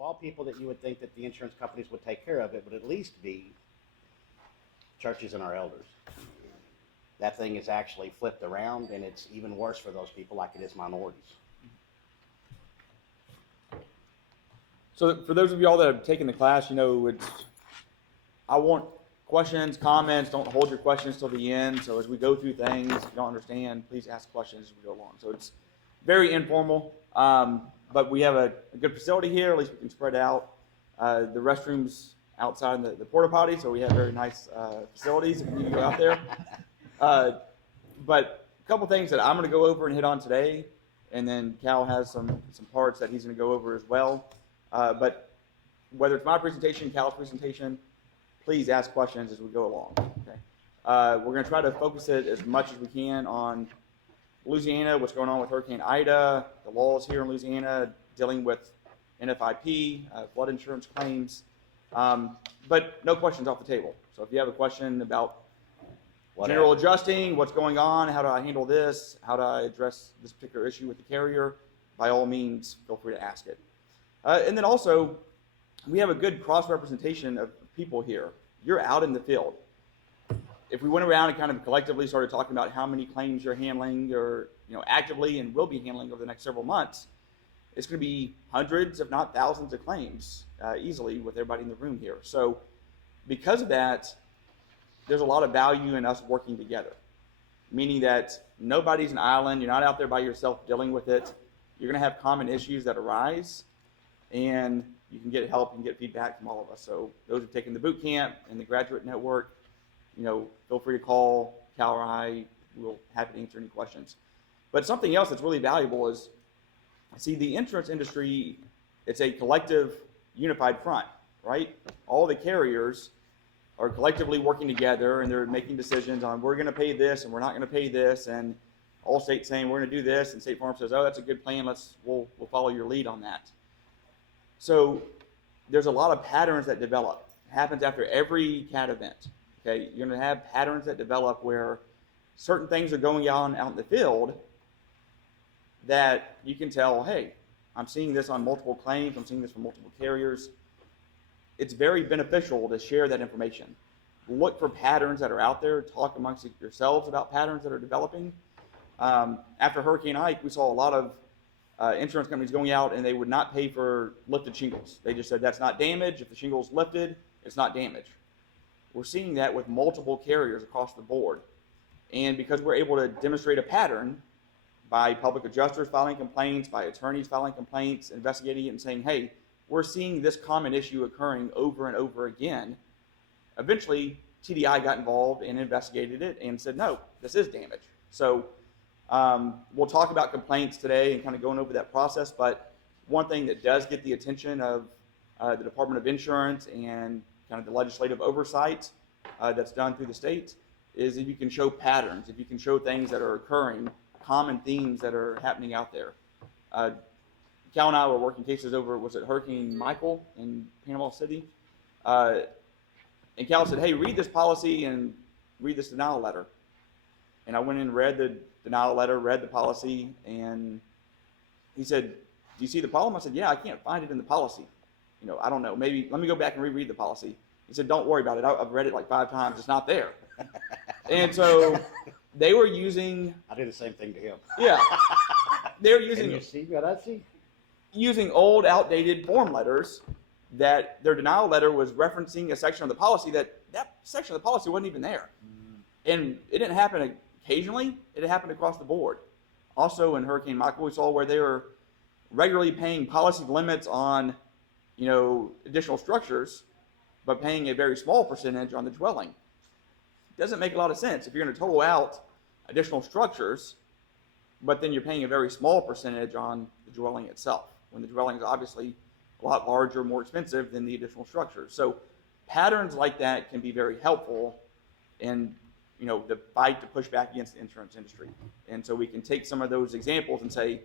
all people that you would think that the insurance companies would take care of, it would at least be churches and our elders. That thing is actually flipped around, and it's even worse for those people like it is minorities. So for those of y'all that have taken the class, I want questions, comments. Don't hold your questions till the end. So as we go through things, if you don't understand, please ask questions as we go along. So it's very informal, but we have a good facility here. At least we can spread out. The restrooms outside the porta potty, so we have very nice facilities if you need to go out there. But a couple things that I'm going to go over and hit on today, and then Cal has some parts that he's going to go over as well. But whether it's my presentation, Cal's presentation, please ask questions as we go along. Okay. We're going to try to focus it as much as we can on Louisiana, what's going on with Hurricane Ida, the laws here in Louisiana, dealing with NFIP, flood insurance claims, but no questions off the table. So if you have a question about general adjusting, what's going on, how do I handle this, how do I address this particular issue with the carrier, by all means, feel free to ask it. And then also, we have a good cross-representation of people here. You're out in the field. If we went around and kind of collectively started talking about how many claims you're handling or actively and will be handling over the next several months, it's going to be hundreds, if not thousands of claims easily with everybody in the room here. So because of that, there's a lot of value in us working together, meaning that nobody's an island. You're not out there by yourself dealing with it. You're going to have common issues that arise, and you can get help and get feedback from all of us. So those who've taken the boot camp and the graduate network, feel free to call Cal or I. We'll happy to answer any questions. But something else that's really valuable is, see, the insurance industry, it's a collective, unified front, right? All the carriers are collectively working together, and they're making decisions on, we're going to pay this and we're not going to pay this, and Allstate's saying we're going to do this, and State Farm says, oh, that's a good plan, we'll follow your lead on that. So there's a lot of patterns that develop. It happens after every CAT event. Okay, you're going to have patterns that develop where certain things are going on out in the field that you can tell, hey, I'm seeing this on multiple claims, I'm seeing this from multiple carriers. It's very beneficial to share that information. Look for patterns that are out there, talk amongst yourselves about patterns that are developing. After Hurricane Ike, we saw a lot of insurance companies going out and they would not pay for lifted shingles. They just said that's not damage. If the shingle's lifted, it's not damage. We're seeing that with multiple carriers across the board. And because we're able to demonstrate a pattern by public adjusters filing complaints, by attorneys filing complaints, investigating it and saying, hey, we're seeing this common issue occurring over and over again. Eventually, TDI got involved and investigated it and said, no, this is damage. So we'll talk about complaints today and kind of going over that process, but one thing that does get the attention of the Department of Insurance and kind of the legislative oversight that's done through the state is if you can show patterns, if you can show things that are occurring, common themes that are happening out there. Cal and I were working cases over, was it Hurricane Michael in Panama City? And Cal said, hey, read this policy and read this denial letter. And I went in and read the denial letter, read the policy, and he said, do you see the problem? I said, yeah, I can't find it in the policy. I don't know, maybe let me go back and reread the policy. He said, don't worry about it. I've read it like 5 times. It's not there. And so they were using... I do the same thing to him. Yeah. They're using... Can you see what I see? Using old, outdated form letters that their denial letter was referencing a section of the policy that section of the policy wasn't even there. And it didn't happen occasionally. It happened across the board. Also in Hurricane Michael, we saw where they were regularly paying policy limits on additional structures, but paying a very small percentage on the dwelling. It doesn't make a lot of sense. If you're going to total out additional structures, but then you're paying a very small percentage on the dwelling itself, when the dwelling is obviously a lot larger, more expensive than the additional structures. So patterns like that can be very helpful in the fight to push back against the insurance industry. And so we can take some of those examples and say,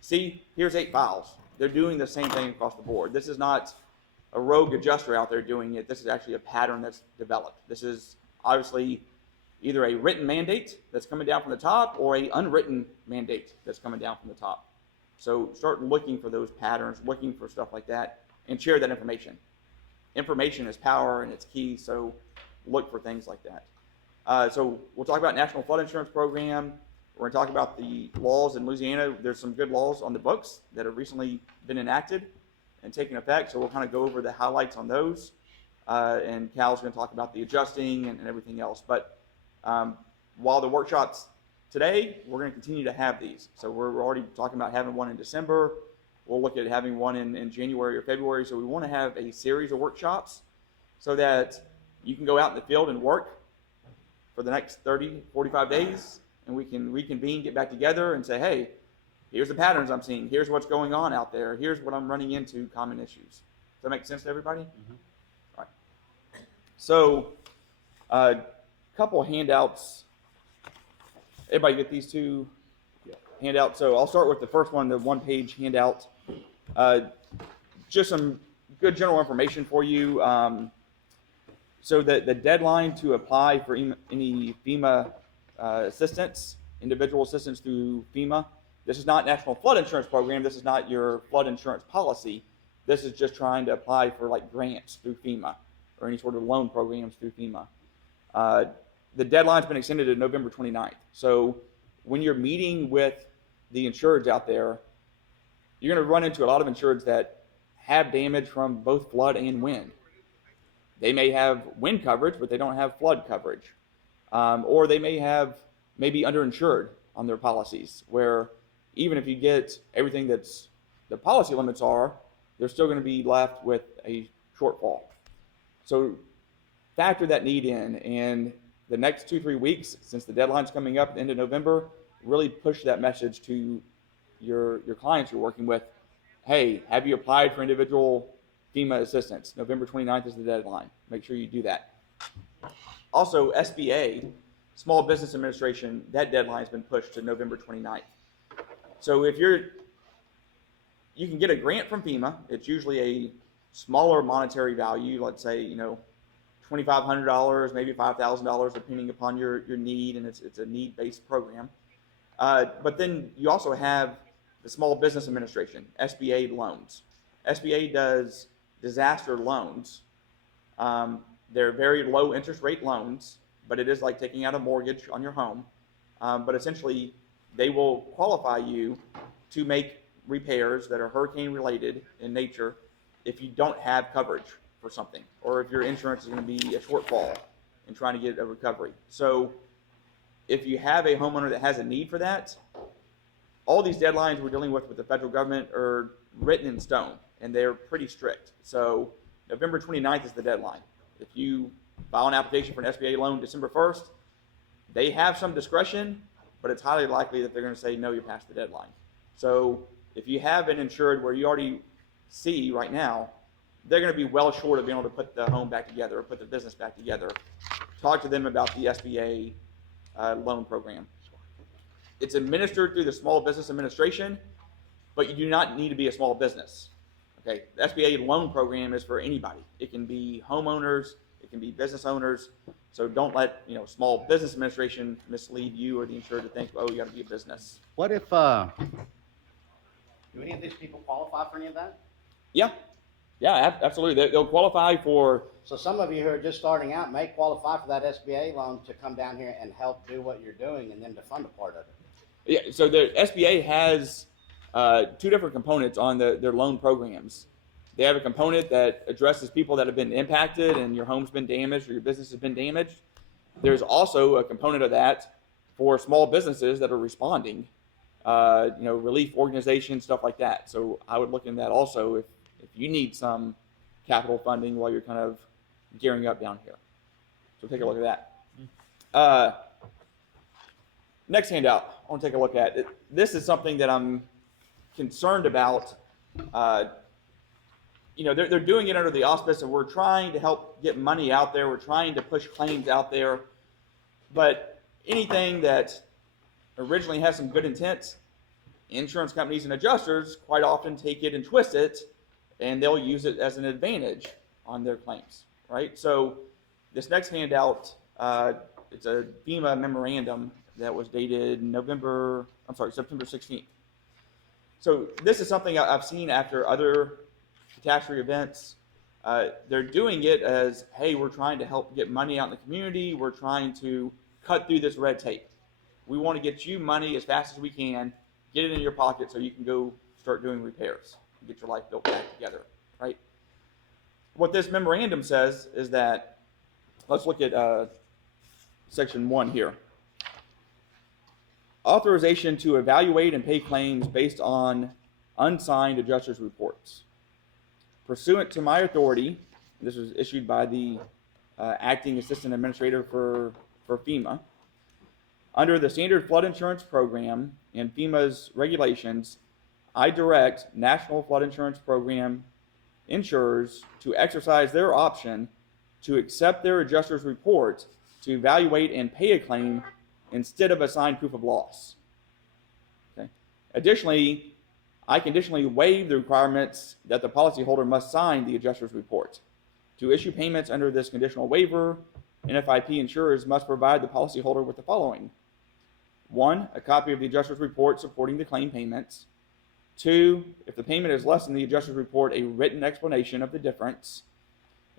see, here's 8 files. They're doing the same thing across the board. This is not a rogue adjuster out there doing it. This is actually a pattern that's developed. This is obviously either a written mandate that's coming down from the top or a unwritten mandate that's coming down from the top. So start looking for those patterns, looking for stuff like that, and share that information. Information is power and it's key, so look for things like that. So we'll talk about National Flood Insurance Program. We're going to talk about the laws in Louisiana. There's some good laws on the books that have recently been enacted and taken effect, so we'll kind of go over the highlights on those. And Cal's going to talk about the adjusting and everything else. But while the workshops today, we're going to continue to have these. So we're already talking about having one in December. We'll look at having one in January or February. So we want to have a series of workshops so that you can go out in the field and work for the next 30, 45 days, and we can reconvene, get back together and say, hey, here's the patterns I'm seeing. Here's what's going on out there. Here's what I'm running into, common issues. Does that make sense to everybody? Mm-hmm. All right. So a couple handouts. Everybody get these two handouts. So I'll start with the first one, the one-page handout. Just some good general information for you. So the deadline to apply for any FEMA assistance, individual assistance through FEMA. This is not National Flood Insurance Program. This is not your flood insurance policy. This is just trying to apply for like grants through FEMA or any sort of loan programs through FEMA. The deadline's been extended to November 29th. So when you're meeting with the insureds out there, you're going to run into a lot of insureds that have damage from both flood and wind. They may have wind coverage, but they don't have flood coverage. Or they may be underinsured on their policies, where even if you get everything that's the policy limits are, they're still going to be left with a shortfall. So factor that need in, and the next 2-3 weeks, since the deadline's coming up at the end of November, really push that message to your clients you're working with. Hey, have you applied for individual FEMA assistance? November 29th is the deadline. Make sure you do that. Also, SBA, Small Business Administration, that deadline has been pushed to November 29th. So if you can get a grant from FEMA. It's usually a smaller monetary value, let's say, $2,500, maybe $5,000, depending upon your need, and it's a need-based program. But then you also have the Small Business Administration, SBA loans. SBA does disaster loans. They're very low interest rate loans, but it is like taking out a mortgage on your home. But essentially, they will qualify you to make repairs that are hurricane related in nature if you don't have coverage for something, or if your insurance is going to be a shortfall in trying to get a recovery. So if you have a homeowner that has a need for that, all these deadlines we're dealing with the federal government are written in stone, and they're pretty strict. So November 29th is the deadline. If you file an application for an SBA loan December 1st, they have some discretion, but it's highly likely that they're going to say, no, you're past the deadline. So if you have an insured where you already see right now, they're going to be well short of being able to put the home back together or put the business back together. Talk to them about the SBA loan program. It's administered through the Small Business Administration, but you do not need to be a small business. Okay, the SBA loan program is for anybody. It can be homeowners, it can be business owners. So don't let Small Business Administration mislead you or the insured to think, oh, you got to be a business. What if, do any of these people qualify for any of that? Yeah, absolutely. They'll qualify for. So some of you who are just starting out may qualify for that SBA loan to come down here and help do what you're doing and then to fund a part of it. Yeah, so the SBA has two different components on their loan programs. They have a component that addresses people that have been impacted and your home's been damaged or your business has been damaged. There's also a component of that for small businesses that are responding, relief organizations, stuff like that. So I would look in that also if you need some capital funding while you're kind of gearing up down here. So take a look at that. Next handout I want to take a look at. This is something that I'm concerned about. They're doing it under the auspice of we're trying to help get money out there. We're trying to push claims out there. But anything that originally has some good intent, insurance companies and adjusters quite often take it and twist it, and they'll use it as an advantage on their claims, right? So this next handout, it's a FEMA memorandum that was dated September 16th. So this is something I've seen after other catastrophe events. They're doing it as, hey, we're trying to help get money out in the community. We're trying to cut through this red tape. We want to get you money as fast as we can, get it in your pocket so you can go start doing repairs, get your life built back together, right? What this memorandum says is that, let's look at section 1 here. Authorization to evaluate and pay claims based on unsigned adjuster's reports. Pursuant to my authority, this was issued by the acting assistant administrator for FEMA, under the standard flood insurance program and FEMA's regulations, I direct National Flood Insurance Program insurers to exercise their option to accept their adjuster's report to evaluate and pay a claim instead of a signed proof of loss. Okay. Additionally, I conditionally waive the requirements that the policyholder must sign the adjuster's report. To issue payments under this conditional waiver, NFIP insurers must provide the policyholder with the following. 1, a copy of the adjuster's report supporting the claim payments. 2, if the payment is less than the adjuster's report, a written explanation of the difference.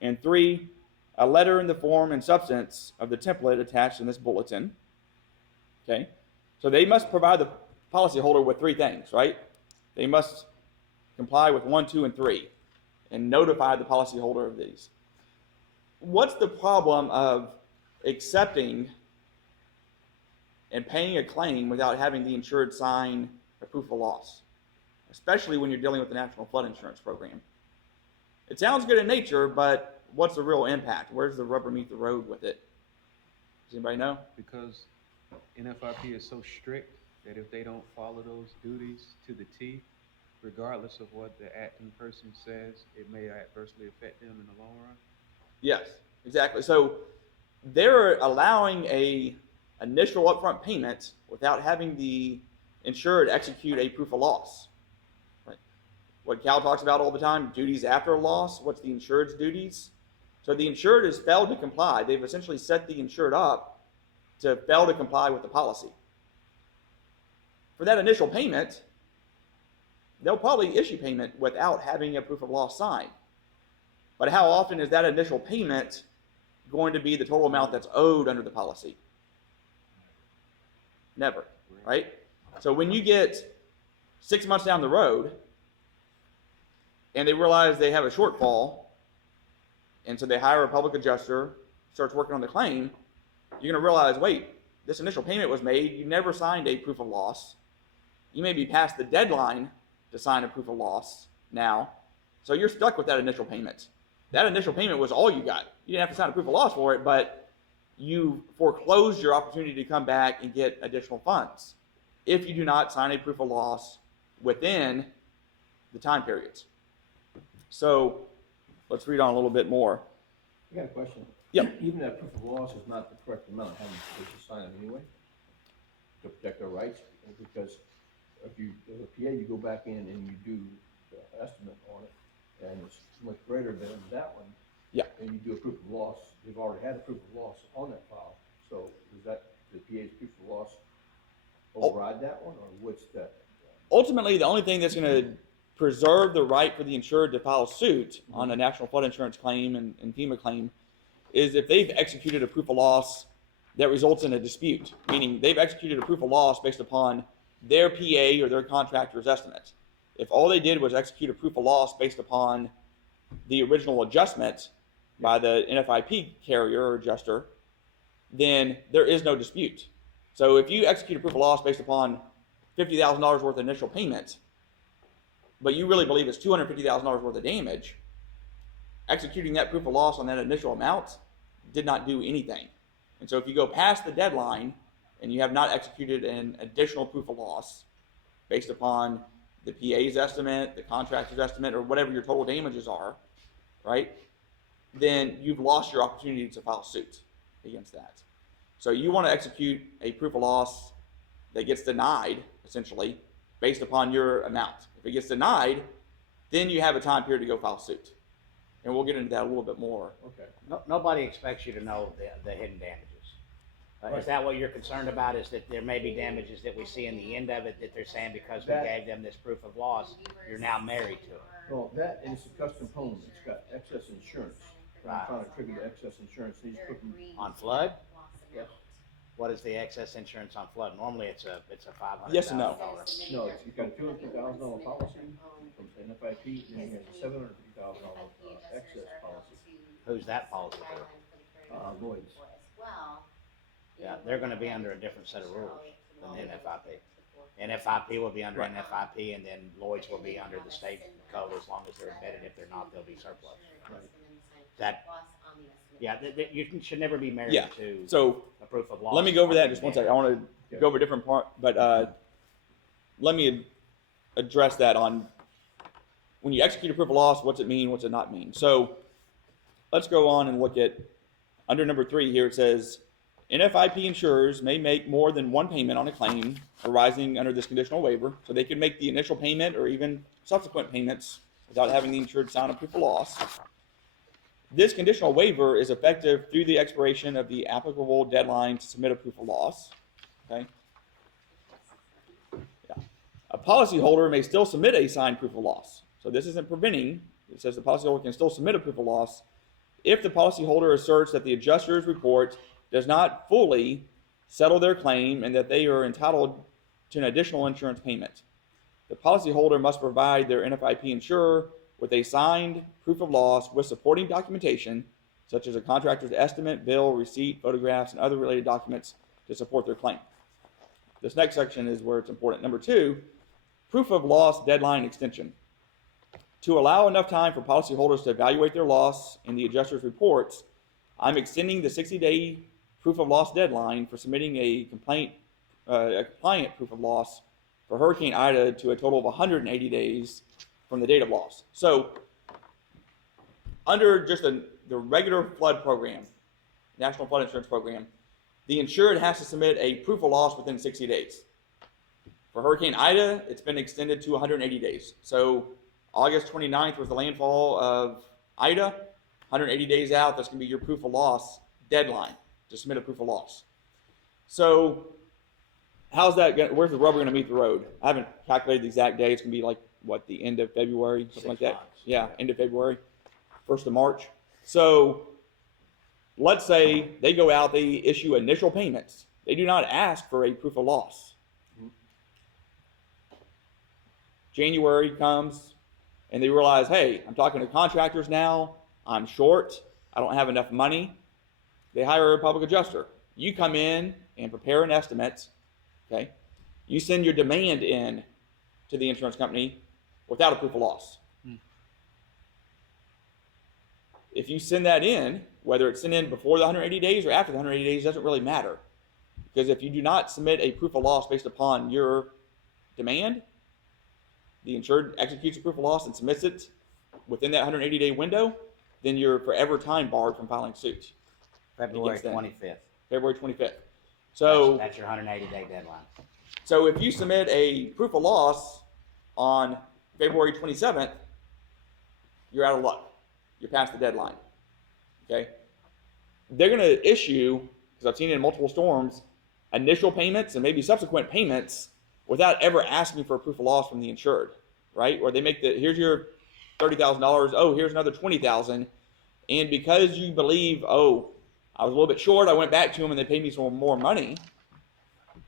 And 3, a letter in the form and substance of the template attached in this bulletin. Okay, so they must provide the policyholder with 3 things, right? They must comply with 1, 2, and 3 and notify the policyholder of these. What's the problem of accepting and paying a claim without having the insured sign a proof of loss, especially when you're dealing with the National Flood Insurance Program? It sounds good in nature, but what's the real impact? Where's the rubber meet the road with it? Does anybody know? Because NFIP is so strict that if they don't follow those duties to the T, regardless of what the acting person says, it may adversely affect them in the long run. Yes, exactly. So they're allowing a initial upfront payment without having the insured execute a proof of loss. Right? What Cal talks about all the time, duties after a loss, what's the insured's duties? So the insured has failed to comply. They've essentially set the insured up to fail to comply with the policy. For that initial payment, they'll probably issue payment without having a proof of loss signed. But how often is that initial payment going to be the total amount that's owed under the policy? Never, right? So when you get 6 months down the road and they realize they have a shortfall, and so they hire a public adjuster, starts working on the claim, you're going to realize, wait, this initial payment was made, you never signed a proof of loss. You may be past the deadline to sign a proof of loss now, so you're stuck with that initial payment. That initial payment was all you got. You didn't have to sign a proof of loss for it, but you foreclosed your opportunity to come back and get additional funds if you do not sign a proof of loss within the time periods. So let's read on a little bit more. I got a question. Yep. Even if proof of loss is not the correct amount, how much they should sign it anyway to protect their rights? Because if you, as a PA, you go back in and you do the estimate on it, and it's much greater than that one. Yeah. And you do a proof of loss, they've already had a proof of loss on that file. So is that the PA's proof of loss override that one, or what's that? Ultimately, the only thing that's going to preserve the right for the insured to file suit on a National Flood Insurance claim and FEMA claim is if they've executed a proof of loss that results in a dispute, meaning they've executed a proof of loss based upon their PA or their contractor's estimate. If all they did was execute a proof of loss based upon the original adjustment by the NFIP carrier or adjuster, then there is no dispute. So if you execute a proof of loss based upon $50,000 worth of initial payment, but you really believe it's $250,000 worth of damage, executing that proof of loss on that initial amount did not do anything. And so if you go past the deadline and you have not executed an additional proof of loss based upon the PA's estimate, the contractor's estimate, or whatever your total damages are, right, then you've lost your opportunity to file suit against that. So you want to execute a proof of loss that gets denied, essentially, based upon your amount. If it gets denied, then you have a time period to go file suit. And we'll get into that a little bit more. Okay. Nobody expects you to know the hidden damages. Is that what you're concerned about, is that there may be damages that we see in the end of it, that they're saying because we That- gave them this proof of loss, you're now married to it? Well, that, and it's a custom home, it's got excess insurance. I'm trying to trigger the excess insurance, he's putting, On flood? yes. What is the excess insurance on flood? Normally it's a $500,000. Yes and no. No, you got a $250,000 policy from NFIP, and then you have a $750,000 excess policy. Who's that policy for? Lloyd's. Yeah, they're gonna be under a different set of rules than the NFIP. NFIP will be under Right. NFIP, and then Lloyd's will be under the state code as long as they're embedded. If they're not, they'll be surplus. That, yeah, you should never be married Yeah. to So a proof of loss. let me go over that in just one second. I want to go over a different part, but let me address that on when you execute a proof of loss, what's it mean, what's it not mean? So let's go on and look at under number 3 here. It says NFIP insurers may make more than one payment on a claim arising under this conditional waiver. So they could make the initial payment or even subsequent payments without having the insured sign a proof of loss. This conditional waiver is effective through the expiration of the applicable deadline to submit a proof of loss. Okay. Yeah. A policyholder may still submit a signed proof of loss. So this isn't preventing. It says the policyholder can still submit a proof of loss if the policyholder asserts that the adjuster's report does not fully settle their claim and that they are entitled to an additional insurance payment. The policyholder must provide their NFIP insurer with a signed proof of loss with supporting documentation, such as a contractor's estimate, bill, receipt, photographs, and other related documents to support their claim. This next section is where it's important. Number 2, proof of loss deadline extension. To allow enough time for policyholders to evaluate their loss in the adjuster's reports, I'm extending the 60-day proof of loss deadline for submitting a compliant proof of loss for Hurricane Ida to a total of 180 days from the date of loss. So, under just the regular flood program, National Flood Insurance Program, the insured has to submit a proof of loss within 60 days. For Hurricane Ida, it's been extended to 180 days. So, August 29th was the landfall of Ida. 180 days out, that's going to be your proof of loss deadline to submit a proof of loss. So, how's that going? Where's the rubber going to meet the road? I haven't calculated the exact day. It's going to be like, what, the end of February, something 6 like that? months. Yeah, end of February, 1st of March. So, let's say they go out, they issue initial payments. They do not ask for a proof of loss. January comes, and they realize, hey, I'm talking to contractors now. I'm short. I don't have enough money. They hire a public adjuster. You come in and prepare an estimate. Okay. You send your demand in to the insurance company without a proof of loss. If you send that in, whether it's sent in before the 180 days or after the 180 days, doesn't really matter. Because if you do not submit a proof of loss based upon your demand, the insured executes a proof of loss and submits it within that 180-day window, then you're forever time barred from filing suit. February Against them. 25th. February 25th. So That's your 180-day deadline. So if you submit a proof of loss on February 27th, you're out of luck. You're past the deadline. Okay? They're going to issue, because I've seen it in multiple storms, initial payments and maybe subsequent payments without ever asking for a proof of loss from the insured, right? Or they make here's your $30,000, oh, here's another $20,000, and because you believe, oh, I was a little bit short, I went back to them and they paid me some more money,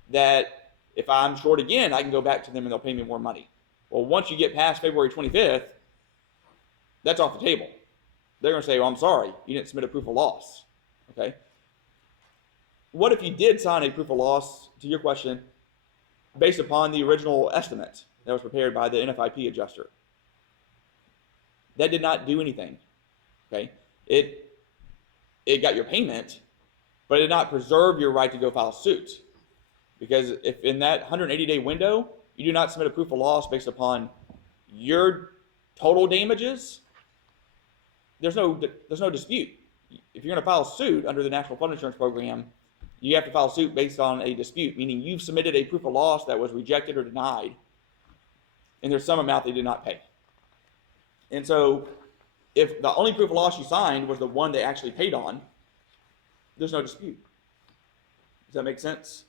that if I'm short again, I can go back to them and they'll pay me more money. Well, once you get past February 25th, that's off the table. They're going to say, well, I'm sorry, you didn't submit a proof of loss, okay? What if you did sign a proof of loss, to your question, based upon the original estimate that was prepared by the NFIP adjuster? That did not do anything, okay? It got your payment, but it did not preserve your right to go file suit. Because if in that 180-day window, you do not submit a proof of loss based upon your total damages, there's no dispute. If you're going to file suit under the National Flood Insurance Program, you have to file suit based on a dispute, meaning you've submitted a proof of loss that was rejected or denied, and there's some amount they did not pay. And so if the only proof of loss you signed was the one they actually paid on, there's no dispute. Does that make sense?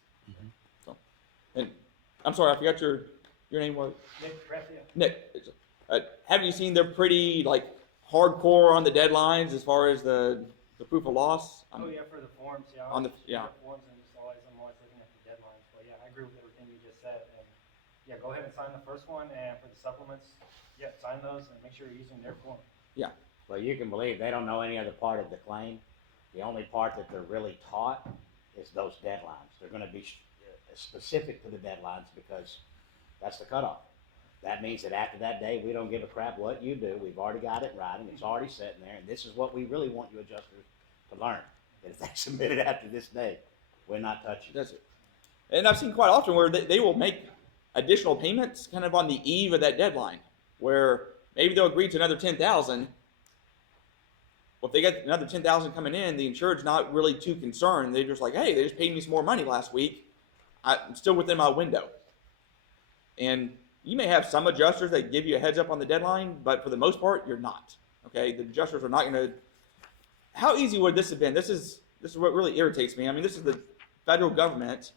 So, and I'm sorry, I forgot your name was? Nick Graffia. Nick, have you seen they're pretty like hardcore on the deadlines as far as the proof of loss? Oh yeah, for the forms, yeah. On the forms and just always, I'm always looking at the deadlines, but yeah, I agree with everything you just said. And yeah, go ahead and sign the first one, and for the supplements, yeah, sign those and make sure you're using their form. Yeah. Well, you can believe they don't know any other part of the claim. The only part that they're really taught is those deadlines. They're going to be specific to the deadlines because that's the cutoff. That means that after that day, we don't give a crap what you do. We've already got it in writing. It's already sitting there, and this is what we really want you adjusters to learn. That if they submit it after this day, we're not touching it. That's it. And I've seen quite often where they will make additional payments kind of on the eve of that deadline, where maybe they'll agree to another $10,000. Well, if they get another $10,000 coming in, the insured's not really too concerned. They're just like, hey, they just paid me some more money last week. I'm still within my window. And you may have some adjusters that give you a heads up on the deadline, but for the most part, you're not. Okay, the adjusters are not going to. How easy would this have been? This is what really irritates me. I mean, this is the federal government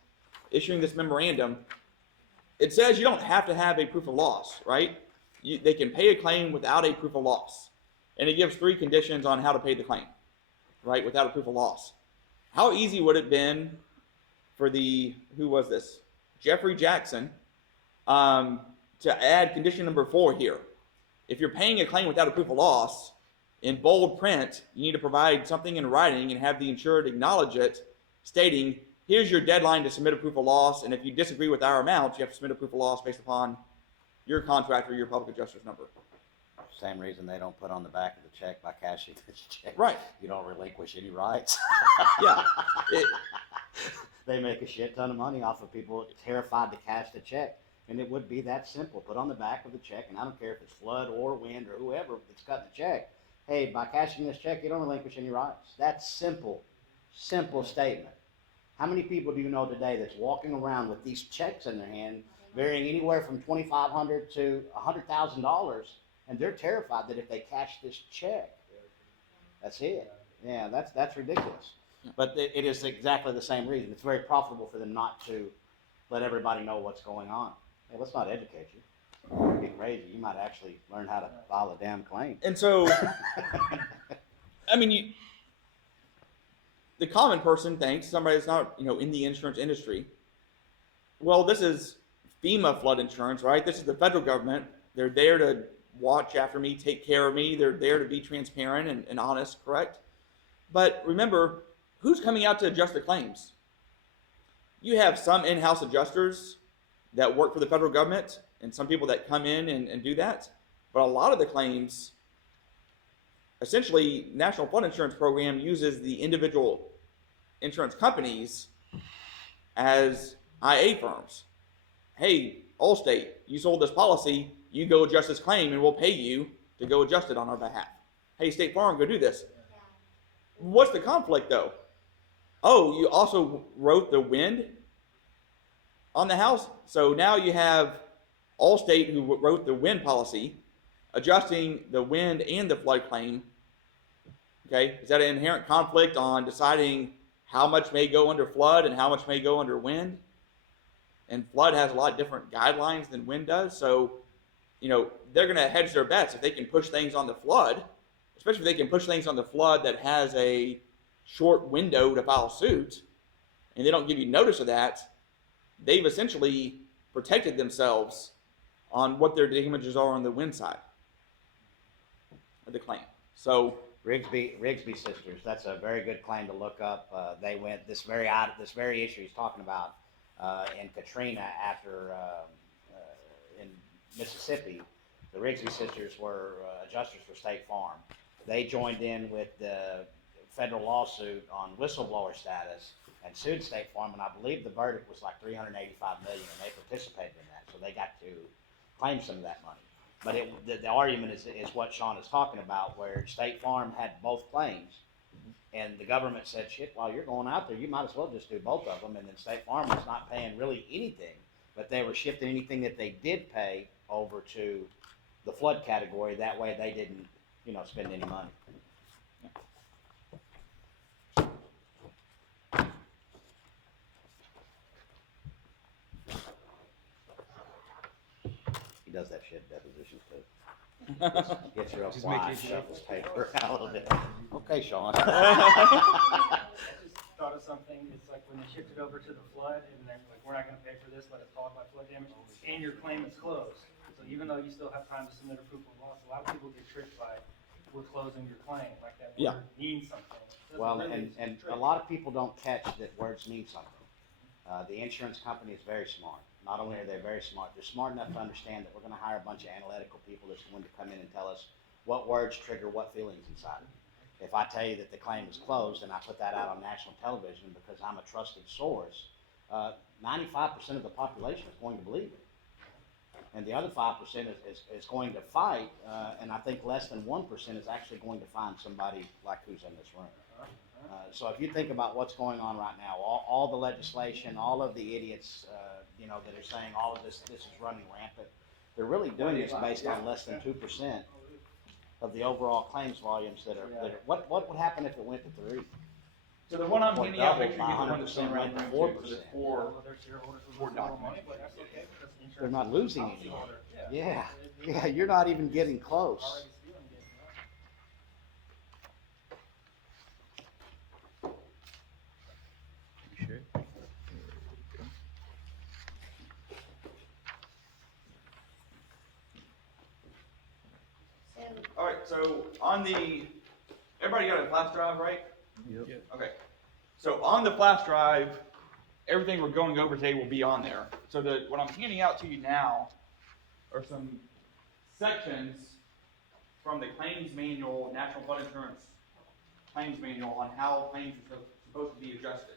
issuing this memorandum. It says you don't have to have a proof of loss, right? They can pay a claim without a proof of loss. And it gives 3 conditions on how to pay the claim, right, without a proof of loss. How easy would it have been for who was this? Jeffrey Jackson, to add condition number 4 here. If you're paying a claim without a proof of loss, in bold print, you need to provide something in writing and have the insured acknowledge it, stating, here's your deadline to submit a proof of loss, and if you disagree with our amount, you have to submit a proof of loss based upon your contractor, your public adjuster's number. Same reason they don't put on the back of the check by cashing this check. Right. You don't relinquish any rights. Yeah. They make a shit ton of money off of people terrified to cash the check. And it would be that simple. Put on the back of the check, and I don't care if it's flood or wind or whoever that's cutting the check. Hey, by cashing this check, you don't relinquish any rights. That's simple statement. How many people do you know today that's walking around with these checks in their hand, varying anywhere from $2,500 to $100,000, and they're terrified that if they cash this check, that's it. Yeah, that's ridiculous. But it is exactly the same reason. It's very profitable for them not to let everybody know what's going on. Hey, let's not educate you. It'd be crazy. You might actually learn how to file a damn claim. And so, I mean, the common person thinks, somebody that's not, in the insurance industry, well, this is FEMA flood insurance, right? This is the federal government. They're there to watch after me, take care of me. They're there to be transparent and honest, correct? But remember, who's coming out to adjust the claims? You have some in-house adjusters that work for the federal government and some people that come in and do that. But a lot of the claims, essentially, National Flood Insurance Program uses the individual insurance companies as IA firms. Hey, Allstate, you sold this policy, you go adjust this claim and we'll pay you to go adjust it on our behalf. Hey, State Farm, go do this. What's the conflict though? Oh, you also wrote the wind on the house. So now you have Allstate, who wrote the wind policy, adjusting the wind and the flood claim. Okay, is that an inherent conflict on deciding how much may go under flood and how much may go under wind? And flood has a lot different guidelines than wind does. So, they're going to hedge their bets if they can push things on the flood, especially if they can push things on the flood that has a short window to file suit, and they don't give you notice of that. They've essentially protected themselves on what their damages are on the wind side of the claim. So Rigsby Sisters, that's a very good claim to look up. They went this very issue he's talking about in Katrina after in Mississippi. The Rigsby Sisters were adjusters for State Farm. They joined in with the federal lawsuit on whistleblower status and sued State Farm, and I believe the verdict was like $385 million, and they participated in that, so they got to claim some of that money. But the argument is what Shaun is talking about, where State Farm had both claims, and the government said, shit, while you're going out there, you might as well just do both of them, and then State Farm was not paying really anything, but they were shifting anything that they did pay over to the flood category. That way they didn't, spend any money. does that shit depositions too. Get your Just make apply, it- shuffles paper out a little bit. Okay, Sean. I just thought of something, it's like when they shifted over to the flood, and they're like, we're not gonna pay for this, but it's caused by flood damage, and your claim is closed. So even though you still have time to submit a proof of loss, a lot of people get tricked by, we're closing your claim, like that Yeah. word means something. Doesn't Well, really and trick. a lot of people don't catch that words mean something. The insurance company is very smart. Not only are they very smart, they're smart enough to understand that we're gonna hire a bunch of analytical people that's going to come in and tell us what words trigger what feelings inside. If I tell you that the claim is closed and I put that out on national television because I'm a trusted source, 95% of the population is going to believe it. And the other 5% is going to fight, and I think less than 1% is actually going to find somebody like who's in this room. So if you think about what's going on right now, all the legislation, all of the idiots, that are saying all of this is running rampant, they're really doing this based on less than 2% of the overall claims volumes that are, what would happen if it went to 3? So the one I'm Or handing out, make double sure you get the by one that's going 100% around rate to 4%. 4%. So there's Well, their shareholders will lose a little money, but that's okay, because the insurance. They're not losing any policyholder, money. yeah. Yeah, you're not even getting close. Already stealing it, You sure? All right, so on the, everybody got a flash drive, right? Yep. Okay. So on the flash drive, everything we're going over today will be on there. So what I'm handing out to you now are some sections from the claims manual, National Flood Insurance claims manual on how claims are supposed to be adjusted.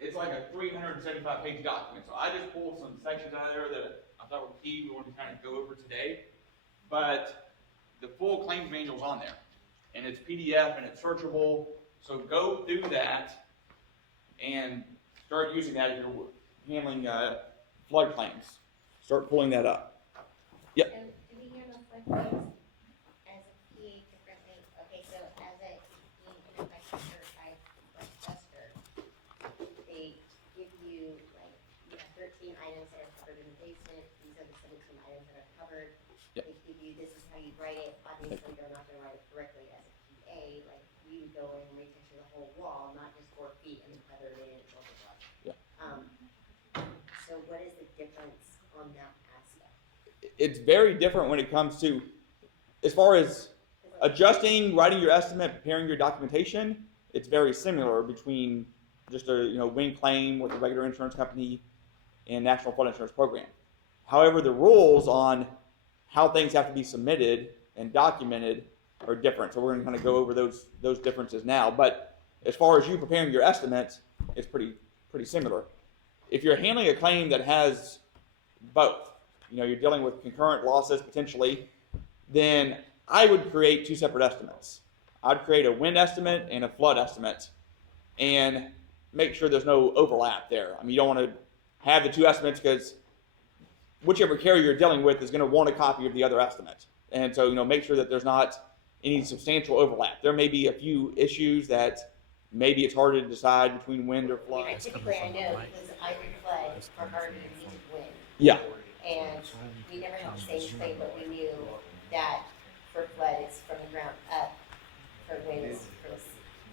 It's like a 375-page document. So I just pulled some sections out of there that I thought were key we wanted to kind of go over today. But the full claims manual is on there. And it's PDF and it's searchable. So go through that and start using that if you're handling flood claims. Start pulling that up. Yep. And do we handle flood claims as a PA differently? Okay, so as a NFIP certified flood adjuster, they give you like, you have 13 items that are covered in the basement. These are the 17 items that are covered. Yep. They give you, this is how you write it. Obviously, they're not gonna write it correctly as a PA. Like, we would go in and retexture the whole wall, not just 4 feet and feather it in, blah, blah, blah. Yeah. So what is the difference on that aspect? It's very different when it comes to, as far as adjusting, writing your estimate, preparing your documentation. It's very similar between just a wind claim with a regular insurance company and National Flood Insurance Program. However, the rules on how things have to be submitted and documented are different. So we're going to kind of go over those differences now. But as far as you preparing your estimates, it's pretty similar. If you're handling a claim that has both, you're dealing with concurrent losses potentially, then I would create 2 separate estimates. I'd create a wind estimate and a flood estimate and make sure there's no overlap there. I mean, you don't want to have the 2 estimates because whichever carrier you're dealing with is going to want a copy of the other estimate. And so, make sure that there's not any substantial overlap. There may be a few issues that maybe it's harder to decide between wind or flood. Typically, I know because I would flood are harder to meet with wind. Yeah. And we never had the same claim, but we knew that for flood, it's from the ground up, for wind, it's from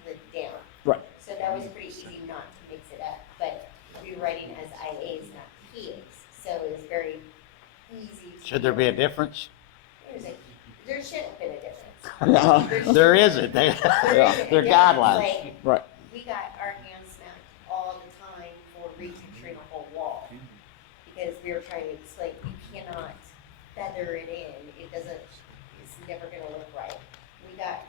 the down. Right. So that was pretty easy not to mix it up, but rewriting as IAs, not PAs. So it was very easy. Should there be a difference? There should have been a difference. There isn't. They're guidelines. Like, Right. we got our hands smacked all the time for retexturing a whole wall. Because we were trying to explain, you cannot feather it in, it's never gonna look right. We got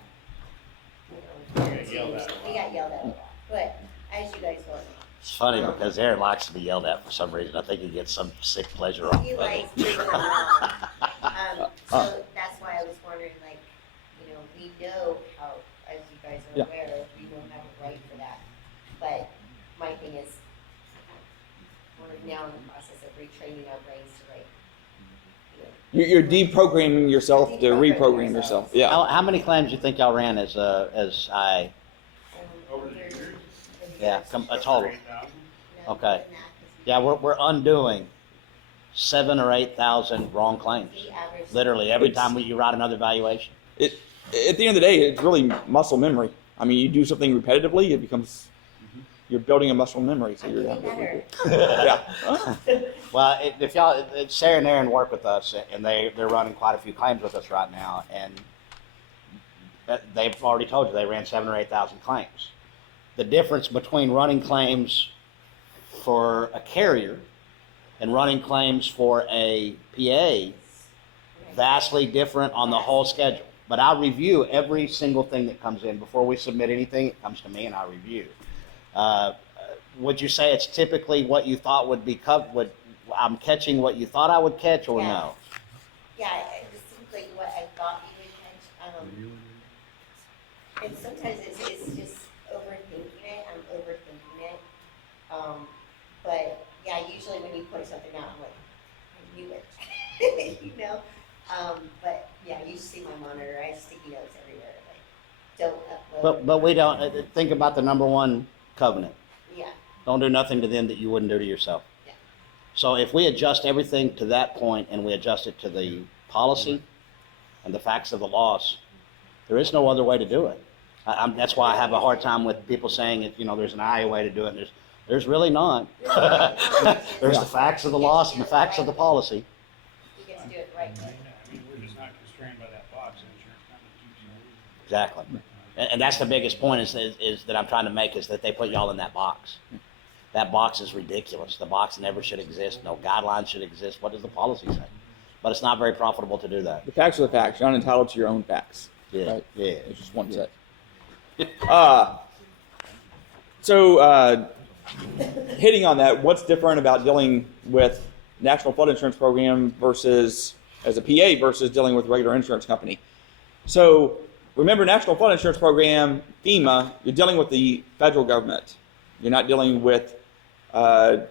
yelled at a lot, but as you guys know, It's funny because Aaron likes to be yelled at for some reason. I think he gets some sick pleasure off he of likes it. bringing them around. So that's why I was wondering, like, we know how, as you guys are Yeah. aware, we don't have a right for that. But my thing is, we're now in the process of retraining our brains to write. You're deprogramming yourself to reprogram yourself. Yeah. How many claims do you think y'all ran as I? Yeah, a total. Okay. Yeah, we're undoing 7,000 or 8,000 wrong claims. The average. Literally, every It's- time you write another valuation. At the end of the day, it's really muscle memory. I mean, you do something repetitively, it becomes, you're building a muscle memory. So I'm you're, getting better. yeah. Well, if y'all, Sarah and Aaron work with us, and they're running quite a few claims with us right now, and they've already told you they ran 7,000 or 8,000 claims. The difference between running claims for a carrier and running claims for a PA, vastly different on the whole schedule. But I review every single thing that comes in. Before we submit anything, it comes to me and I review. Would you say it's typically what you thought would be covered? I'm catching what you thought I would catch, or Yeah. no? Yeah, it was simply what I thought you would catch. And sometimes it's just overthinking it. I'm overthinking it. But yeah, usually when you point something out, I'm like, I knew it. You know? But yeah, you see my monitor. I have sticky notes everywhere. Like, don't upload. But we don't think about the number one covenant. Yeah. Don't do nothing to them that you wouldn't do to yourself. Yeah. So if we adjust everything to that point and we adjust it to the policy and the facts of the loss, there is no other way to do it. That's why I have a hard time with people saying that, there's an IA way to do it. There's really not. There's the facts of the loss and the facts of the policy. You get to do it right. I mean, we're just not constrained by that box, the insurance company keeps you. Exactly. And that's the biggest point is that I'm trying to make, is that they put y'all in that box. That box is ridiculous. The box never should exist. No guidelines should exist. What does the policy say? But it's not very profitable to do that. The facts are the facts. You're not entitled to your own facts. Yeah. Right? Yeah. It's just one set. So hitting on that, what's different about dealing with National Flood Insurance Program versus as a PA versus dealing with a regular insurance company? So remember, National Flood Insurance Program, FEMA, you're dealing with the federal government. You're not dealing with a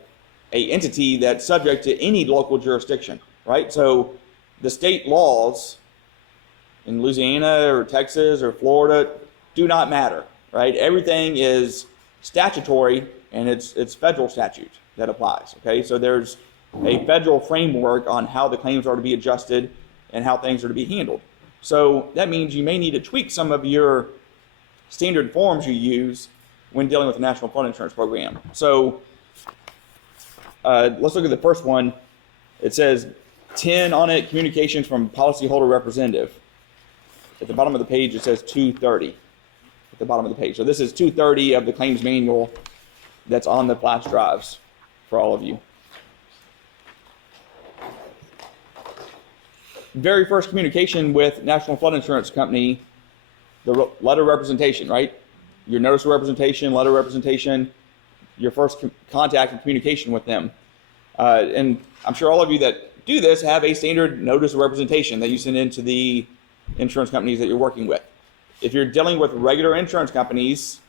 entity that's subject to any local jurisdiction, right? So the state laws in Louisiana or Texas or Florida do not matter, right? Everything is statutory, and it's federal statute that applies, okay? So there's a federal framework on how the claims are to be adjusted and how things are to be handled. So that means you may need to tweak some of your standard forms you use when dealing with the National Flood Insurance Program. So let's look at the first one. It says 10 on it, communications from policyholder representative. At the bottom of the page, it says 230 at the bottom of the page. So this is 230 of the claims manual that's on the flash drives for all of you. Very first communication with National Flood Insurance Company, the letter of representation, right? Your notice of representation, letter of representation, your first contact and communication with them. And I'm sure all of you that do this have a standard notice of representation that you send into the insurance companies that you're working with. If you're dealing with regular insurance companies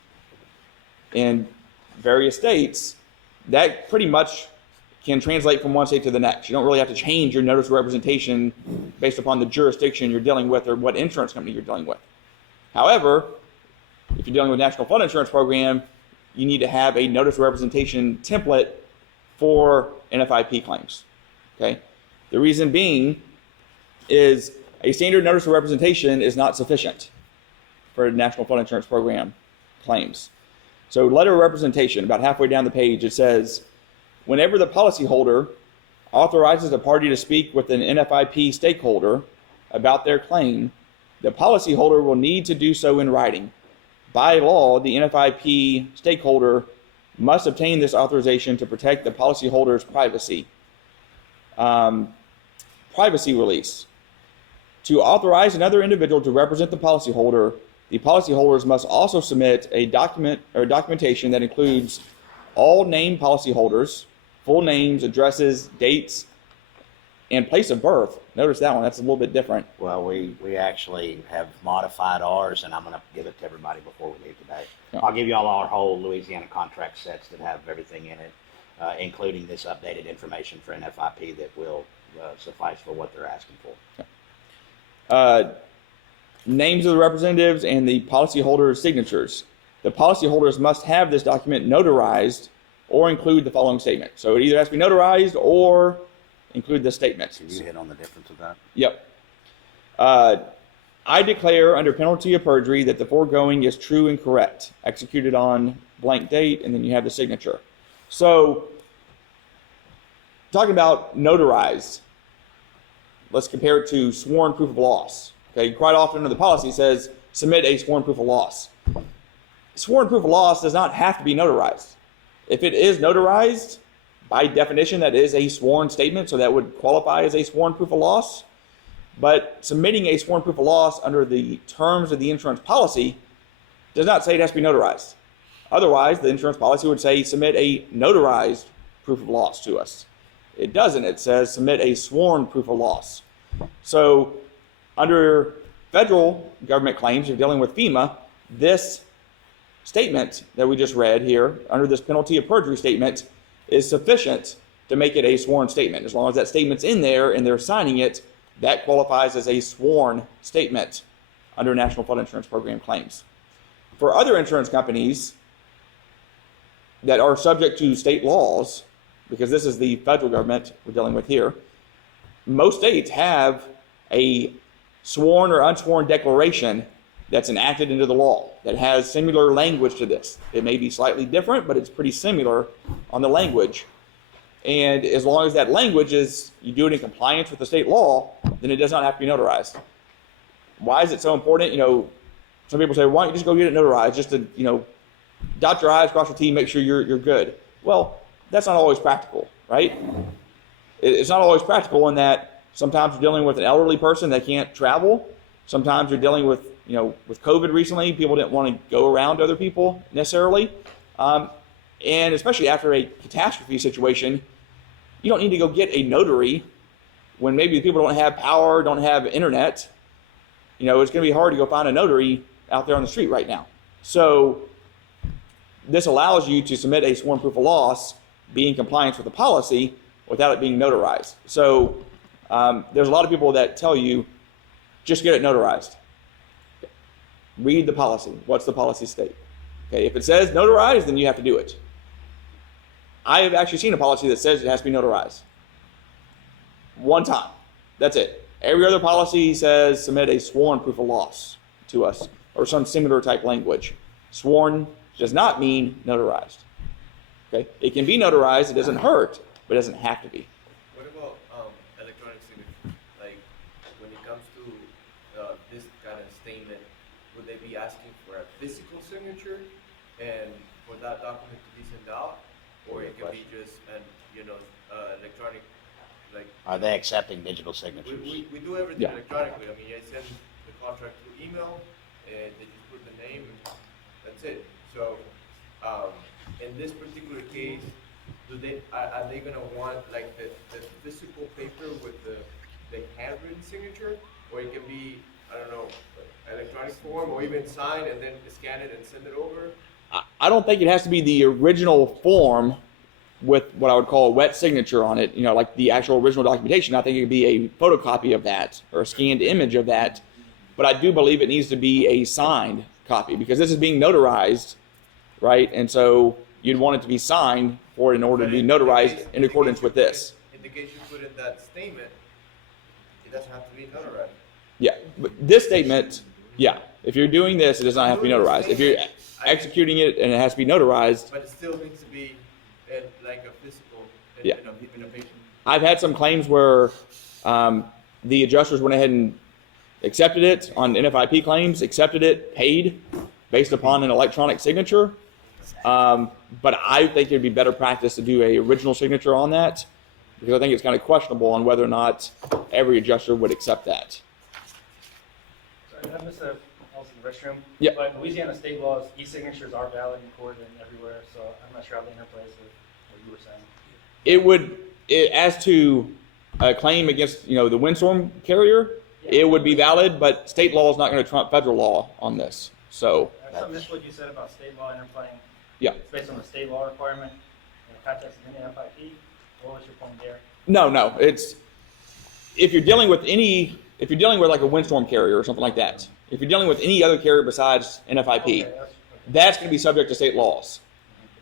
in various states, that pretty much can translate from one state to the next. You don't really have to change your notice of representation based upon the jurisdiction you're dealing with or what insurance company you're dealing with. However, if you're dealing with National Flood Insurance Program, you need to have a notice of representation template for NFIP claims. Okay? The reason being is a standard notice of representation is not sufficient for National Flood Insurance Program claims. So letter of representation, about halfway down the page, it says, whenever the policyholder authorizes a party to speak with an NFIP stakeholder about their claim, the policyholder will need to do so in writing. By law, the NFIP stakeholder must obtain this authorization to protect the policyholder's privacy. Privacy release. To authorize another individual to represent the policyholders must also submit a document or documentation that includes all named policyholders, full names, addresses, dates, and place of birth. Notice that one, that's a little bit different. Well, we actually have modified ours, and I'm going to give it to everybody before we leave today. Yeah. I'll give you all our whole Louisiana contract sets that have everything in it, including this updated information for NFIP that will suffice for what they're asking for. Names of the representatives and the policyholders' signatures. The policyholders must have this document notarized or include the following statement. So it either has to be notarized or include this statement. Can you hit on the difference of that? Yep. I declare under penalty of perjury that the foregoing is true and correct, executed on blank date, and then you have the signature. So, talking about notarized, let's compare it to sworn proof of loss. Okay, quite often under the policy it says submit a sworn proof of loss. Sworn proof of loss does not have to be notarized. If it is notarized, by definition that is a sworn statement, so that would qualify as a sworn proof of loss. But submitting a sworn proof of loss under the terms of the insurance policy does not say it has to be notarized. Otherwise, the insurance policy would say submit a notarized proof of loss to us. It doesn't. It says submit a sworn proof of loss. So under federal government claims, you're dealing with FEMA, this statement that we just read here, under this penalty of perjury statement, is sufficient to make it a sworn statement. As long as that statement's in there and they're signing it, that qualifies as a sworn statement under National Flood Insurance Program claims. For other insurance companies that are subject to state laws, because this is the federal government we're dealing with here, most states have a sworn or unsworn declaration that's enacted into the law that has similar language to this. It may be slightly different, but it's pretty similar on the language. And as long as that language is, you do it in compliance with the state law, then it does not have to be notarized. Why is it so important? You know, some people say, why don't you just go get it notarized just to, you know, dot your I's, cross your T's, make sure you're good. Well, that's not always practical, right? It's not always practical in that sometimes you're dealing with an elderly person that can't travel. Sometimes you're dealing with, you know, with COVID recently, people didn't want to go around to other people necessarily. And especially after a catastrophe situation, you don't need to go get a notary when maybe people don't have power, don't have internet. You know, it's going to be hard to go find a notary out there on the street right now. So this allows you to submit a sworn proof of loss, be in compliance with the policy without it being notarized. So there's a lot of people that tell you, just get it notarized. Read the policy. What's the policy state? Okay, if it says notarized, then you have to do it. I have actually seen a policy that says it has to be notarized. One time. That's it. Every other policy says submit a sworn proof of loss to us or some similar type language. Sworn does not mean notarized. Okay? It can be notarized. It doesn't hurt, but it doesn't have to be. What about electronic signature? Like when it comes to this kind of statement, would they be asking for a physical signature and for that document to be sent out? Or it can be just an, electronic, like. Are they accepting digital signatures? We do everything Yeah. electronically. I mean, I send the contract through email, and they just put the name, and that's it. So, in this particular case, are they gonna want like the physical paper with the handwritten signature, or it can be, I don't know, electronic form, or even sign and then scan it and send it over? I don't think it has to be the original form with what I would call a wet signature on it, like the actual original documentation. I think it could be a photocopy of that or a scanned image of that. But I do believe it needs to be a signed copy because this is being notarized, right? And so you'd want it to be signed for it in order to be notarized in accordance with this. In the case you put in that statement, it doesn't have to be notarized. Yeah, but this statement, yeah, if you're doing this, it does not have to be notarized. If you're executing it and it has to be notarized. But it still needs to be in like a physical, Yeah. in a patient. I've had some claims where the adjusters went ahead and accepted it on NFIP claims, accepted it, paid based upon an electronic signature. But I think it'd be better practice to do a original signature on that because I think it's kind of questionable on whether or not every adjuster would accept that. Sorry, I missed that. I was in the restroom. Yeah. But Louisiana state laws, e-signatures are valid in court and everywhere, so I'm not sure how they interplays with what you were saying. As to a claim against, the windstorm carrier, it would be valid, but state law is not going to trump federal law on this. So, I missed what you said about state law interplaying. Yeah. It's based on the state law requirement in the context of NFIP. What was your point there? no, it's if you're dealing with like a windstorm carrier or something like that. If you're dealing with any other carrier besides NFIP, Okay, that's going to be subject to state laws.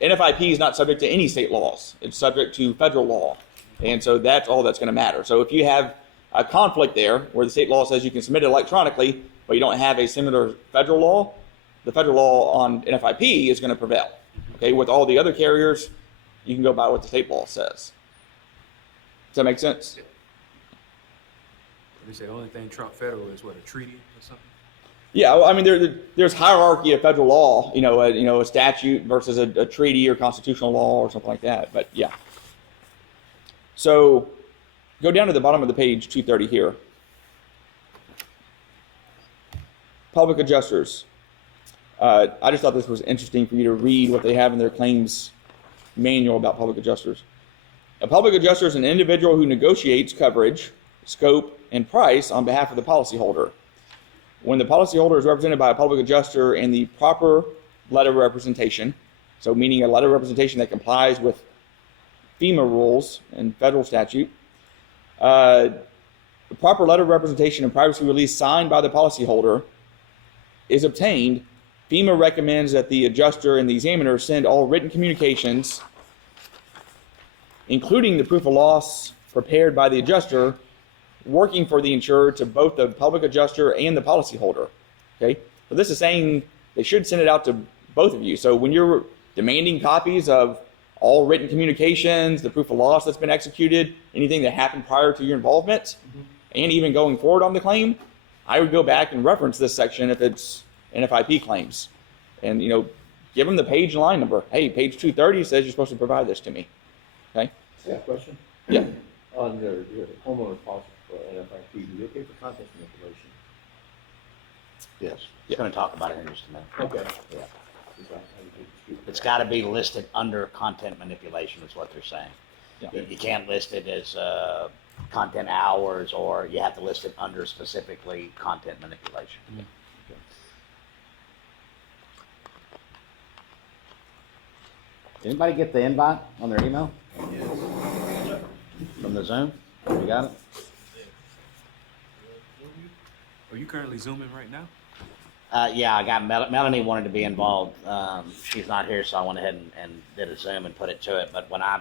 NFIP is not subject to any state laws. It's subject to federal law. And so that's all that's going to matter. So if you have a conflict there where the state law says you can submit it electronically, but you don't have a similar federal law, the federal law on NFIP is going to prevail. Okay, with all the other carriers, you can go by what the state law says. Does that make sense? They say the only thing trump federal is what, a treaty or something? Yeah, well, I mean, there's hierarchy of federal law, a statute versus a treaty or constitutional law or something like that. But yeah. So go down to the bottom of the page, 230 here. Public adjusters. I just thought this was interesting for you to read what they have in their claims manual about public adjusters. A public adjuster is an individual who negotiates coverage, scope, and price on behalf of the policyholder. When the policyholder is represented by a public adjuster in the proper letter of representation, so meaning a letter of representation that complies with FEMA rules and federal statute, the proper letter of representation and privacy release signed by the policyholder is obtained, FEMA recommends that the adjuster and the examiner send all written communications, including the proof of loss prepared by the adjuster, working for the insurer, to both the public adjuster and the policyholder. Okay, so this is saying they should send it out to both of you. So when you're demanding copies of all written communications, the proof of loss that's been executed, anything that happened prior to your involvement, and even going forward on the claim, I would go back and reference this section if it's NFIP claims, and give them the page and line number. Hey, page 230 says you're supposed to provide this to me. Okay. Yeah, question? Yeah. On their homeowner policy for NFIP, do they pay for contents manipulation? Yes. He's going to talk about it in just a minute. Okay. Yeah. It's got to be listed under content manipulation is what they're saying. Yeah. You can't list it as content hours, or you have to list it under specifically content manipulation. Mm-hmm. Anybody get the invite on their email? From the Zoom? You got it? Are you currently Zooming right now? Yeah, I got Melanie wanted to be involved. She's not here, so I went ahead and did a Zoom and put it to it. But when I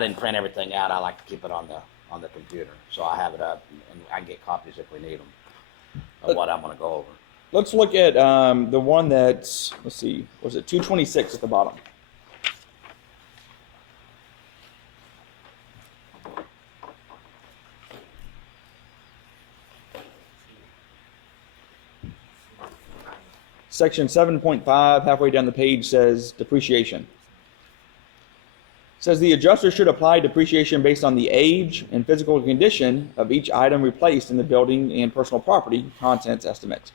didn't print everything out, I like to keep it on the computer, so I have it up and I can get copies if we need them of what I'm going to go over. Let's look at the one that's, let's see, was it 226 at the bottom? Section 7.5, halfway down the page, says depreciation. It says the adjuster should apply depreciation based on the age and physical condition of each item replaced in the building and personal property contents estimate.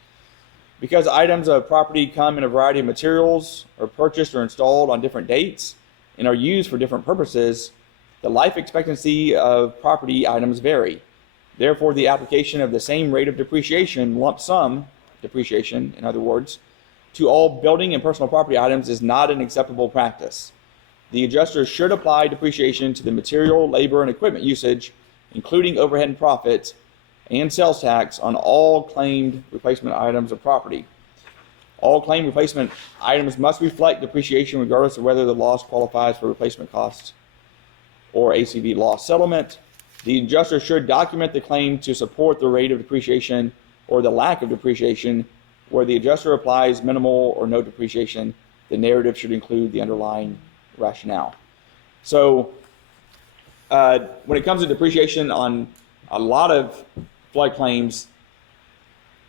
Because items of property come in a variety of materials, are purchased or installed on different dates, and are used for different purposes, the life expectancy of property items vary. Therefore, the application of the same rate of depreciation, lump sum depreciation, in other words, to all building and personal property items is not an acceptable practice. The adjuster should apply depreciation to the material, labor, and equipment usage, including overhead and profit, and sales tax on all claimed replacement items of property. All claimed replacement items must reflect depreciation regardless of whether the loss qualifies for replacement costs or ACV loss settlement. The adjuster should document the claim to support the rate of depreciation or the lack of depreciation. Where the adjuster applies minimal or no depreciation, the narrative should include the underlying rationale. So when it comes to depreciation on a lot of flood claims,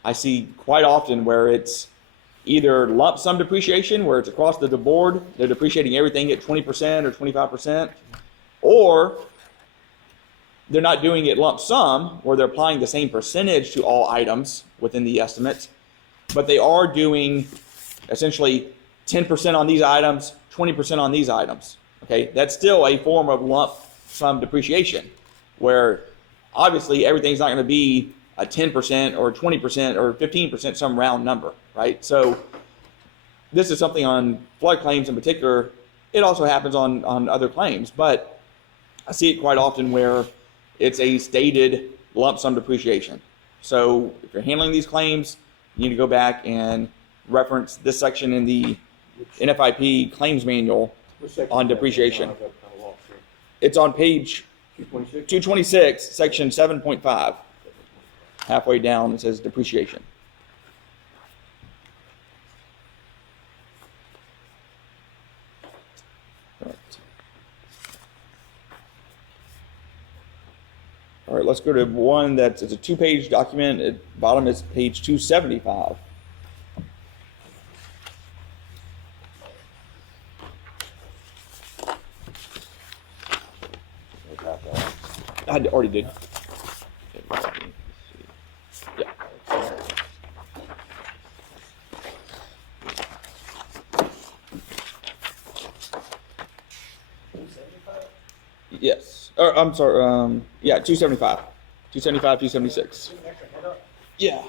I see quite often where it's either lump sum depreciation, where it's across the board, they're depreciating everything at 20% or 25%, or they're not doing it lump sum, where they're applying the same percentage to all items within the estimate, but they are doing essentially 10% on these items, 20% on these items. Okay, that's still a form of lump sum depreciation, where obviously everything's not going to be a 10% or 20% or 15%, some round number, right? So this is something on flood claims in particular. It also happens on other claims, but I see it quite often where it's a stated lump sum depreciation. So if you're handling these claims, you need to go back and reference this section in the NFIP claims manual on depreciation. It's on page 226? 226, section 7.5. Halfway down, it says depreciation. All right, let's go to one that's it's a 2-page document. At the bottom is page 275. I already did. Yeah. Yes. Or, I'm sorry. Yeah, 275. 275, 276. Yeah.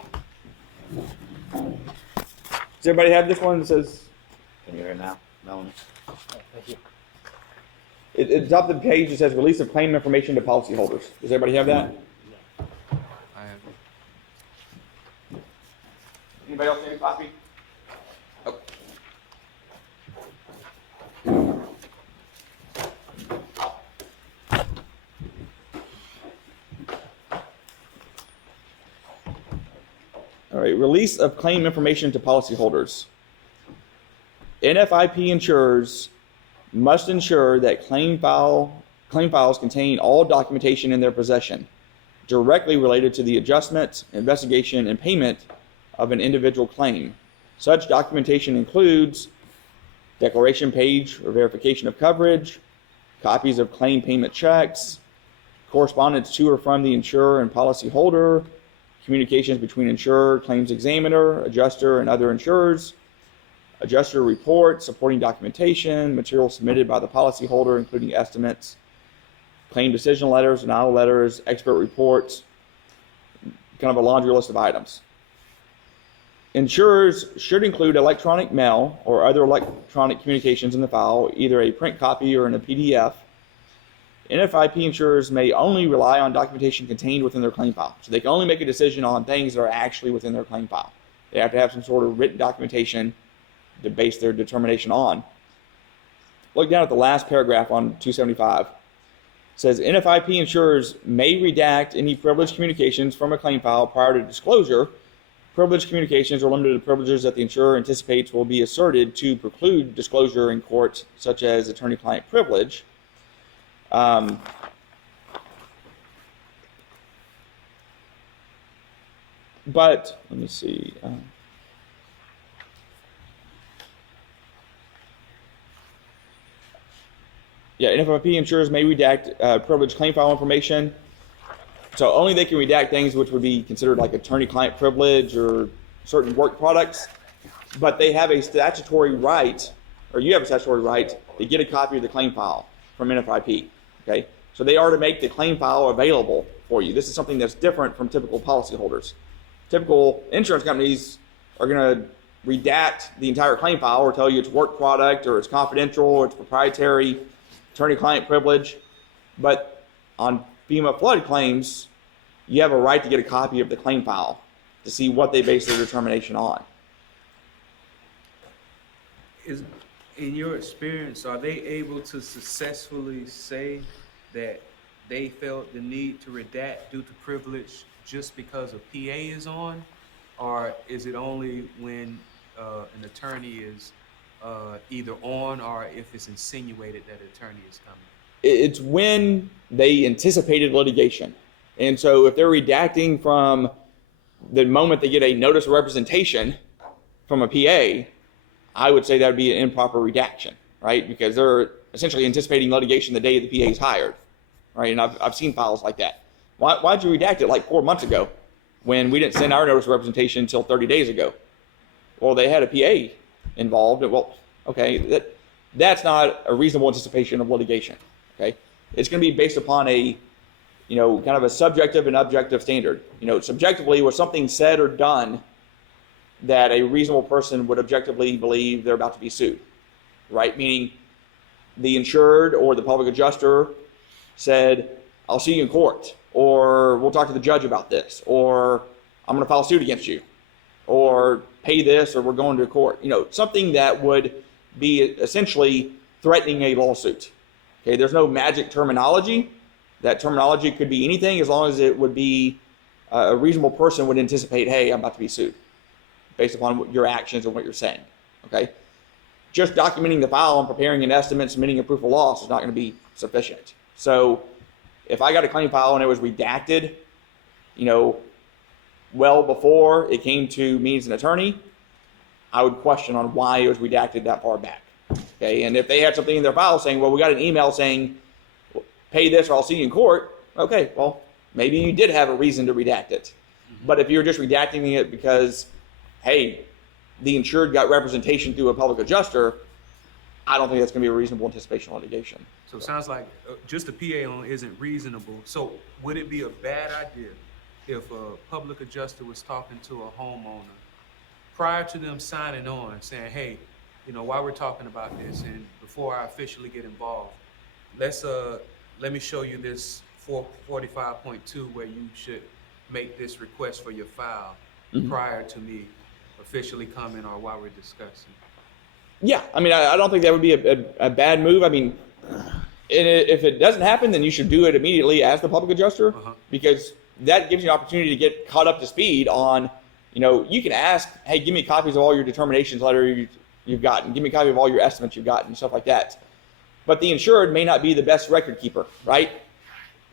Does everybody have this one that says? Can you hear now? No. Thank you. At the top of the page, it says release of claim information to policyholders. Does everybody have that? I have. Anybody else need a copy? Oh. All right, release of claim information to policyholders. NFIP insurers must ensure that claim files contain all documentation in their possession directly related to the adjustment, investigation, and payment of an individual claim. Such documentation includes declaration page or verification of coverage, copies of claim payment checks, correspondence to or from the insurer and policyholder, communications between insurer, claims examiner, adjuster, and other insurers, adjuster reports, supporting documentation, material submitted by the policyholder, including estimates, claim decision letters, denial letters, expert reports, kind of a laundry list of items. Insurers should include electronic mail or other electronic communications in the file, either a print copy or in a PDF. NFIP insurers may only rely on documentation contained within their claim file. So they can only make a decision on things that are actually within their claim file. They have to have some sort of written documentation to base their determination on. Look down at the last paragraph on 275. It says NFIP insurers may redact any privileged communications from a claim file prior to disclosure. Privileged communications are limited to privileges that the insurer anticipates will be asserted to preclude disclosure in court, such as attorney-client privilege. But let me see. NFIP insurers may redact privileged claim file information. So only they can redact things which would be considered like attorney-client privilege or certain work products. But they have a statutory right, or you have a statutory right, to get a copy of the claim file from NFIP. Okay, so they are to make the claim file available for you. This is something that's different from typical policyholders. Typical insurance companies are going to redact the entire claim file or tell you it's work product or it's confidential or it's proprietary, attorney-client privilege. But on FEMA flood claims, you have a right to get a copy of the claim file to see what they base their determination on. In your experience, are they able to successfully say that they felt the need to redact due to privilege just because a PA is on? Or is it only when an attorney is either on or if it's insinuated that an attorney is coming? It's when they anticipated litigation. And so if they're redacting from the moment they get a notice of representation from a PA, I would say that would be an improper redaction, right? Because they're essentially anticipating litigation the day the PA is hired, right? And I've seen files like that. Why'd you redact it like 4 months ago when we didn't send our notice of representation until 30 days ago? Well, they had a PA involved. Well, okay, that's not a reasonable anticipation of litigation, okay? It's going to be based upon a, kind of a subjective and objective standard. Subjectively, was something said or done that a reasonable person would objectively believe they're about to be sued, right? Meaning the insured or the public adjuster said, I'll see you in court, or we'll talk to the judge about this, or I'm going to file a suit against you, or pay this, or we're going to court. Something that would be essentially threatening a lawsuit. Okay, there's no magic terminology, That terminology could be anything as long as it would be a reasonable person would anticipate, hey, I'm about to be sued based upon your actions and what you're saying, okay? Just documenting the file and preparing an estimate, submitting a proof of loss is not going to be sufficient. So if I got a claim file and it was redacted, well before it came to me as an attorney, I would question on why it was redacted that far back, okay? And if they had something in their file saying, well, we got an email saying, pay this or I'll see you in court, okay, well, maybe you did have a reason to redact it. But if you're just redacting it because, hey, the insured got representation through a public adjuster, I don't think that's going to be a reasonable anticipation of litigation. So it sounds like just a PA on isn't reasonable. So would it be a bad idea if a public adjuster was talking to a homeowner prior to them signing on, saying, hey, while we're talking about this and before I officially get involved, let me show you this 445.2 where you should make this request for your file prior to me officially coming or while we're discussing? Yeah, I mean, I don't think that would be a bad move. I mean, if it doesn't happen, then you should do it immediately as the public adjuster, because that gives you an opportunity to get caught up to speed on, you can ask, hey, give me copies of all your determinations letter you've gotten, give me a copy of all your estimates you've gotten, stuff like that. But the insured may not be the best record keeper, right?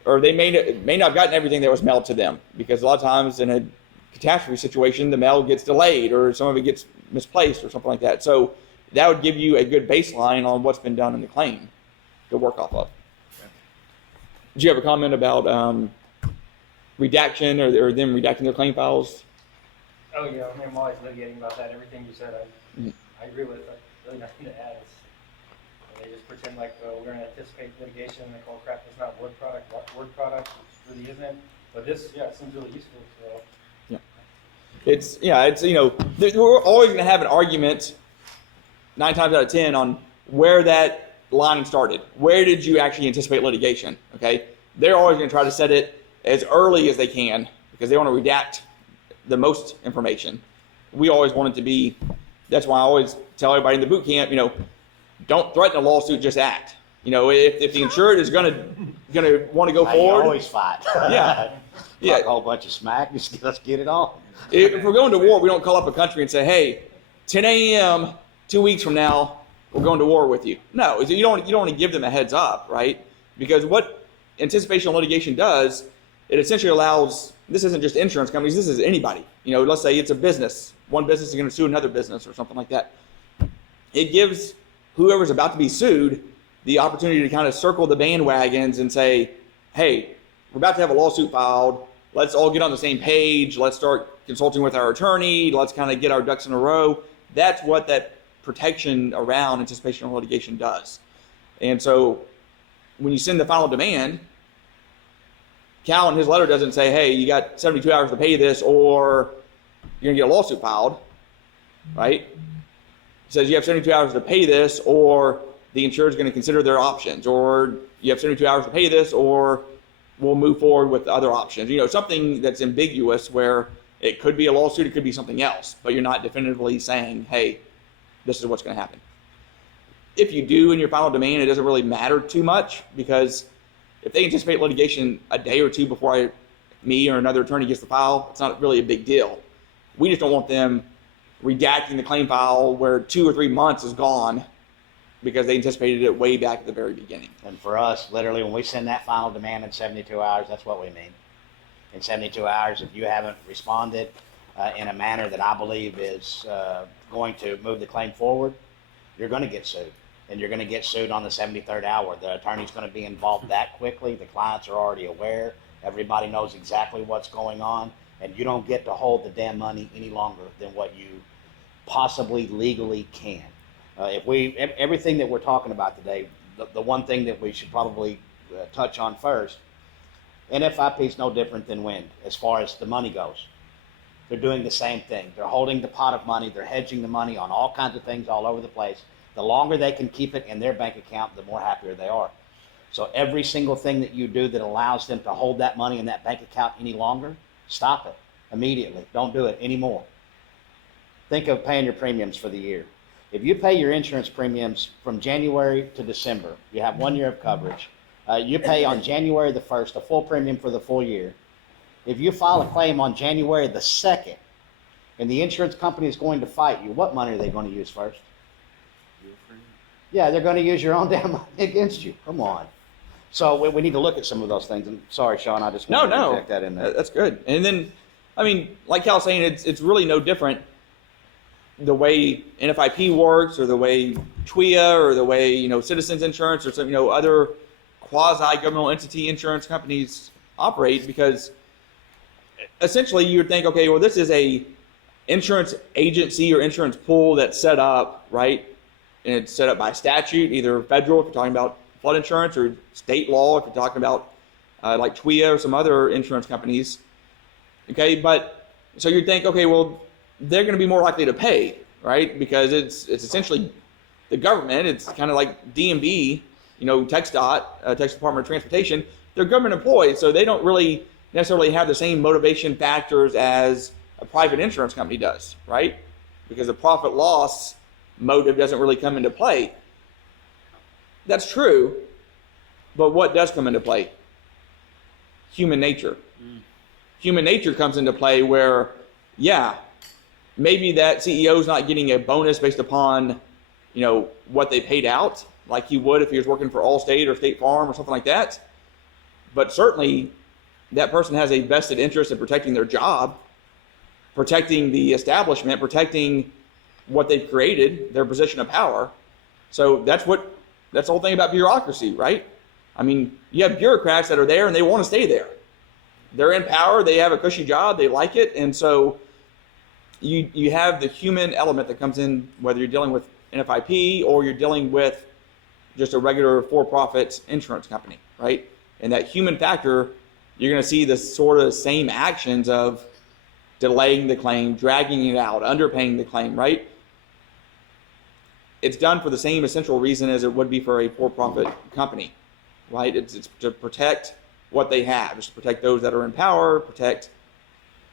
Or they may not have gotten everything that was mailed to them, because a lot of times in a catastrophe situation, the mail gets delayed or some of it gets misplaced or something like that. So that would give you a good baseline on what's been done in the claim to work off of. Did you have a comment about redaction or them redacting their claim files? Oh, yeah, I'm always litigating about that. Everything you said, I agree with. Really nothing to add. They just pretend like we're going to anticipate litigation and they call crap that's not word product, which really isn't. But this, it seems really useful. So. It's we're always going to have an argument 9 times out of 10 on where that line started. Where did you actually anticipate litigation? Okay, they're always going to try to set it as early as they can because they want to redact the most information. We always want it to be. That's why I always tell everybody in the boot camp, don't threaten a lawsuit, just act. If the insured is gonna want to go forward, always fight. Yeah. Talk a whole bunch of smack. Let's get it on. If we're going to war, we don't call up a country and say, hey, 10 a.m. 2 weeks from now, we're going to war with you. No, you don't want to give them a heads up, right? Because what anticipation litigation does, it essentially allows, this isn't just insurance companies, this is anybody. Let's say it's a business. One business is going to sue another business or something like that. It gives whoever's about to be sued the opportunity to kind of circle the bandwagons and say, hey, we're about to have a lawsuit filed. Let's all get on the same page. Let's start consulting with our attorney. Let's kind of get our ducks in a row. That's what that protection around anticipation of litigation does. And so when you send the final demand, Cal in his letter doesn't say, hey, you got 72 hours to pay this or you're going to get a lawsuit filed, right? It says you have 72 hours to pay this or the insurer is going to consider their options, or you have 72 hours to pay this or we'll move forward with other options. Something that's ambiguous where it could be a lawsuit, it could be something else, but you're not definitively saying, hey, this is what's going to happen. If you do in your final demand, it doesn't really matter too much because if they anticipate litigation a day or two before me or another attorney gets the file, it's not really a big deal. We just don't want them redacting the claim file where 2 or 3 months is gone because they anticipated it way back at the very beginning. And for us, literally, when we send that final demand in 72 hours, that's what we mean. In 72 hours, if you haven't responded in a manner that I believe is going to move the claim forward, you're going to get sued. And you're going to get sued on the 73rd hour. The attorney's going to be involved that quickly. The clients are already aware. Everybody knows exactly what's going on. And you don't get to hold the damn money any longer than what you possibly legally can. Everything that we're talking about today, the one thing that we should probably touch on first, NFIP is no different than wind as far as the money goes. They're doing the same thing. They're holding the pot of money. They're hedging the money on all kinds of things all over the place. The longer they can keep it in their bank account, the more happier they are. So every single thing that you do that allows them to hold that money in that bank account any longer, stop it immediately. Don't do it anymore. Think of paying your premiums for the year. If you pay your insurance premiums from January to December, you have 1 year of coverage. You pay on January the 1st, the full premium for the full year. If you file a claim on January the 2nd, and the insurance company is going to fight you, what money are they going to use first? Yeah, they're going to use your own damn money against you. Come on. So we need to look at some of those things. And sorry, Shaun, I just wanted to inject that in there. That's good. And then, I mean, like Cal's saying, it's really no different the way NFIP works, or the way TWIA, or the way, you know, Citizens Insurance, or some, you know, other quasi-governmental entity insurance companies operate, because essentially you would think, okay, well, this is a insurance agency or insurance pool that's set up, right? And it's set up by statute, either federal if you're talking about flood insurance, or state law if you're talking about like TWIA or some other insurance companies. Okay, but so you'd think, okay, well, they're going to be more likely to pay, right? Because it's essentially the government. It's kind of like DMV, you know, TxDOT, Texas Department of Transportation. They're government employees, so they don't really necessarily have the same motivation factors as a private insurance company does, right? Because the profit loss motive doesn't really come into play. That's true, but what does come into play? Human nature. Human nature comes into play where, yeah, maybe that CEO is not getting a bonus based upon, you know, what they paid out, like he would if he was working for Allstate or State Farm or something like that. But certainly that person has a vested interest in protecting their job, protecting the establishment, protecting what they've created, their position of power. So that's the whole thing about bureaucracy, right? I mean, you have bureaucrats that are there and they want to stay there. They're in power, they have a cushy job, they like it, and so you have the human element that comes in, whether you're dealing with NFIP or you're dealing with just a regular for-profit insurance company, right? And that human factor, you're going to see the sort of same actions of delaying the claim, dragging it out, underpaying the claim, right? It's done for the same essential reason as it would be for a for-profit company, right? It's to protect what they have. It's to protect those that are in power, protect,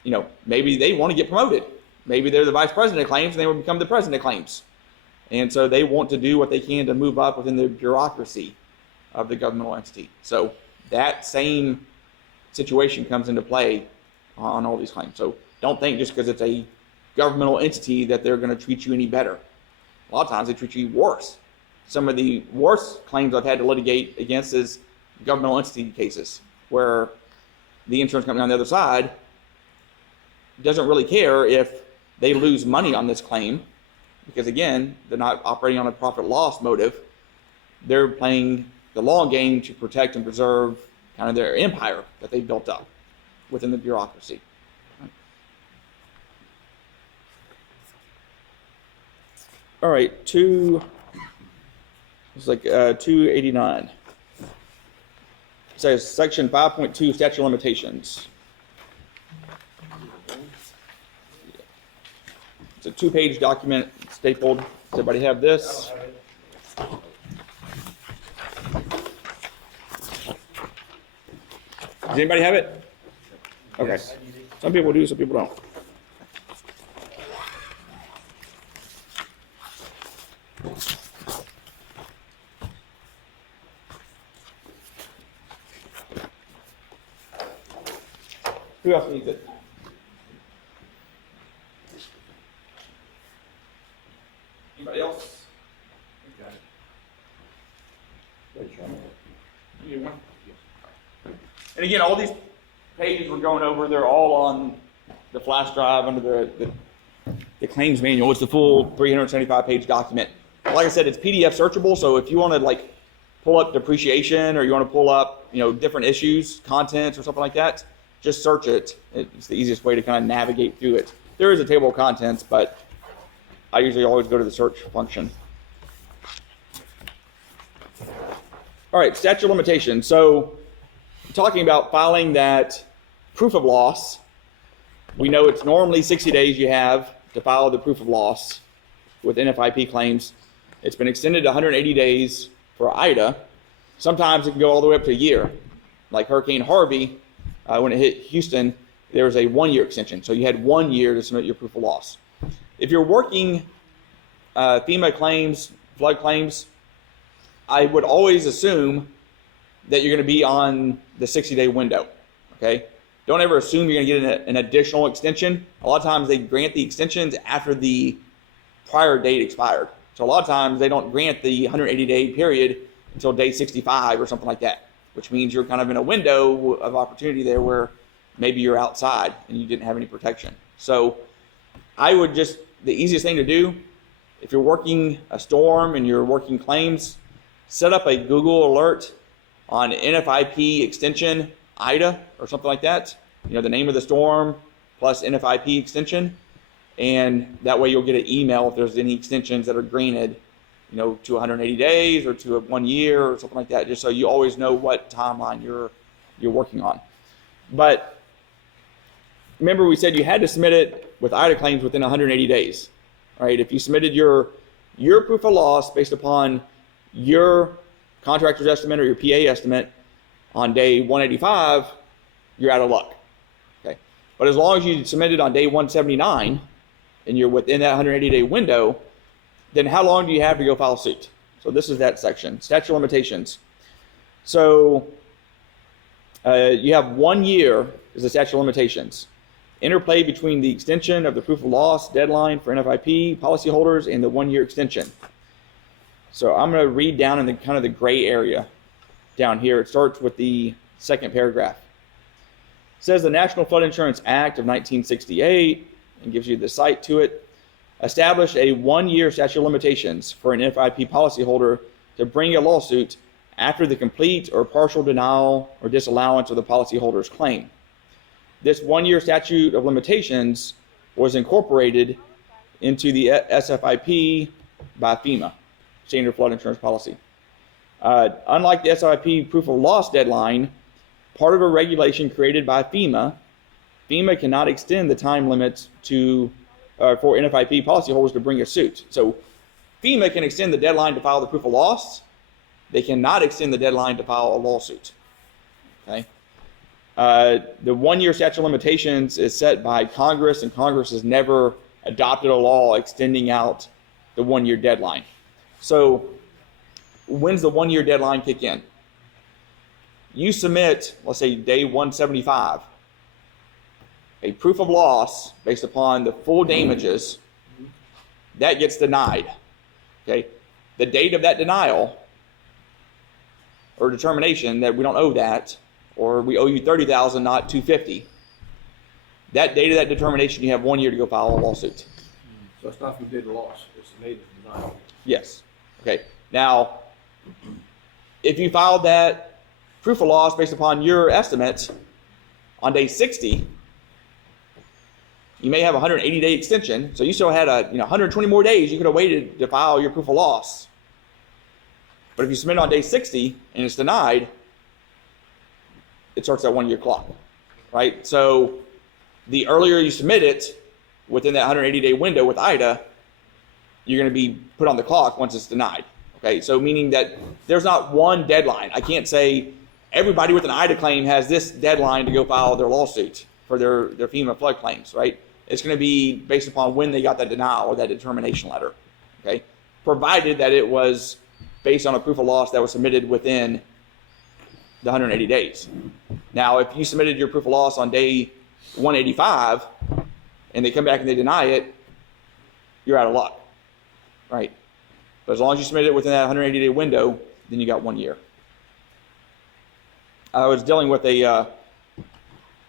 you know, maybe they want to get promoted. Maybe they're the vice president of claims and they will become the president of claims. And so they want to do what they can to move up within the bureaucracy of the governmental entity. So that same situation comes into play on all these claims. So don't think just because it's a governmental entity that they're going to treat you any better. A lot of times they treat you worse. Some of the worst claims I've had to litigate against is governmental entity cases, where the insurance company on the other side doesn't really care if they lose money on this claim, because again, they're not operating on a profit loss motive. They're playing the long game to protect and preserve kind of their empire that they've built up within the bureaucracy. All right, it's like 289. It says section 5.2 statute of limitations. It's a 2-page document, stapled. Does everybody have this? Does anybody have it? Okay. Yes. Some people do, some people don't. Who else needs it? Anybody else? You need one? And again, all these pages we're going over, they're all on the flash drive under the claims manual. It's the full 375-page document. Like I said, it's PDF searchable, so if you want to like pull up depreciation, or you want to pull up, you know, different issues, contents, or something like that, just search it. It's the easiest way to kind of navigate through it. There is a table of contents, but I usually always go to the search function. All right, statute of limitations. So talking about filing that proof of loss, we know it's normally 60 days you have to file the proof of loss with NFIP claims. It's been extended to 180 days for Ida. Sometimes it can go all the way up to a year. Like Hurricane Harvey, when it hit Houston, there was a 1-year extension. So you had 1 year to submit your proof of loss. If you're working FEMA claims, flood claims, I would always assume that you're going to be on the 60-day window, okay? Don't ever assume you're going to get an additional extension. A lot of times they grant the extensions after the prior date expired. So a lot of times they don't grant the 180-day period until day 65 or something like that, which means you're kind of in a window of opportunity there where maybe you're outside and you didn't have any protection. So I would just, the easiest thing to do, if you're working a storm and you're working claims, set up a Google alert on NFIP extension IDA or something like that. You know, the name of the storm plus NFIP extension. And that way you'll get an email if there's any extensions that are granted, you know, to 180 days or to 1 year or something like that, just so you always know what timeline you're working on. But remember we said you had to submit it with IDA claims within 180 days, right? If you submitted your proof of loss based upon your contractor's estimate or your PA estimate on day 185, you're out of luck, okay? But as long as you submitted on day 179 and you're within that 180-day window, then how long do you have to go file suit? So this is that section, statute of limitations. So you have 1 year is the statute of limitations. Interplay between the extension of the proof of loss deadline for NFIP policyholders and the 1 year extension. So I'm going to read down in the kind of the gray area down here. It starts with the second paragraph. It says the National Flood Insurance Act of 1968, and gives you the cite to it, established a 1 year statute of limitations for an NFIP policyholder to bring a lawsuit after the complete or partial denial or disallowance of the policyholder's claim. This 1 year statute of limitations was incorporated into the SFIP by FEMA, Standard Flood Insurance Policy. Unlike the SFIP proof of loss deadline, part of a regulation created by FEMA cannot extend the time limits to for NFIP policyholders to bring a suit. So FEMA can extend the deadline to file the proof of loss. They cannot extend the deadline to file a lawsuit. Okay. The 1 year statute of limitations is set by Congress, and Congress has never adopted a law extending out the 1 year deadline. So when's the 1 year deadline kick in? You submit, let's say day 175, a proof of loss based upon the full damages, that gets denied. Okay, the date of that denial or determination that we don't owe that, or we owe you $30,000, not $250. That date of that determination, you have 1 year to go file a lawsuit. So it's not from date of loss, it's the date of denial. Yes. Okay. Now, if you filed that proof of loss based upon your estimates on day 60, you may have a 180-day extension, so you still had 120 more days you could have waited to file your proof of loss. But if you submit on day 60 and it's denied, it starts that 1 year clock, right? So the earlier you submit it within that 180-day window with IDA, you're going to be put on the clock once it's denied. Okay, so meaning that there's not one deadline. I can't say everybody with an IDA claim has this deadline to go file their lawsuit for their FEMA flood claims, right? It's going to be based upon when they got that denial or that determination letter, okay? Provided that it was based on a proof of loss that was submitted within the 180 days. Now, if you submitted your proof of loss on day 185 and they come back and they deny it, you're out of luck, right? But as long as you submit it within that 180-day window, then you got 1 year. I was dealing with a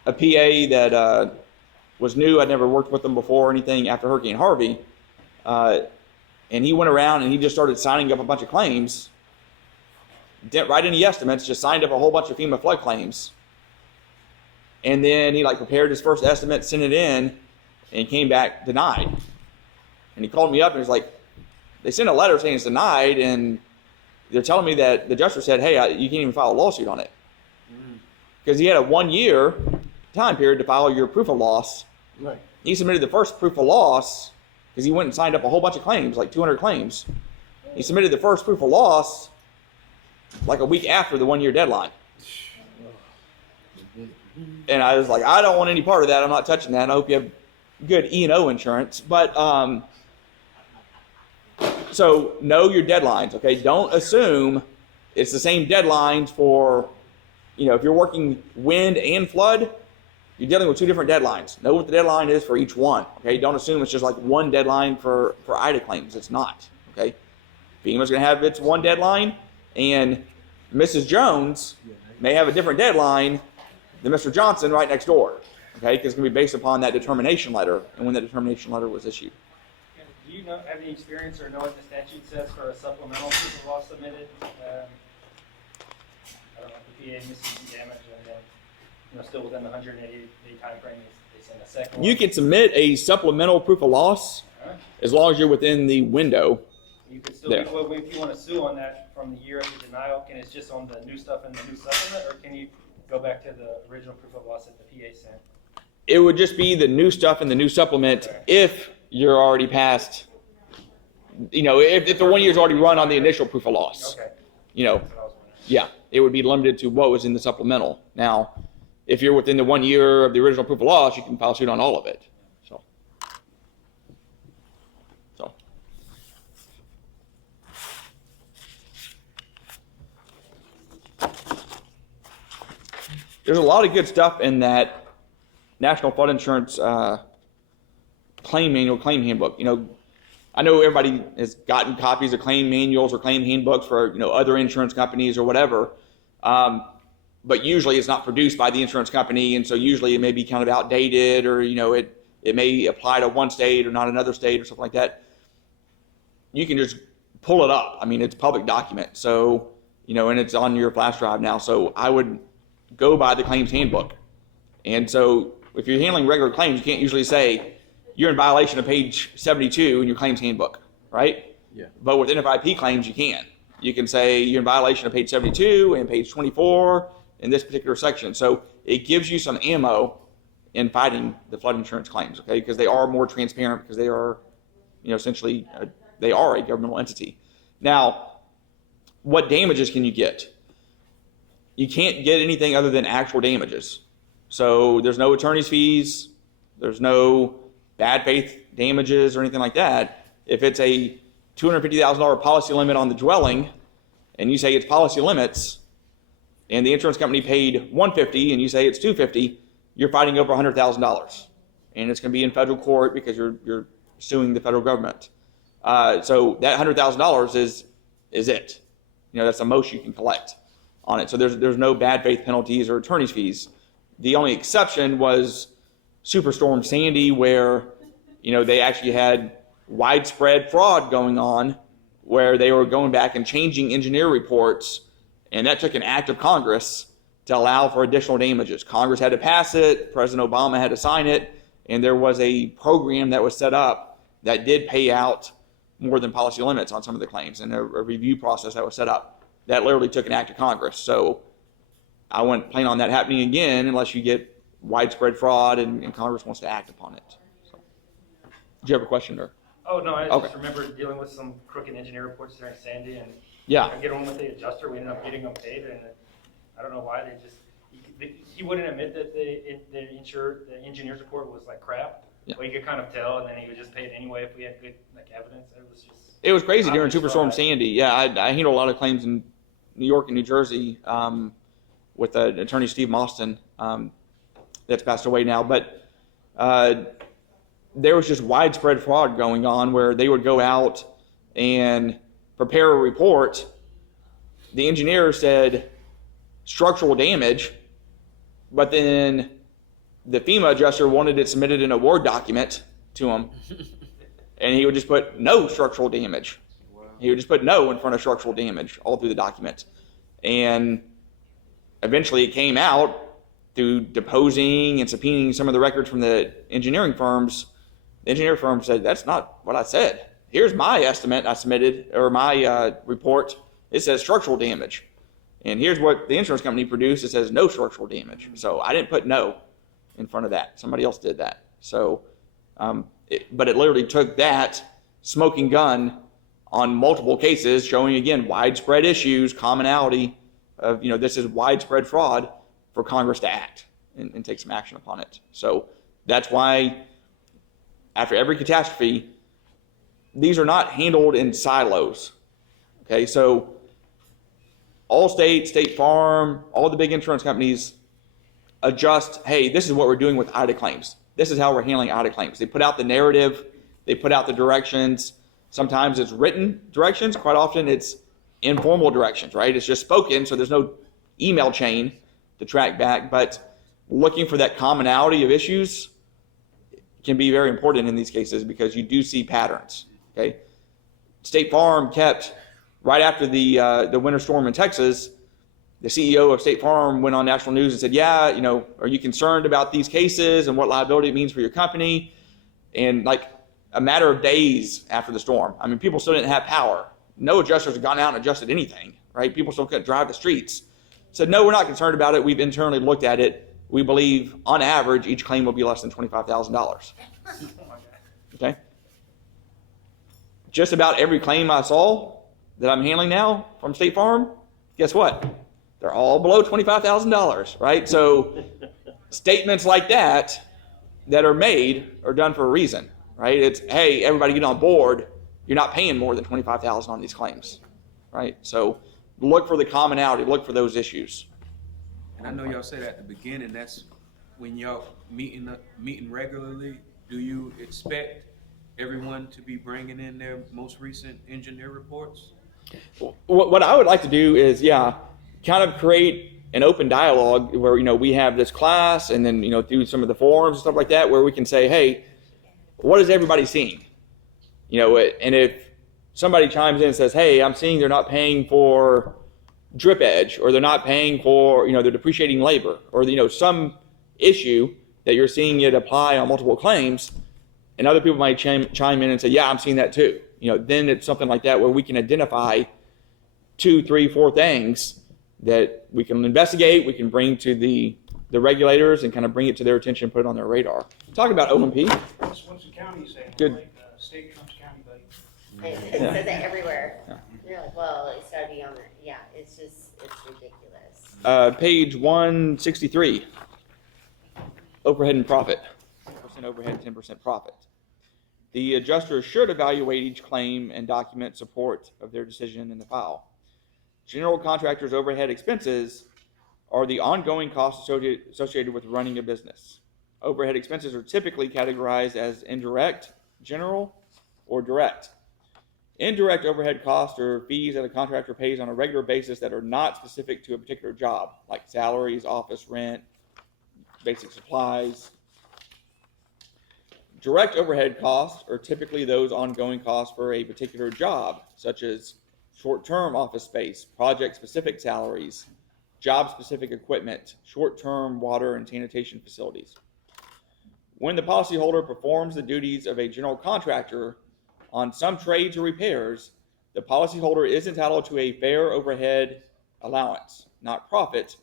PA that was new. I'd never worked with them before or anything after Hurricane Harvey. And he went around and he just started signing up a bunch of claims, didn't write any estimates, just signed up a whole bunch of FEMA flood claims. And then he prepared his first estimate, sent it in, and came back denied. And he called me up and was like, they sent a letter saying it's denied, and they're telling me that the adjuster said, hey, you can't even file a lawsuit on it. Because he had a 1 year time period to file your proof of loss. Right. He submitted the first proof of loss because he went and signed up a whole bunch of claims, like 200 claims. He submitted the first proof of loss like a week after the 1 year deadline. And I was like, I don't want any part of that. I'm not touching that. I hope you have good E&O insurance. But so know your deadlines, okay? Don't assume it's the same deadlines for, if you're working wind and flood, you're dealing with two different deadlines. Know what the deadline is for each one, okay? Don't assume it's just like one deadline for IDA claims. It's not, okay? FEMA's going to have its one deadline, and Mrs. Jones may have a different deadline than Mr. Johnson right next door, okay? Because it's going to be based upon that determination letter and when that determination letter was issued. Do you have any experience or know what the statute says for a supplemental proof of loss submitted? I don't know if the PA misses some damage and then, still within the 180-day time frame, they send a second one. You can submit a supplemental proof of loss as long as you're within the window. You could still, there. if you want to sue on that from the year of the denial, can it's just on the new stuff and the new supplement, or can you go back to the original proof of loss that the PA sent? It would just be the new stuff and the new supplement if you're already past, if the 1 year's already run on the initial proof of loss. Okay. That's what I was wondering. Yeah, it would be limited to what was in the supplemental. Now, if you're within the 1 year of the original proof of loss, you can file suit on all of it. So. There's a lot of good stuff in that National Flood Insurance claim manual, claim handbook. I know everybody has gotten copies of claim manuals or claim handbooks for other insurance companies or whatever, but usually it's not produced by the insurance company, and so usually it may be kind of outdated, or it may apply to one state or not another state or something like that. You can just pull it up. I mean, it's a public document, so and it's on your flash drive now. So I would go by the claims handbook, and so if you're handling regular claims, you can't usually say you're in violation of page 72 in your claims handbook, right? Yeah. But with NFIP claims, you can. You can say you're in violation of page 72 and page 24 in this particular section. So it gives you some ammo in fighting the flood insurance claims, okay? Because they are more transparent, because they are, essentially, they are a governmental entity. Now, what damages can you get? You can't get anything other than actual damages. So there's no attorney's fees, there's no bad faith damages or anything like that. If it's a $250,000 policy limit on the dwelling, and you say it's policy limits, and the insurance company paid $150 and you say it's $250, you're fighting over $100,000, and it's going to be in federal court because you're suing the federal government. So that $100,000 is it. That's the most you can collect on it. So there's no bad faith penalties or attorney's fees. The only exception was Superstorm Sandy, where they actually had widespread fraud going on, where they were going back and changing engineer reports, and that took an act of Congress to allow for additional damages. Congress had to pass it, President Obama had to sign it, and there was a program that was set up that did pay out more than policy limits on some of the claims, and a review process that was set up. That literally took an act of Congress. So I wouldn't plan on that happening again unless you get widespread fraud and Congress wants to act upon it. So, did you have a question, or? Oh, no, I Okay. just remember dealing with some crooked engineer reports during Sandy, and Yeah. I get on with the adjuster, we ended up getting them paid, and I don't know why he wouldn't admit that the engineer's report was like crap. Yeah. Well, you could kind of tell, and then he would just pay it anyway if we had good evidence. It was crazy during obvious Superstorm fraud. Sandy. Yeah, I handle a lot of claims in New York and New Jersey with attorney Steve Mostyn that's passed away now. But there was just widespread fraud going on, where they would go out and prepare a report. The engineer said structural damage, but then the FEMA adjuster wanted it submitted in a Word document to him, and he would just put no structural damage. He would just put no in front of structural damage all through the document. And eventually it came out through deposing and subpoenaing some of the records from the engineering firms. The engineer firm said, that's not what I said. Here's my estimate I submitted, or my report. It says structural damage. And here's what the insurance company produced. It says no structural damage. So I didn't put no in front of that. Somebody else did that. So, but it literally took that smoking gun on multiple cases, showing, again, widespread issues, commonality of, this is widespread fraud, for Congress to act and take some action upon it. So that's why after every catastrophe, these are not handled in silos. Okay, so Allstate, State Farm, all the big insurance companies adjust, hey, this is what we're doing with IDA claims. This is how we're handling IDA claims. They put out the narrative, they put out the directions. Sometimes it's written directions, quite often it's informal directions, right? It's just spoken, so there's no email chain to track back, but looking for that commonality of issues can be very important in these cases because you do see patterns, okay? State Farm kept, right after the winter storm in Texas, the CEO of State Farm went on national news and said, yeah, you know, are you concerned about these cases and what liability it means for your company? And like a matter of days after the storm, I mean, people still didn't have power. No adjusters had gone out and adjusted anything, right? People still couldn't drive the streets. Said, no, we're not concerned about it. We've internally looked at it. We believe, on average, each claim will be less than $25,000. Okay? Just about every claim I saw that I'm handling now from State Farm, guess what? They're all below $25,000, right? So statements like that are made are done for a reason, right? It's, hey, everybody get on board. You're not paying more than $25,000 on these claims, right? So look for the commonality, look for those issues. And I know y'all said at the beginning, that's when y'all meeting regularly. Do you expect everyone to be bringing in their most recent engineer reports? What I would like to do is, kind of create an open dialogue where, you know, we have this class and then, you know, through some of the forums and stuff like that, where we can say, hey, what is everybody seeing? You know, and if somebody chimes in and says, hey, I'm seeing they're not paying for drip edge, or they're not paying for, you know, they're depreciating labor, or, you know, some issue that you're seeing it apply on multiple claims, and other people might chime in and say, yeah, I'm seeing that too. You know, then it's something like that where we can identify 2, 3, 4 things that we can investigate, we can bring to the regulators and kind of bring it to their attention, put it on their radar. Talking about OMP. What's the county saying? Good. Like, state trumps county, buddy. It says it everywhere. You're like, well, it's gotta be on there. Yeah, it's ridiculous. Page 163. Overhead and profit. 10% overhead, 10% profit. The adjuster should evaluate each claim and document support of their decision in the file. General contractors' overhead expenses are the ongoing costs associated with running a business. Overhead expenses are typically categorized as indirect, general, or direct. Indirect overhead costs are fees that a contractor pays on a regular basis that are not specific to a particular job, like salaries, office rent, basic supplies. Direct overhead costs are typically those ongoing costs for a particular job, such as short-term office space, project-specific salaries, job-specific equipment, short-term water and sanitation facilities. When the policyholder performs the duties of a general contractor on some trades or repairs, the policyholder is entitled to a fair overhead allowance, not profit,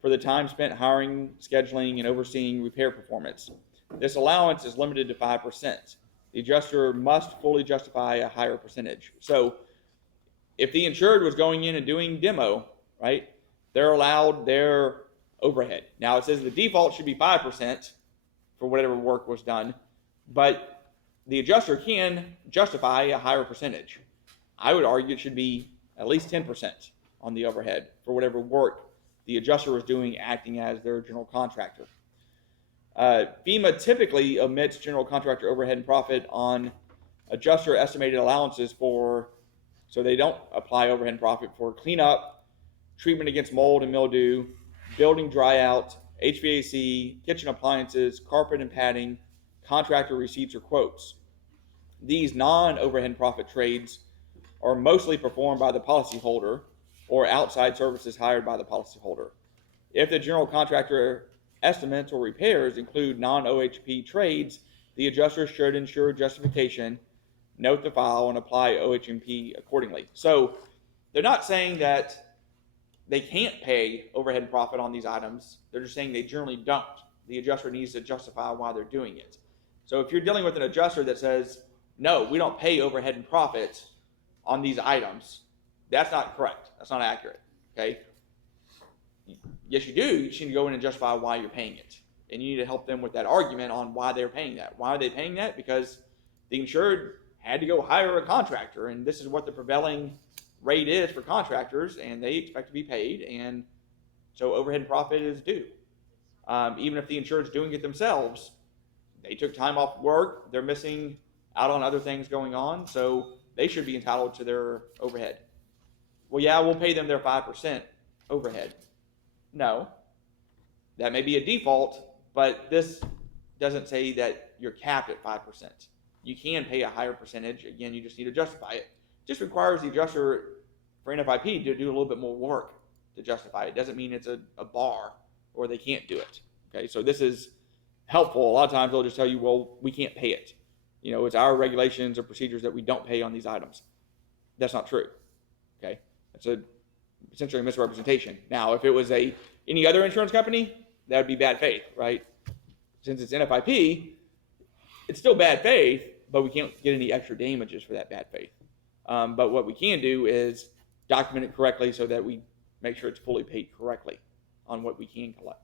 for the time spent hiring, scheduling, and overseeing repair performance. This allowance is limited to 5%. The adjuster must fully justify a higher percentage. So if the insured was going in and doing demo, right, they're allowed their overhead. Now it says the default should be 5% for whatever work was done, but the adjuster can justify a higher percentage. I would argue it should be at least 10% on the overhead for whatever work the adjuster was doing, acting as their general contractor. FEMA typically omits general contractor overhead and profit on adjuster estimated allowances so they don't apply overhead and profit for cleanup, treatment against mold and mildew, building dry out, HVAC, kitchen appliances, carpet and padding, contractor receipts or quotes. These non-overhead and profit trades are mostly performed by the policyholder or outside services hired by the policyholder. If the general contractor estimates or repairs include non-OHP trades, the adjuster should ensure justification, note the file, and apply OHP accordingly. So they're not saying that they can't pay overhead and profit on these items. They're just saying they generally don't. The adjuster needs to justify why they're doing it. So if you're dealing with an adjuster that says, no, we don't pay overhead and profit on these items, that's not correct. That's not accurate, okay? Yes, you do. You just need to go in and justify why you're paying it. And you need to help them with that argument on why they're paying that. Why are they paying that? Because the insured had to go hire a contractor, and this is what the prevailing rate is for contractors, and they expect to be paid, and so overhead and profit is due. Even if the insured's doing it themselves, they took time off work, they're missing out on other things going on, so they should be entitled to their overhead. Well, yeah, we'll pay them their 5% overhead. No, that may be a default, but this doesn't say that you're capped at 5%. You can pay a higher percentage. Again, you just need to justify it. It just requires the adjuster for NFIP to do a little bit more work to justify it. It doesn't mean it's a bar or they can't do it. Okay, so this is helpful. A lot of times they'll just tell you, well, we can't pay it. You know, it's our regulations or procedures that we don't pay on these items. That's not true. Okay, that's essentially a misrepresentation. Now, if it was any other insurance company, that would be bad faith, right? Since it's NFIP, it's still bad faith, but we can't get any extra damages for that bad faith. But what we can do is document it correctly so that we make sure it's fully paid correctly on what we can collect.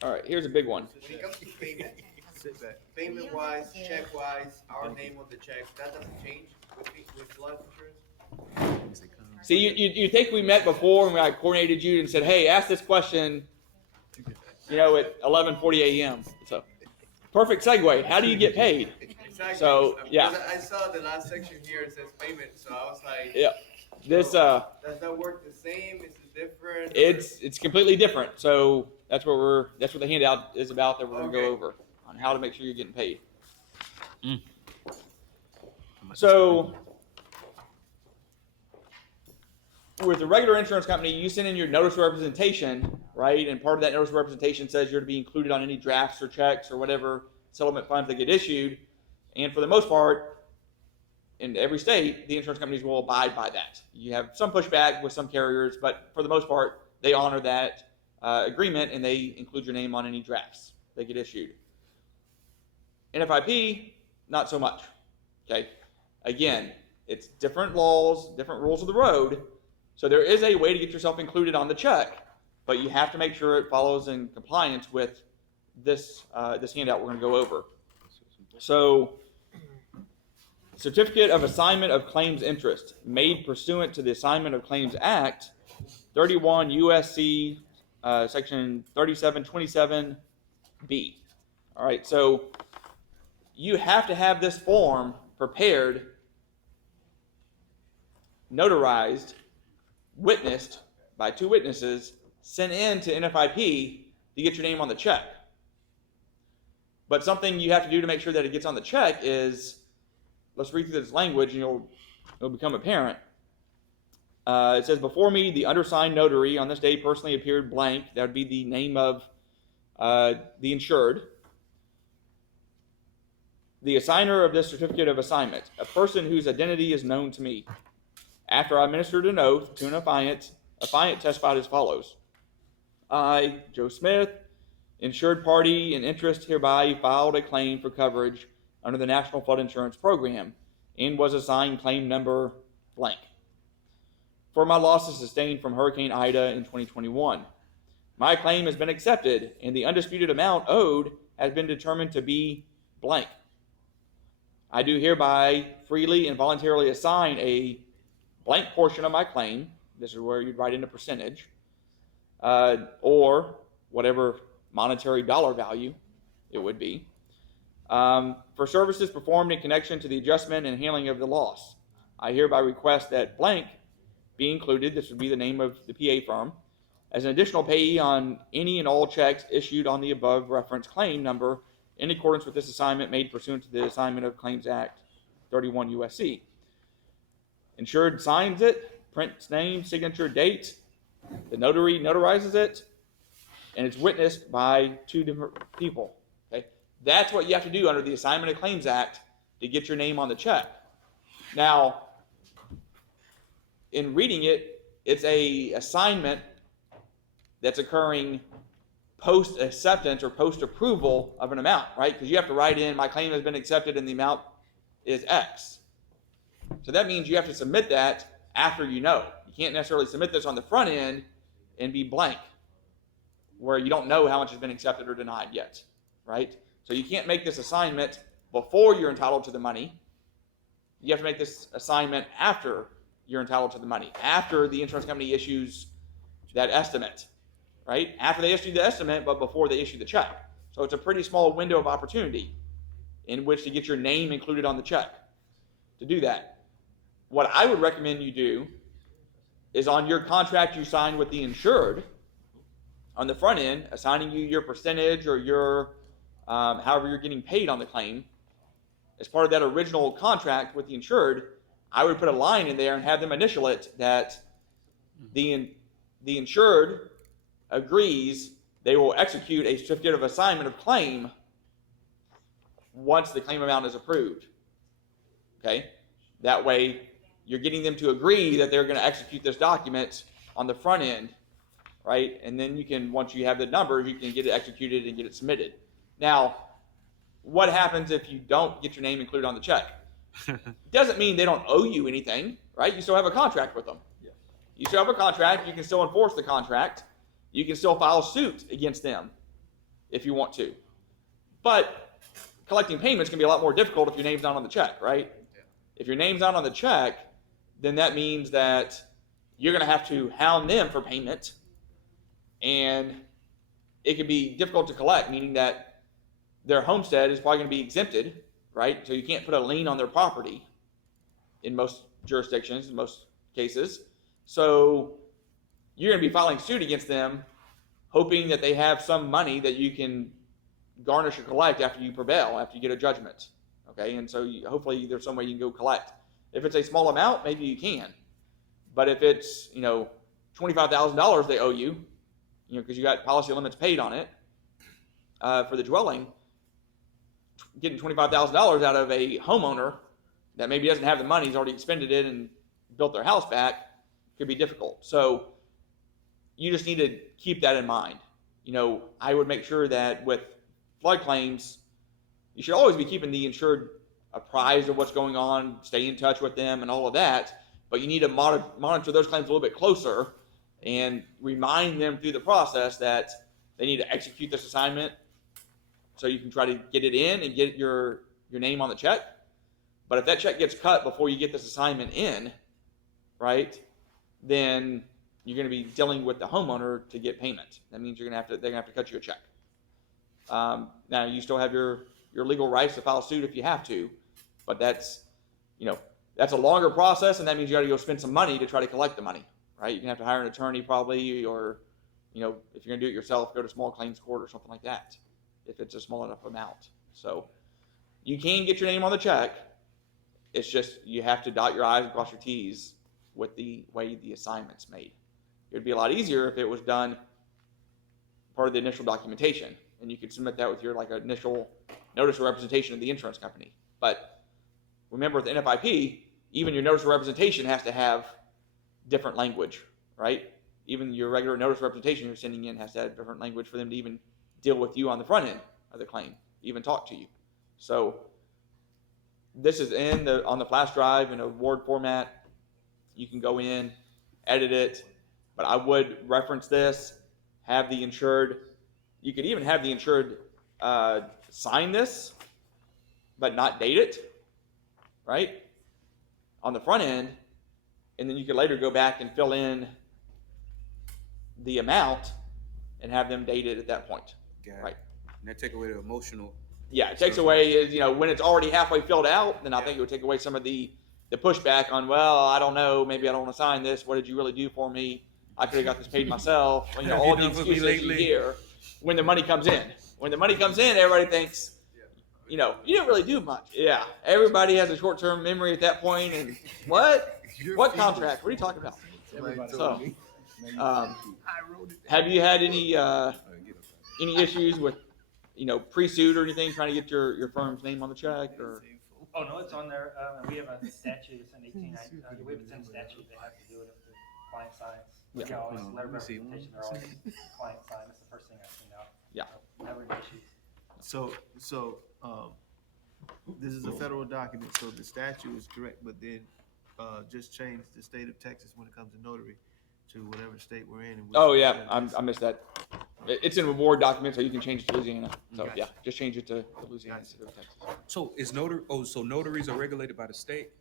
All right, here's a big one. When it comes to payment, payment-wise, check-wise, our name on the check, that doesn't change with life insurance? See, you think we met before and I coordinated you and said, hey, ask this question, you know, at 11:40 a.m. So, perfect segue. How do you get paid? Exactly. So, yeah. Because I saw the last section here, it says payment, so I was like, Yeah. This does that work the same? Is it different? it's completely different. So that's what the handout is about that we're gonna go Okay. over on how to make sure you're getting paid. So with a regular insurance company, you send in your notice of representation, right? And part of that notice of representation says you're to be included on any drafts or checks or whatever settlement funds that get issued. And for the most part, in every state, the insurance companies will abide by that. You have some pushback with some carriers, but for the most part, they honor that agreement and they include your name on any drafts that get issued. NFIP, not so much. Okay. Again, it's different laws, different rules of the road. So there is a way to get yourself included on the check, but you have to make sure it follows in compliance with this handout we're going to go over. So, Certificate of Assignment of Claims Interest made pursuant to the Assignment of Claims Act, 31 USC section 3727B. All right, so you have to have this form prepared, notarized, witnessed by 2 witnesses, sent in to NFIP to get your name on the check. But something you have to do to make sure that it gets on the check is, let's read through this language and it'll become apparent. It says, before me, the undersigned notary on this day personally appeared blank. That would be the name of the insured. The assigner of this certificate of assignment, a person whose identity is known to me. After I administered an oath to an affiant testified as follows. I, Joe Smith, insured party in interest hereby filed a claim for coverage under the National Flood Insurance Program and was assigned claim number blank for my losses sustained from Hurricane Ida in 2021. My claim has been accepted and the undisputed amount owed has been determined to be blank. I do hereby freely and voluntarily assign a blank portion of my claim. This is where you'd write in a percentage or whatever monetary dollar value it would be. For services performed in connection to the adjustment and handling of the loss. I hereby request that blank be included, this would be the name of the PA firm, as an additional payee on any and all checks issued on the above referenced claim number in accordance with this assignment made pursuant to the Assignment of Claims Act 31 USC. Insured signs it, prints name, signature, date, the notary notarizes it, and it's witnessed by 2 different people. Okay, that's what you have to do under the Assignment of Claims Act to get your name on the check. Now, in reading it, it's a assignment that's occurring post acceptance or post approval of an amount, right? Because you have to write in, my claim has been accepted and the amount is X. So that means you have to submit that after you know. You can't necessarily submit this on the front end and be blank, where you don't know how much has been accepted or denied yet, right? So you can't make this assignment before you're entitled to the money. You have to make this assignment after you're entitled to the money, after the insurance company issues that estimate, right? After they issue the estimate, but before they issue the check. So it's a pretty small window of opportunity in which to get your name included on the check to do that. What I would recommend you do is on your contract you sign with the insured, on the front end, assigning you your percentage or your however you're getting paid on the claim, as part of that original contract with the insured, I would put a line in there and have them initial it that the insured agrees they will execute a certificate of assignment of claim once the claim amount is approved. Okay? That way, you're getting them to agree that they're going to execute this document on the front end, right? And then you can, once you have the numbers, you can get it executed and get it submitted. Now, what happens if you don't get your name included on the check? Doesn't mean they don't owe you anything, right? You still have a contract with them. Yeah. You still have a contract. You can still enforce the contract. You can still file suit against them if you want to. But collecting payments can be a lot more difficult if your name's not on the check, right? Yeah. If your name's not on the check, then that means that you're going to have to hound them for payment, and it can be difficult to collect, meaning that their homestead is probably going to be exempted, right? So you can't put a lien on their property in most jurisdictions, in most cases. So you're going to be filing suit against them, hoping that they have some money that you can garnish or collect after you prevail, after you get a judgment. Okay, and so hopefully there's some way you can go collect. If it's a small amount, maybe you can. But if it's, $25,000 they owe you, because you got policy limits paid on it for the dwelling, getting $25,000 out of a homeowner that maybe doesn't have the money, he's already expended it and built their house back, could be difficult. So you just need to keep that in mind. I would make sure that with flood claims, you should always be keeping the insured apprised of what's going on, stay in touch with them and all of that, but you need to monitor those claims a little bit closer and remind them through the process that they need to execute this assignment so you can try to get it in and get your name on the check. But if that check gets cut before you get this assignment in, right, then you're going to be dealing with the homeowner to get payment. That means they're going to have to cut you a check. Now you still have your legal rights to file suit if you have to, but that's a longer process, and that means you got to go spend some money to try to collect the money, right? You're going to have to hire an attorney probably, or if you're going to do it yourself, go to small claims court or something like that, if it's a small enough amount. So you can get your name on the check. It's just you have to dot your I's and cross your T's with the way the assignment's made. It would be a lot easier if it was done part of the initial documentation, and you could submit that with your initial notice of representation of the insurance company. But remember, with the NFIP, even your notice of representation has to have different language, right? Even your regular notice of representation you're sending in has to have different language for them to even deal with you on the front end of the claim, even talk to you. So this is on the flash drive in a Word format. You can go in, edit it, but I would reference this, have the insured. You could even have the insured sign this, but not date it, right, on the front end, and then you could later go back and fill in the amount and have them date it at that point. Right. And that take away the emotional. Yeah, it takes away, when it's already halfway filled out, then I think it would take away some of the pushback on, well, I don't know, maybe I don't want to sign this. What did you really do for me? I could have got this paid myself. All the excuses you hear when the money comes in. When the money comes in, everybody thinks, you didn't really do much. Yeah, everybody has a short-term memory at that point. And what? What contract? What are you talking about? So, have you had any issues with, pre-suit or anything, trying to get your firm's name on the check? Or Oh, no, it's on there. We have a statute, it's in 1890, it's in statute, they have to do it if the client signs. Yeah. Always letter of representation, they're always client sign, that's the first thing I send out. So, this is a federal document, so the statute is correct, but then, just change the state of Texas when it comes to notary to whatever state we're in. And Oh yeah, I missed that. It's in a Word document, so you can change it to Louisiana. So Gotcha. yeah, just change it to Louisiana instead of Texas. So is so notaries are regulated by the state?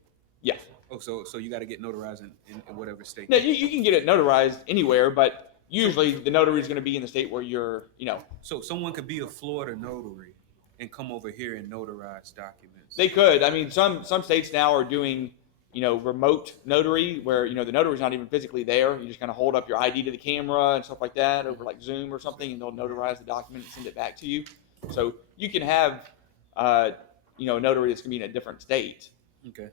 Yeah. Oh, so you got to get notarized in whatever state. No, you can get it notarized anywhere, but usually the notary is going to be in the state where you're, So someone could be a Florida notary and come over here and notarize documents. They could. I mean, some states now are doing, remote notary where, the notary's not even physically there. You just kind of hold up your ID to the camera and stuff like that over like Zoom or something, and they'll notarize the document and send it back to you. So you can have, a notary that's going to be in a different state. Okay.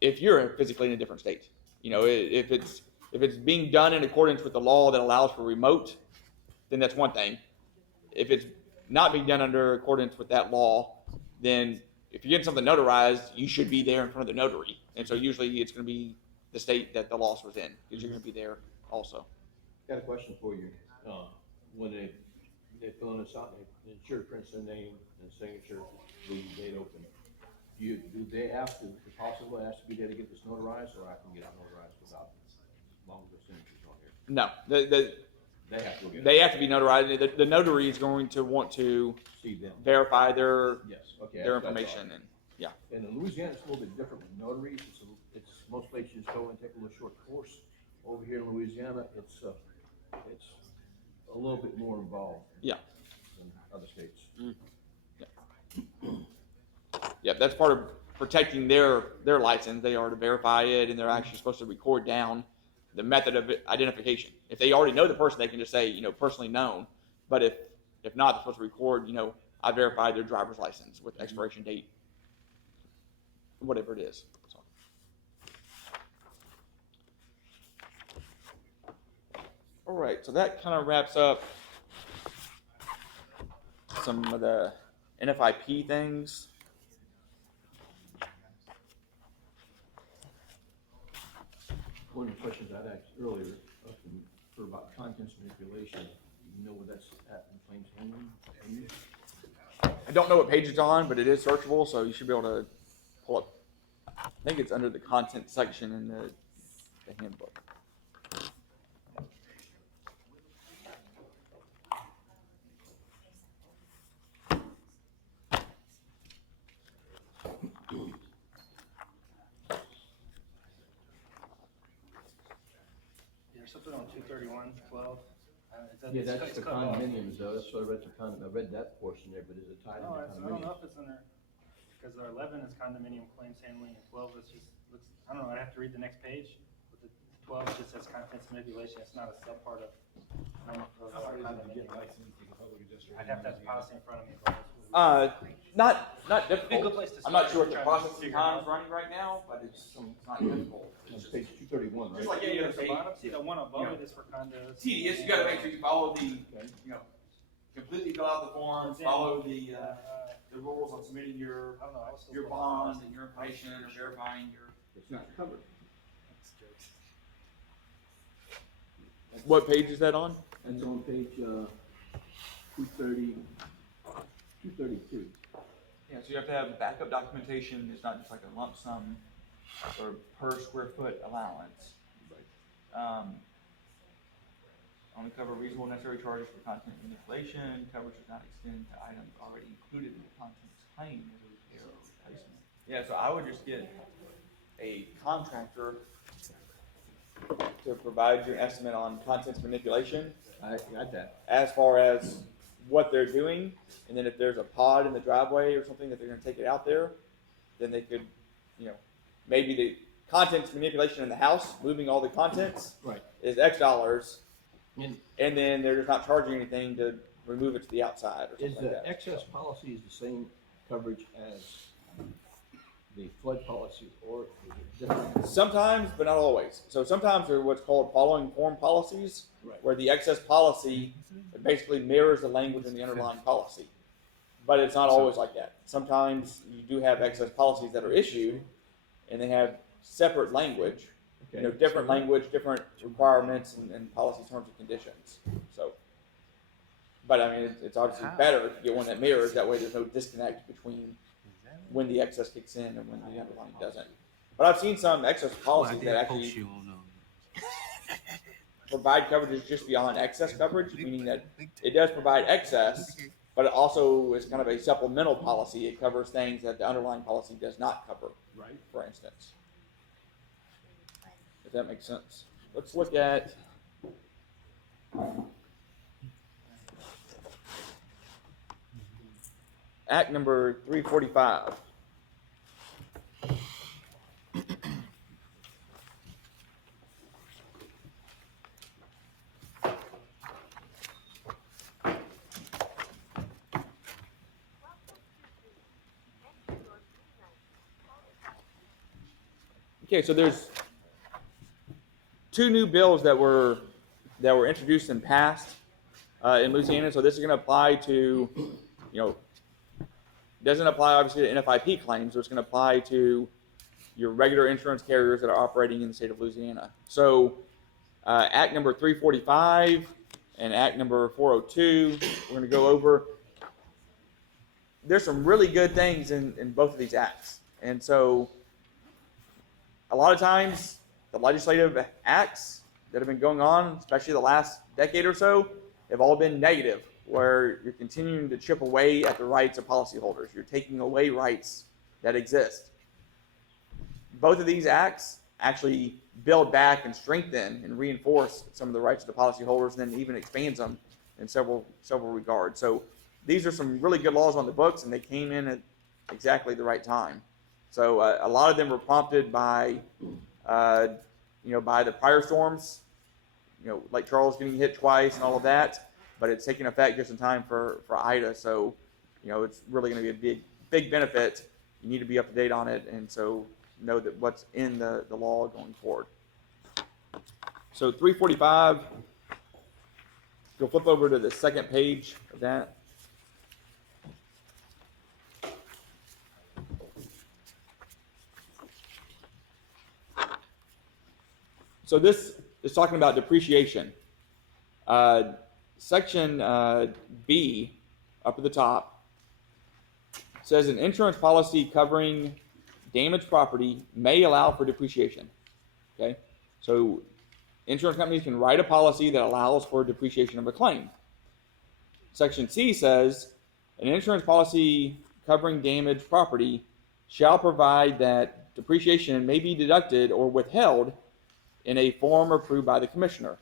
If you're physically in a different state, if it's being done in accordance with the law that allows for remote, then that's one thing. If it's not being done under accordance with that law, then if you're getting something notarized, you should be there in front of the notary. And so usually it's going to be the state that the loss was in, because you're going to be there also. Got a question for you. When they fill in this out, the insured prints their name and signature, the date open. Do they have to, the possible has to be there to get this notarized, or I can get it notarized without, as long as the signature's on here? No, They have to go get it. they have to be notarized. The notary is going to want to See them. verify their Yes, okay. their that's all. And information, in Louisiana, it's a little bit different with notaries. It's most places you just go and take a little short course. Over here in Louisiana, it's a little bit more involved. Yeah. Than other states. Yeah, that's part of protecting their license. They are to verify it, and they're actually supposed to record down the method of identification. If they already know the person, they can just say, personally known. But if not, they're supposed to record, I verified their driver's license with expiration date, whatever it is. So. All right, so that kind of wraps up some of the NFIP things. One of the questions I'd asked earlier, for about contents manipulation, you know where that's at in claims handling? I don't know what page it's on, but it is searchable, so you should be able to pull up. I think it's under the content section in the handbook. There's something on 231:12. Yeah, that's the condominiums though, that's what I read I read that portion there, but is it tied into No, I don't know condominiums? if it's under, because our 11 is condominium claims handling, and 12 is just, looks, I don't know, I'd have to read the next page. But the 12 just says contents manipulation, it's not a subpart of our condominium. I'd have to have the policy in front of me. Not Be a good difficult. place to I'm not start sure if the trying to processing figure it out. time's running right now, but it's not difficult. It's page 231, right? Just like any other At the page. bottom, see the one above it is for condos. Tedious, you gotta make sure you follow the, Okay. completely fill out the forms, follow the rules on submitting your I don't know, I was still your supposed to- bonds and your information, or verifying your. It's not covered. What page is that on? That's on page, 232. Yeah, so you have to have backup documentation. It's not just like a lump sum or per square foot allowance. Only cover reasonable necessary charges for content manipulation. Coverage does not extend to items already included in the contents claim as a repair or replacement. Yeah, so I would just get a contractor to provide you an estimate on contents manipulation I got that. as far as what they're doing, and then if there's a pod in the driveway or something that they're going to take it out there, then they could, maybe the contents manipulation in the house, moving all the contents, Right. is X dollars, And and then they're just not charging anything to remove it to the outside or is something like the that. excess policy is the same coverage as the flood policy, or is it different? Sometimes, but not always. So sometimes they're what's called following form policies, Right. where the excess policy basically mirrors the language in the underlying policy. But it's not always like that. Sometimes you do have excess policies that are issued, and they have separate language, Okay. different language, different requirements and policy terms and conditions. So, But I mean, it's obviously better to get one that mirrors. That way, there's no disconnect between when the excess kicks in and when the underlying doesn't. But I've seen some excess policies that actually provide coverages just beyond excess coverage, meaning that it does provide excess, but it also is kind of a supplemental policy. It covers things that the underlying policy does not cover, Right. for instance. If that makes sense. Let's look at Act number 345. Okay, so there's two new bills that were introduced and passed in Louisiana. So this is going to apply to, doesn't apply obviously to NFIP claims. So it's going to apply to your regular insurance carriers that are operating in the state of Louisiana. So Act number 345 and Act number 402, we're going to go over. There's some really good things in both of these acts. And so a lot of times the legislative acts that have been going on, especially the last decade or so, have all been negative, where you're continuing to chip away at the rights of policyholders. You're taking away rights that exist. Both of these acts actually build back and strengthen and reinforce some of the rights of the policyholders, and then even expands them in several regards. So these are some really good laws on the books, and they came in at exactly the right time. So a lot of them were prompted by, by the prior storms, Lake Charles getting hit twice and all of that. But it's taking effect just in time for Ida. So, it's really going to be a big benefit. You need to be up to date on it, and so know that what's in the law going forward. So 345, you'll flip over to the second page of that. So this is talking about depreciation. Section B, up at the top, says an insurance policy covering damaged property may allow for depreciation. Okay, so insurance companies can write a policy that allows for depreciation of a claim. Section C says an insurance policy covering damaged property shall provide that depreciation may be deducted or withheld in a form approved by the commissioner.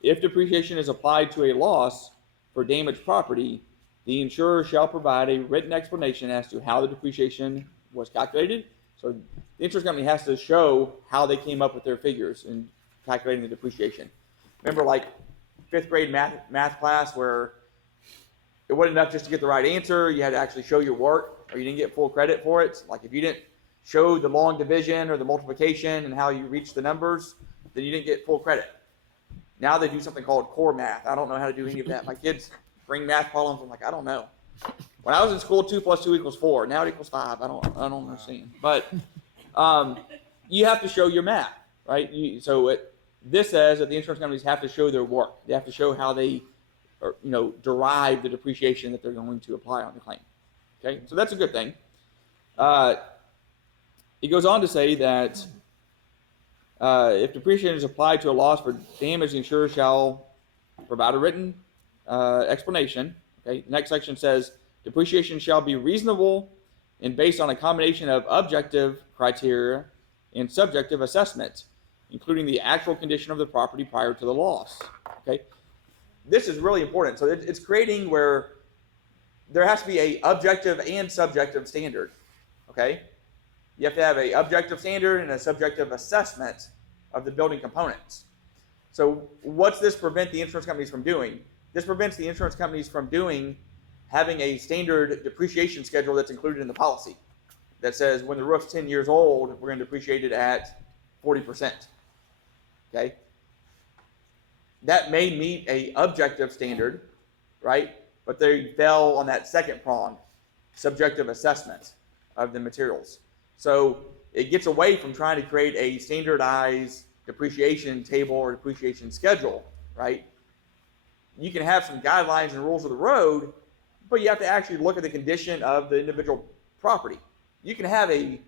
If depreciation is applied to a loss for damaged property, the insurer shall provide a written explanation as to how the depreciation was calculated. So the insurance company has to show how they came up with their figures in calculating the depreciation. Remember, like 5th grade math class, where it wasn't enough just to get the right answer. You had to actually show your work, or you didn't get full credit for it. Like if you didn't show the long division or the multiplication and how you reached the numbers, then you didn't get full credit. Now they do something called core math. I don't know how to do any of that. My kids bring math problems. I'm like, I don't know. When I was in school, 2 + 2 = 4. Now it equals 5. I don't understand. But you have to show your math, right? This says that the insurance companies have to show their work. They have to show how they, derive the depreciation that they're going to apply on the claim. Okay, so that's a good thing. It goes on to say that if depreciation is applied to a loss for damage, the insurer shall provide a written explanation. Okay. The next section says depreciation shall be reasonable and based on a combination of objective criteria and subjective assessment, including the actual condition of the property prior to the loss. Okay. This is really important. So it's creating where there has to be a objective and subjective standard. Okay. You have to have an objective standard and a subjective assessment of the building components. So what's this prevent the insurance companies from doing? This prevents the insurance companies from having a standard depreciation schedule that's included in the policy that says when the roof's 10 years old, we're going to depreciate it at 40%. Okay? That may meet a objective standard, right? But they fell on that second prong, subjective assessment of the materials. So it gets away from trying to create a standardized depreciation table or depreciation schedule, right? you can have some guidelines and rules of the road, but you have to actually look at the condition of the individual property. You can have a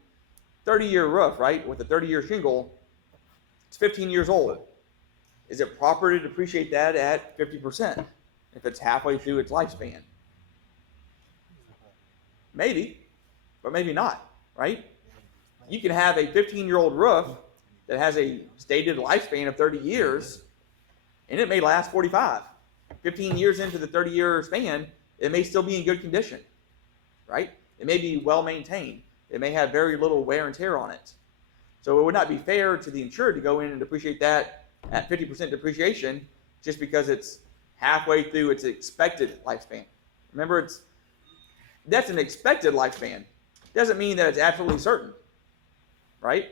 30-year roof, right, with a 30-year shingle. It's 15 years old. Is it proper to depreciate that at 50% if it's halfway through its lifespan? Maybe, but maybe not, right? You can have a 15-year-old roof that has a stated lifespan of 30 years, and it may last 45. 15 years into the 30-year span, it may still be in good condition, right? It may be well maintained. It may have very little wear and tear on it. So it would not be fair to the insured to go in and depreciate that at 50% depreciation just because it's halfway through its expected lifespan. Remember, that's an expected lifespan. Doesn't mean that it's absolutely certain, right?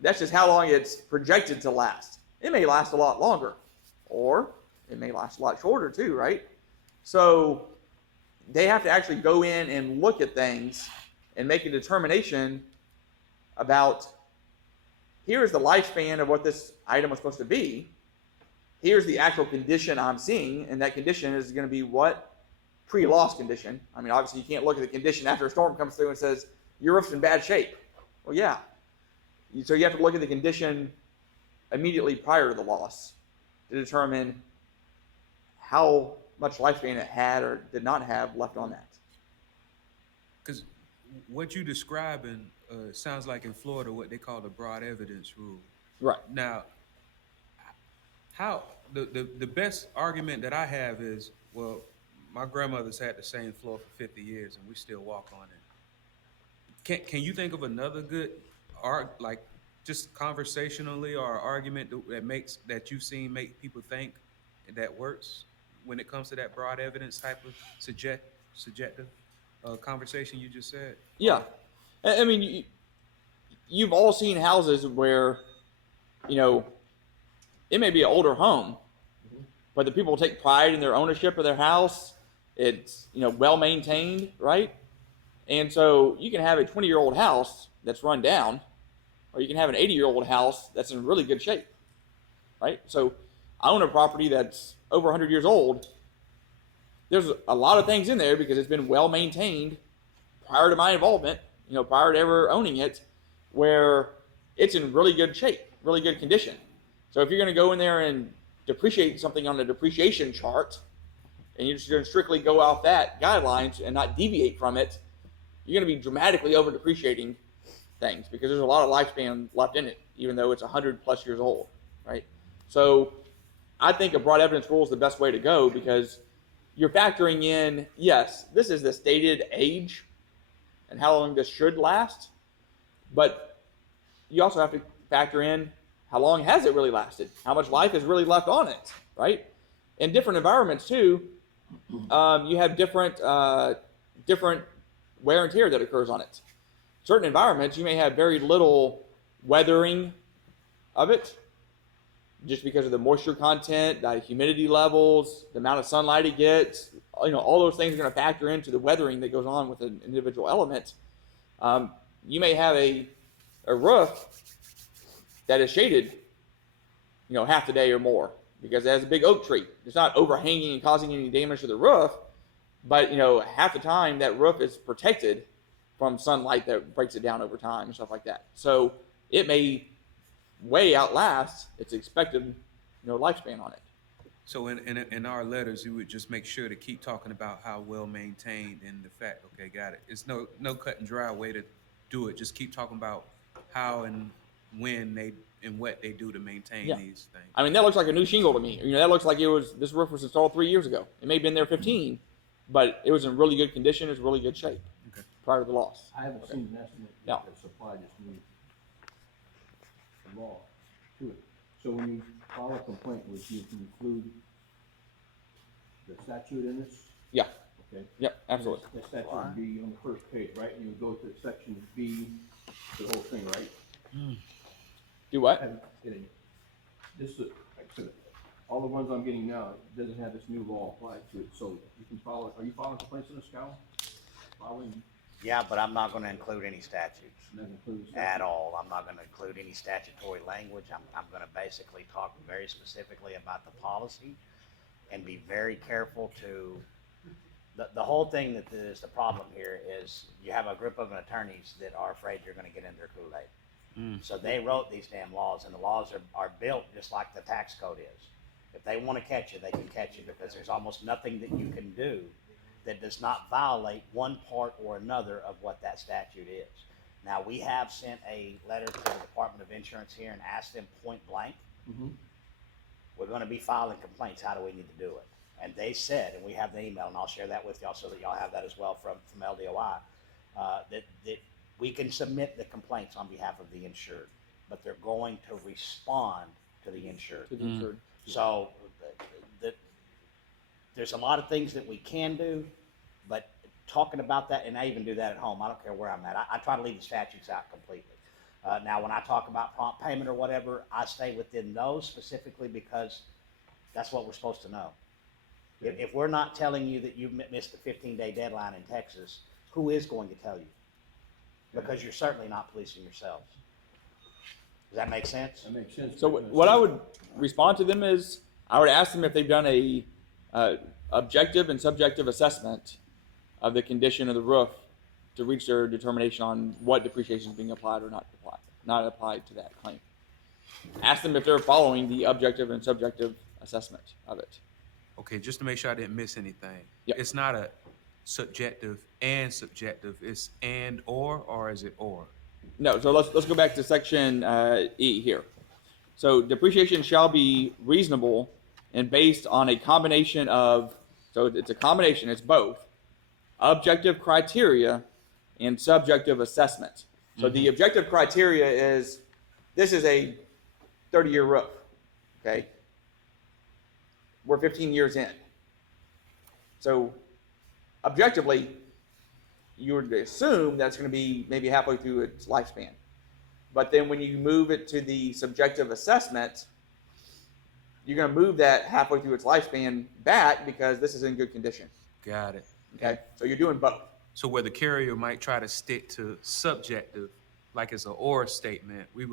That's just how long it's projected to last. It may last a lot longer, or it may last a lot shorter too, right? So they have to actually go in and look at things and make a determination about, here's the lifespan of what this item was supposed to be. Here's the actual condition I'm seeing, and that condition is going to be what? Pre-loss condition. I mean, obviously you can't look at the condition after a storm comes through and says, your roof's in bad shape. Well, yeah. So you have to look at the condition immediately prior to the loss to determine how much lifespan it had or did not have left on that. Because what you describing sounds like in Florida what they call the broad evidence rule. Right. Now, how the best argument that I have is, well, my grandmother's had the same floor for 50 years and we still walk on it. Can you think of another good like just conversationally or argument that you've seen make people think that works when it comes to that broad evidence type of subjective conversation you just said? Yeah. I mean, you've all seen houses where, you know, it may be an older home, but the people take pride in their ownership of their house. It's, you know, well maintained, right? And so you can have a 20-year-old house that's run down, or you can have an 80-year-old house that's in really good shape, right? So I own a property that's over 100 years old. There's a lot of things in there because it's been well maintained prior to my involvement, you know, prior to ever owning it, where it's in really good shape, really good condition. So if you're going to go in there and depreciate something on the depreciation chart, and you're just going to strictly go off that guidelines and not deviate from it, you're going to be dramatically over depreciating things because there's a lot of lifespan left in it, even though it's 100 plus years old, right? So I think a broad evidence rule is the best way to go because you're factoring in, yes, this is the stated age and how long this should last, but you also have to factor in how long has it really lasted? How much life is really left on it, right? In different environments too, you have different wear and tear that occurs on it. Certain environments, you may have very little weathering of it just because of the moisture content, the humidity levels, the amount of sunlight it gets. You know, all those things are going to factor into the weathering that goes on with an individual element. You may have a roof that is shaded, you know, half the day or more because it has a big oak tree. It's not overhanging and causing any damage to the roof, but, you know, half the time that roof is protected from sunlight that breaks it down over time and stuff like that. So it may way outlast its expected, you know, lifespan on it. So in our letters, you would just make sure to keep talking about how well maintained and the fact, okay, got it. It's no cut and dry way to do it. Just keep talking about how and when they and what they do to maintain these things. I mean, that looks like a new shingle to me. You know, that looks like this roof was installed 3 years ago. It may have been there 15, but it was in really good condition. It was really good shape prior to the loss. I haven't seen an estimate that supply this new law to it. So when you file a complaint, would you include the statute in this? Yeah. Okay. Yep, absolutely. The statute would be on the first page, right? And you would go to section B, the whole thing, right? Do what? This is, like I said, all the ones I'm getting now, doesn't have this new law applied to it, so you can follow, are you following complaints in this, Cal? Following? Yeah, but I'm not gonna include any statutes Not include the at statute. all. I'm not gonna include any statutory language. I'm gonna basically talk very specifically about the policy and be very careful to, the whole thing that is the problem here is you have a group of attorneys that are afraid you're gonna get in their Kool-Aid. So they wrote these damn laws, and the laws are built just like the tax code is. If they wanna catch you, they can catch you, because there's almost nothing that you can do that does not violate one part or another of what that statute is. Now, we have sent a letter to the Department of Insurance here and asked them point blank, we're gonna be filing complaints, how do we need to do it? And they said, and we have the email, and I'll share that with y'all so that y'all have that as well from LDOI, that we can submit the complaints on behalf of the insured, but they're going to respond to the insured. To the insured. So there's a lot of things that we can do, but talking about that, and I even do that at home, I don't care where I'm at. I try to leave the statutes out completely. Now, when I talk about prompt payment or whatever, I stay within those specifically because that's what we're supposed to know. If we're not telling you that you missed the 15-day deadline in Texas, who is going to tell you? Because you're certainly not policing yourselves. Does that make sense? That makes sense. So what I would respond to them is, I would ask them if they've done a objective and subjective assessment of the condition of the roof to reach their determination on what depreciation is being applied or not applied to that claim. Ask them if they're following the objective and subjective assessment of it. Okay, just to make sure I didn't miss anything. Yep. It's not a subjective and subjective, it's and or is it or? No, so let's go back to section E here. So depreciation shall be reasonable and based on a combination of, so it's a combination, it's both, objective criteria and subjective assessment. So the objective criteria is, this is a 30-year roof, okay? We're 15 years in. So objectively, you would assume that's going to be maybe halfway through its lifespan. But then when you move it to the subjective assessment, you're going to move that halfway through its lifespan back because this is in good condition. Got it. Okay, so you're doing both. So where the carrier might try to stick to subjective, like it's an or statement, we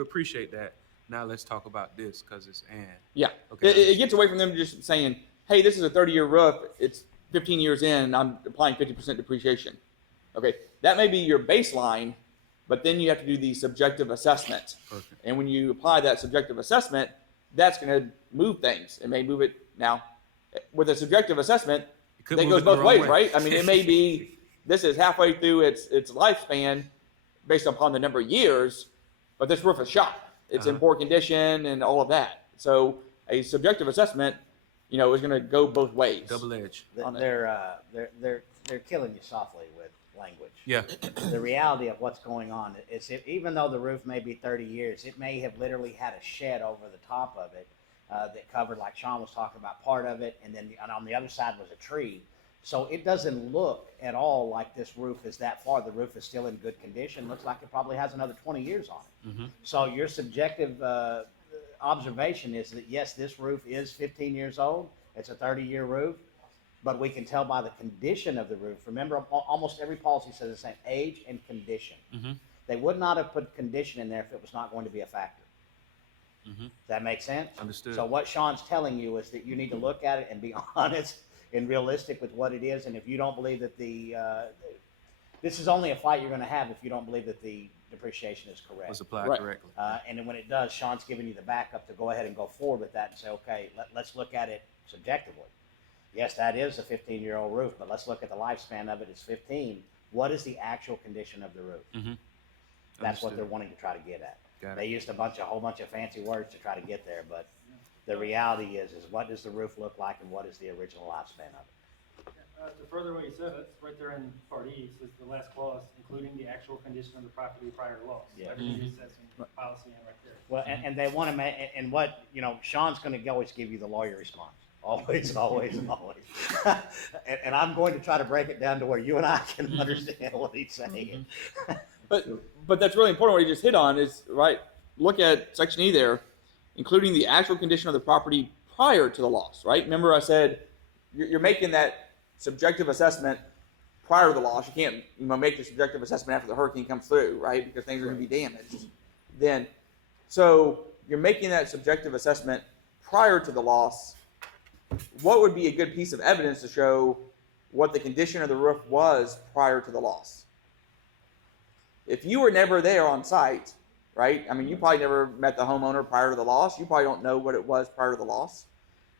appreciate that. Now let's talk about this because it's and. Yeah, Okay. it gets away from them just saying, hey, this is a 30-year roof, it's 15 years in, and I'm applying 50% depreciation. Okay, that may be your baseline, but then you have to do the subjective assessment. Perfect. And when you apply that subjective assessment, that's going to move things. It may move it. Now, with a subjective assessment, could that move goes it the both wrong ways, way. right? I mean, it may be this is halfway through its lifespan based upon the number of years, but this roof is shot. It's in poor condition and all of that. So a subjective assessment, is going to go both ways. Double edge. They're killing you softly with language. Yeah. The reality of what's going on is even though the roof may be 30 years, it may have literally had a shed over the top of it that covered, like Shaun was talking about, part of it, and then on the other side was a tree. So it doesn't look at all like this roof is that far. The roof is still in good condition. Looks like it probably has another 20 years on it. So your subjective observation is that, yes, this roof is 15 years old. It's a 30-year roof. But we can tell by the condition of the roof. Remember, almost every policy says the same, age and condition. They would not have put condition in there if it was not going to be a factor. Does that make sense? Understood. So what Shaun's telling you is that you need to look at it and be honest and realistic with what it is. And if you don't believe that this is only a fight you're going to have if you don't believe that the depreciation is correct. Was applied Right. correctly. And then when it does, Shaun's giving you the backup to go ahead and go forward with that and say, okay, let's look at it subjectively. Yes, that is a 15-year-old roof, but let's look at the lifespan of it. It's 15. What is the actual condition of the roof? That's what they're wanting to try to get at. Got They it. used a whole bunch of fancy words to try to get there, but the reality is what does the roof look like and what is the original lifespan of it? To further what you said, it's right there in Part E, says the last clause, including the actual condition of the property prior to loss. Yeah. Everything it says in policy and right there. Well, and they want to make, and what, Shaun's going to always give you the lawyer response. Always, always, always. and I'm going to try to break it down to where you and I can understand what he's saying. But that's really important. What you just hit on is, right, look at Section E there, including the actual condition of the property prior to the loss, right? Remember I said you're making that subjective assessment prior to the loss. You can't make the subjective assessment after the hurricane comes through, right? Because things are going to be damaged. So you're making that subjective assessment prior to the loss. what would be a good piece of evidence to show what the condition of the roof was prior to the loss? If you were never there on site, right? I mean, you probably never met the homeowner prior to the loss. You probably don't know what it was prior to the loss.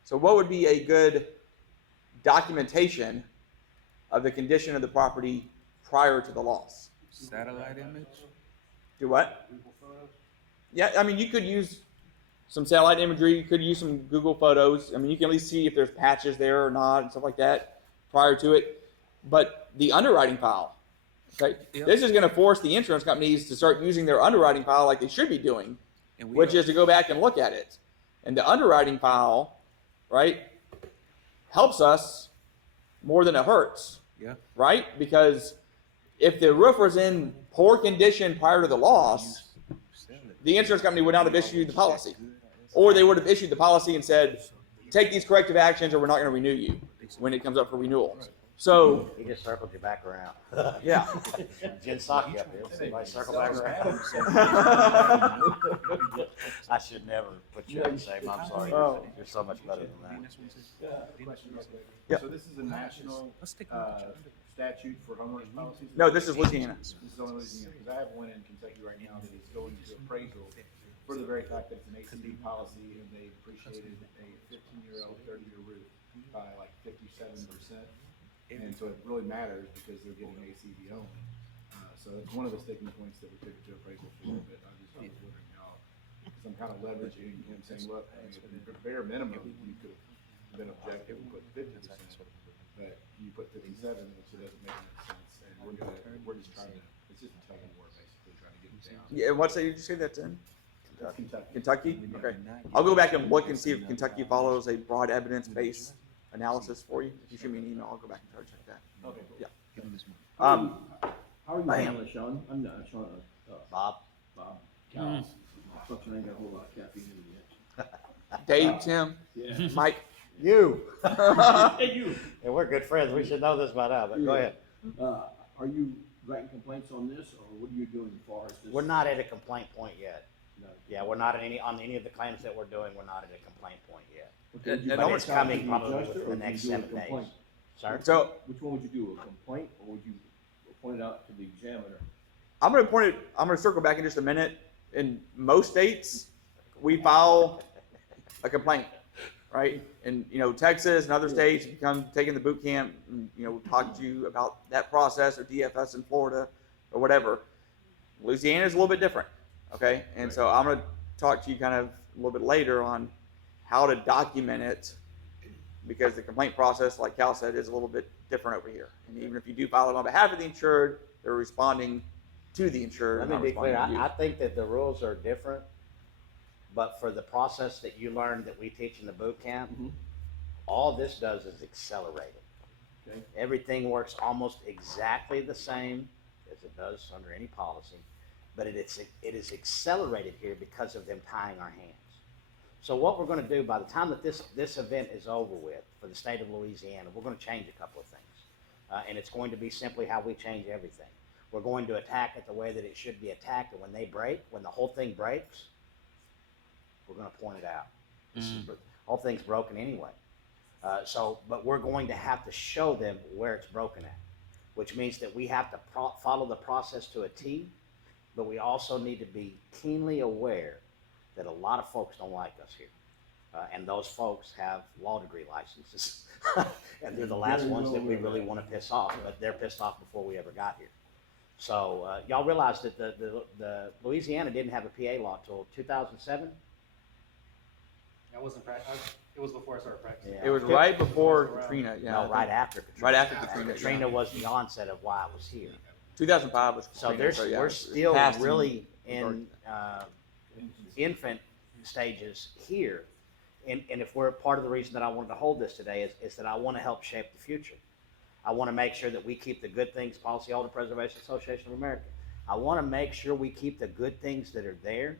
So what would be a good documentation of the condition of the property prior to the loss? Satellite image? Do what? Yeah, I mean, you could use some satellite imagery. You could use some Google photos. I mean, you can at least see if there's patches there or not and stuff like that prior to it. But the underwriting file, okay, Yep. this is going to force the insurance companies to start using their underwriting file like they should be doing, And we which are- is to go back and look at it. And the underwriting file, right, helps us more than it hurts. Yeah. Right? Because if the roof was in poor condition prior to the loss, the insurance company would not have issued the policy. Or they would have issued the policy and said, take these corrective actions or we're not going to renew you when it comes up for renewal. So, He just circled you back around. yeah. Jen Psaki up here. Somebody circle back around. I should never put you in shame. I'm sorry. Oh. You're so much better than that. Question real quick. Yeah. So this is a national, Let's take a look at statute for homeowners policies? No, this is Louisiana. This is only Louisiana, because I have one in Kentucky right now that is going to appraisal for the very fact that it's an ACV policy and they appreciated a 15-year-old, 30-year roof by like 57%. And so it really matters because they're getting ACV only. So it's one of the sticking points that we took to appraisal for, but I was wondering how, because I'm kind of leveraging him saying, look, I mean, at the bare minimum, you could have been objective and put 50%, but you put 57, which it doesn't make any sense. And we're just trying to, it's just a tug of war, basically, trying to get it down. Yeah, and what's that you just say that's in? Kentucky. Kentucky? Okay. I'll go back and look and see if Kentucky follows a broad evidence-based analysis for you. If you shoot me an email, I'll go back and try to check that. Okay. Yeah. How are you Bam. handling, Sean? I'm not Sean, Bob? Bob. Cal. Unfortunately, I ain't got a whole lot of caffeine in me yet. Dave, Tim, Yeah. Mike. You. Hey, you. And we're good friends. We should know this by now, but go ahead. Are you writing complaints on this, or what are you doing as far as this? We're not at a complaint point yet. No. Yeah, we're not at on any of the claims that we're doing, we're not at a complaint point yet. Okay, would you And But put it's it out to coming the probably adjuster, within or the would next you do a 7 days. complaint? Sorry? So Which one would you do, a complaint, or would you point it out to the examiner? I'm gonna circle back in just a minute. In most states, we file a complaint, right? In Texas and other states, you come taking the boot camp, and we'll talk to you about that process, or DFS in Florida, or whatever. Louisiana is a little bit different, okay? And so I'm gonna talk to you kind of a little bit later on how to document it, because the complaint process, like Cal said, is a little bit different over here. And even if you do file it on behalf of the insured, they're responding to the insured. Let not me be clear, responding to you. I think that the rules are different, but for the process that you learned that we teach in the boot camp, all this does is accelerate it. Okay. Everything works almost exactly the same as it does under any policy, but it is accelerated here because of them tying our hands. So what we're gonna do, by the time that this event is over with for the state of Louisiana, we're gonna change a couple of things. And it's going to be simply how we change everything. We're going to attack it the way that it should be attacked, and when they break, when the whole thing breaks, we're gonna point it out. The whole thing's broken anyway. But we're going to have to show them where it's broken at, which means that we have to follow the process to a T, but we also need to be keenly aware that a lot of folks don't like us here. And those folks have law degree licenses. And they're the last ones that we really want to piss off, but they're pissed off before we ever got here. So y'all realize that the Louisiana didn't have a PA law till 2007? I wasn't it was before I started practicing. It was right before Katrina. Yeah, No, right after Katrina. Right after Katrina. Katrina was the onset of why I was here. 2005 was So Katrina, there's, yeah, we're it's still past really in infant stages here. And if we're part of the reason that I wanted to hold this today is that I want to help shape the future. I want to make sure that we keep the good things, Policyholder Preservation Association of America. I want to make sure we keep the good things that are there,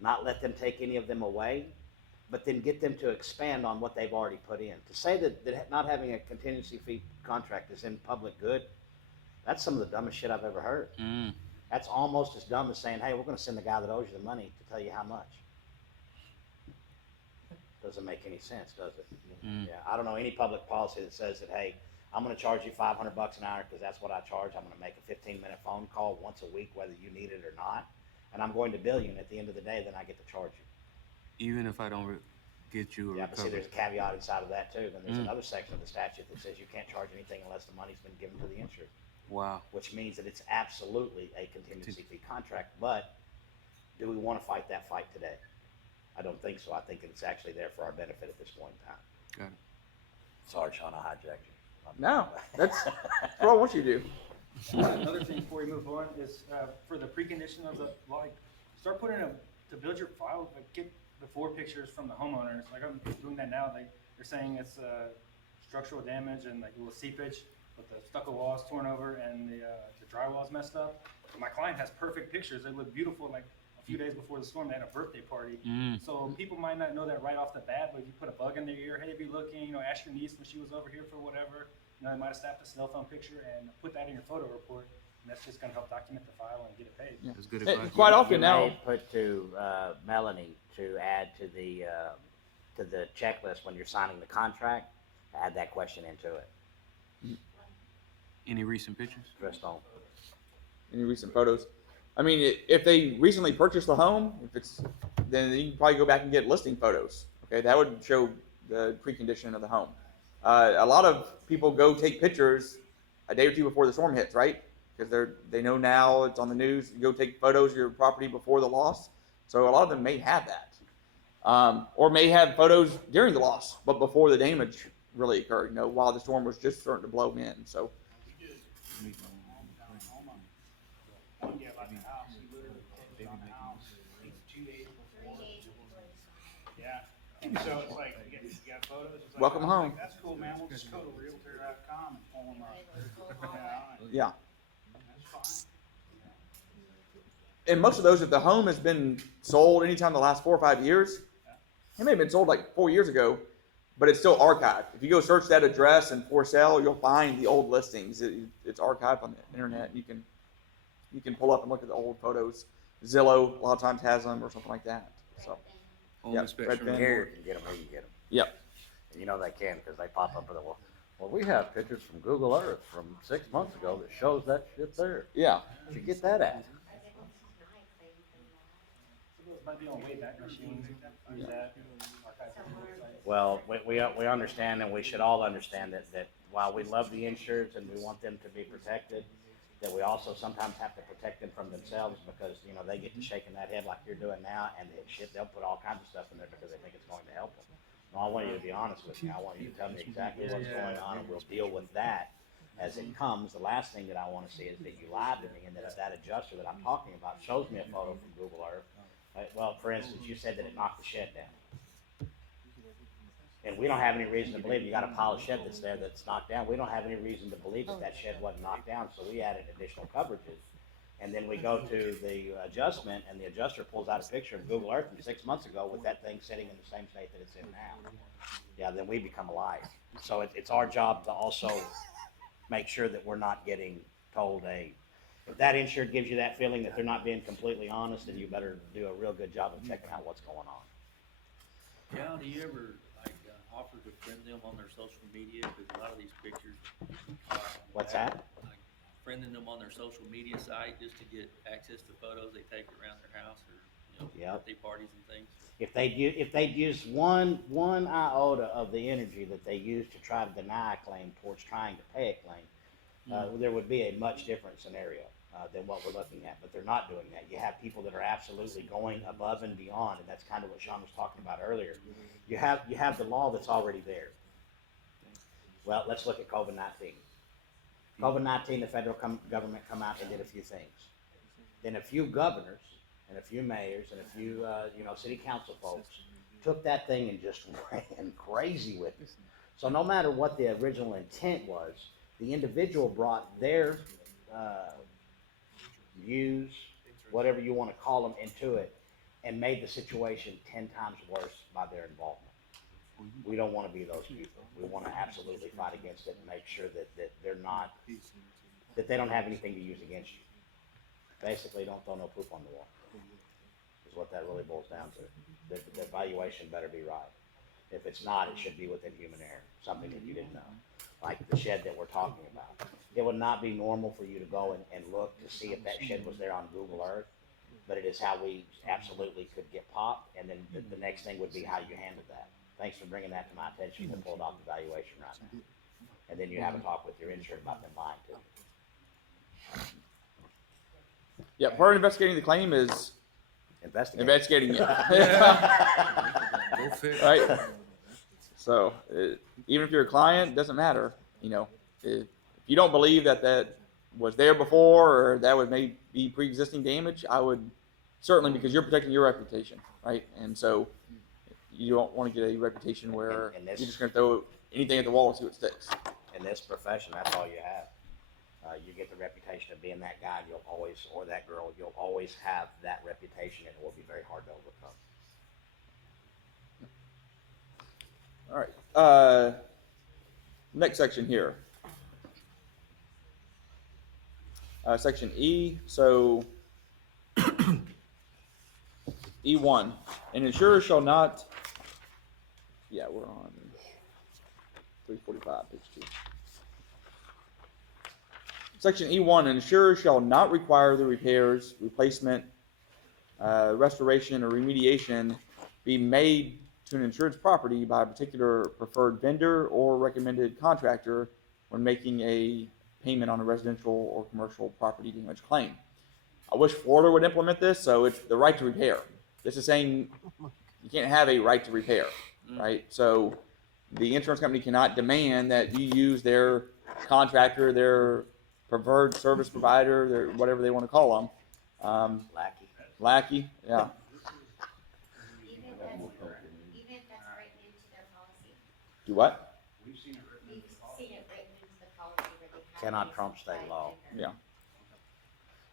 not let them take any of them away, but then get them to expand on what they've already put in. To say that not having a contingency fee contract is in public good, that's some of the dumbest shit I've ever heard. That's almost as dumb as saying, hey, we're going to send the guy that owes you the money to tell you how much. Doesn't make any sense, does it? Yeah, I don't know any public policy that says that, hey, I'm gonna charge you $500 an hour because that's what I charge. I'm gonna make a 15-minute phone call once a week, whether you need it or not. And I'm going to bill you, and at the end of the day, then I get to charge you. Even if I don't get you a Yeah, but see, recovery. there's a caveat inside of that too. Then there's another section of the statute that says you can't charge anything unless the money's been given to the insured, Wow. which means that it's absolutely a contingency fee contract. But do we want to fight that fight today? I don't think so. I think it's actually there for our benefit at this point in time. Got it. Sorry, Shaun, I hijacked you. No, that's what I want you to do. Another thing before we move on is, for the precondition of the, like, start putting to build your file, like, get before pictures from the homeowners. Like, I'm doing that now. They're saying it's, structural damage and like a little seepage, but the stucco wall's torn over and the drywall's messed up. My client has perfect pictures. They look beautiful. Like, a few days before the storm, they had a birthday party. So people might not know that right off the bat, but if you put a bug in their ear, hey, be looking, you know, ask your niece when she was over here for whatever. You know, they might have snapped a cell phone picture and put that in your photo report, and that's just gonna help document the file and get it paid. That's good Hey, advice. quite often You now, may put to Melanie to add to the checklist when you're signing the contract, add that question into it. Any recent pictures? Just don't. any recent photos. I mean, if they recently purchased the home, then you can probably go back and get listing photos. Okay, that would show the precondition of the home. A lot of people go take pictures a day or two before the storm hits, right? Because they know now it's on the news. You go take photos of your property before the loss. So a lot of them may have that, or may have photos during the loss, but before the damage really occurred. You know, while the storm was just starting to blow in. So. One guy bought the house, he literally closed on the house, I think 2 days before. 3 days before. Yeah, and so it's like, you got photos. It's like, Welcome I was home. like, that's cool, man, we'll just go to realtor.com and pull them up. Yeah. That's fine. And most of those, if the home has been sold anytime in the last 4 or 5 years, it may have been sold like 4 years ago, but it's still archived. If you go search that address and for sale, you'll find the old listings. It's archived on the internet. You can pull up and look at the old photos. Zillow a lot of times has them or something like that. So, Home Yep, inspection. Redfin. Here, you can get them where you get them. yep. And you know they can because they pop up with a, well, we have pictures from Google Earth from 6 months ago that shows that shit there. Yeah. Where'd you get that at? So those might be on Wayback Machine, use that, archive it on the website. Well, we understand, and we should all understand that while we love the insureds and we want them to be protected, that we also sometimes have to protect them from themselves because, you know, they get to shaking that head like you're doing now, and they'll put all kinds of stuff in there because they think it's going to help them. No, I want you to be honest with me. I want you to tell me exactly what's going on, and we'll deal with that as it comes. The last thing that I want to see is that you lie to me and that that adjuster that I'm talking about shows me a photo from Google Earth. Well, for instance, you said that it knocked the shed down. And we don't have any reason to believe you got a pile of shed that's there that's knocked down. We don't have any reason to believe that that shed wasn't knocked down, so we added additional coverages. And then we go to the adjustment, and the adjuster pulls out a picture of Google Earth from 6 months ago with that thing sitting in the same state that it's in now. Yeah, then we become a liar. So it's our job to also make sure that we're not getting told if that insured gives you that feeling that they're not being completely honest, then you better do a real good job of checking out what's going on. Cal, do you ever offer to friend them on their social media? Because a lot of these pictures. What's that? Like friending them on their social media site just to get access to photos they take around their house or Yep. birthday parties and things. If they'd use one iota of the energy that they use to try to deny a claim towards trying to pay a claim, there would be a much different scenario than what we're looking at. But they're not doing that. You have people that are absolutely going above and beyond, and that's kind of what Shaun was talking about earlier. You have the law that's already there. Well, let's look at COVID-19. COVID-19, the federal government come out and did a few things. Then a few governors and a few mayors and a few city council folks took that thing and just ran crazy with it. So no matter what the original intent was, the individual brought their views, whatever you want to call them, into it and made the situation 10 times worse by their involvement. We don't want to be those people. We want to absolutely fight against it and make sure that they're not, that they don't have anything to use against you. Basically, don't throw no poop on the wall, is what that really boils down to. The valuation better be right. If it's not, it should be within human error, something that you didn't know, like the shed that we're talking about. It would not be normal for you to go and look to see if that shed was there on Google Earth, but it is how we absolutely could get popped, and then the next thing would be how you handle that. Thanks for bringing that to my attention. We'll pull it off the valuation right now. And then you have a talk with your insured about them lying to you. Yeah, part of investigating the claim is investigating it. Go fit. Right? So, even if you're a client, it doesn't matter. You know, if you don't believe that that was there before or that would maybe be pre-existing damage, I would certainly, because you're protecting your reputation, right? And so you don't want to get a reputation where And you're this- just going to throw anything at the wall and see what sticks. In this profession, that's all you have. You get the reputation of being that guy, you'll always, or that girl, you'll always have that reputation, and it will be very hard to overcome. All right. Next section here. Section E. So E1. An insurer shall not. Yeah, we're on 345, page 2. Section E1. An insurer shall not require the repairs, replacement, restoration, or remediation be made to an insured's property by a particular preferred vendor or recommended contractor when making a payment on a residential or commercial property damage claim. I wish Florida would implement this, so it's the right to repair. This is saying you can't have a right to repair, right? So the insurance company cannot demand that you use their contractor, their preferred service provider, their whatever they want to call them. Lackey, yeah. Even if that's written into their policy. Do what? We've seen it written into the policy where they have. Cannot trump state law. Yeah.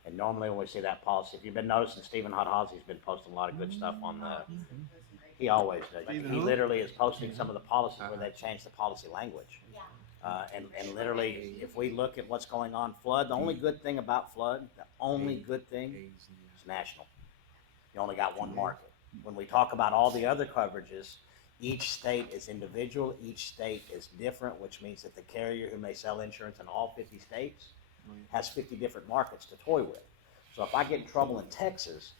And normally when we see that policy, if you've been noticing, Stephen Hodge, he's been posting a lot of good stuff on the, he always does. He literally is posting some of the policies where they changed the policy language. Yeah. And literally, if we look at what's going on, flood, the only good thing about flood, the only good thing is national. You only got one market. When we talk about all the other coverages, each state is individual, each state is different, which means that the carrier who may sell insurance in all 50 states has 50 different markets to toy with. So if I get in trouble in Texas,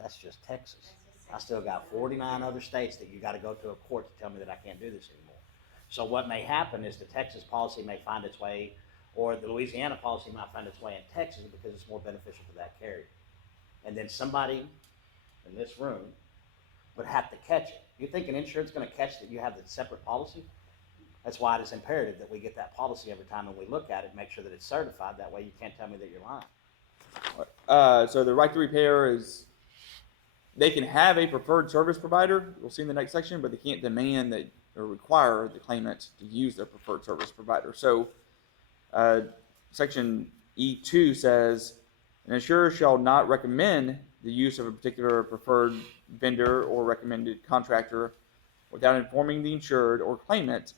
that's just Texas. I still got 49 other states that you got to go to a court to tell me that I can't do this anymore. So what may happen is the Texas policy may find its way, or the Louisiana policy might find its way in Texas because it's more beneficial to that carrier. And then somebody in this room would have to catch it. You think an insurance is going to catch that you have the separate policy? That's why it is imperative that we get that policy every time and we look at it, make sure that it's certified. That way you can't tell me that you're lying. So the right to repair is, they can have a preferred service provider, we'll see in the next section, but they can't demand that or require the claimant to use their preferred service provider. So section E2 says, an insurer shall not recommend the use of a particular preferred vendor or recommended contractor without informing the insured or claimant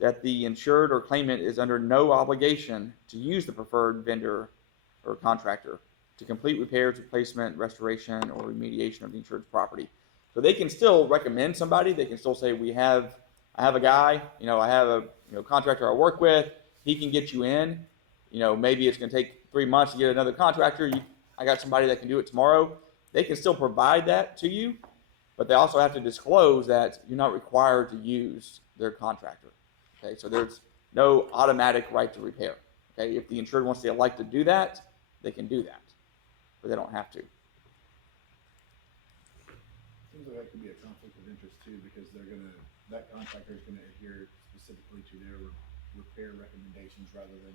that the insured or claimant is under no obligation to use the preferred vendor or contractor to complete repairs, replacement, restoration, or remediation of the insured's property. So they can still recommend somebody. They can still say, I have a guy, I have a contractor I work with. He can get you in. Maybe it's going to take 3 months to get another contractor. I got somebody that can do it tomorrow. They can still provide that to you, but they also have to disclose that you're not required to use their contractor. Okay, so there's no automatic right to repair. Okay, if the insured wants to elect to do that, they can do that, but they don't have to. Seems like that could be a conflict of interest too, because that contractor is gonna adhere specifically to their repair recommendations rather than.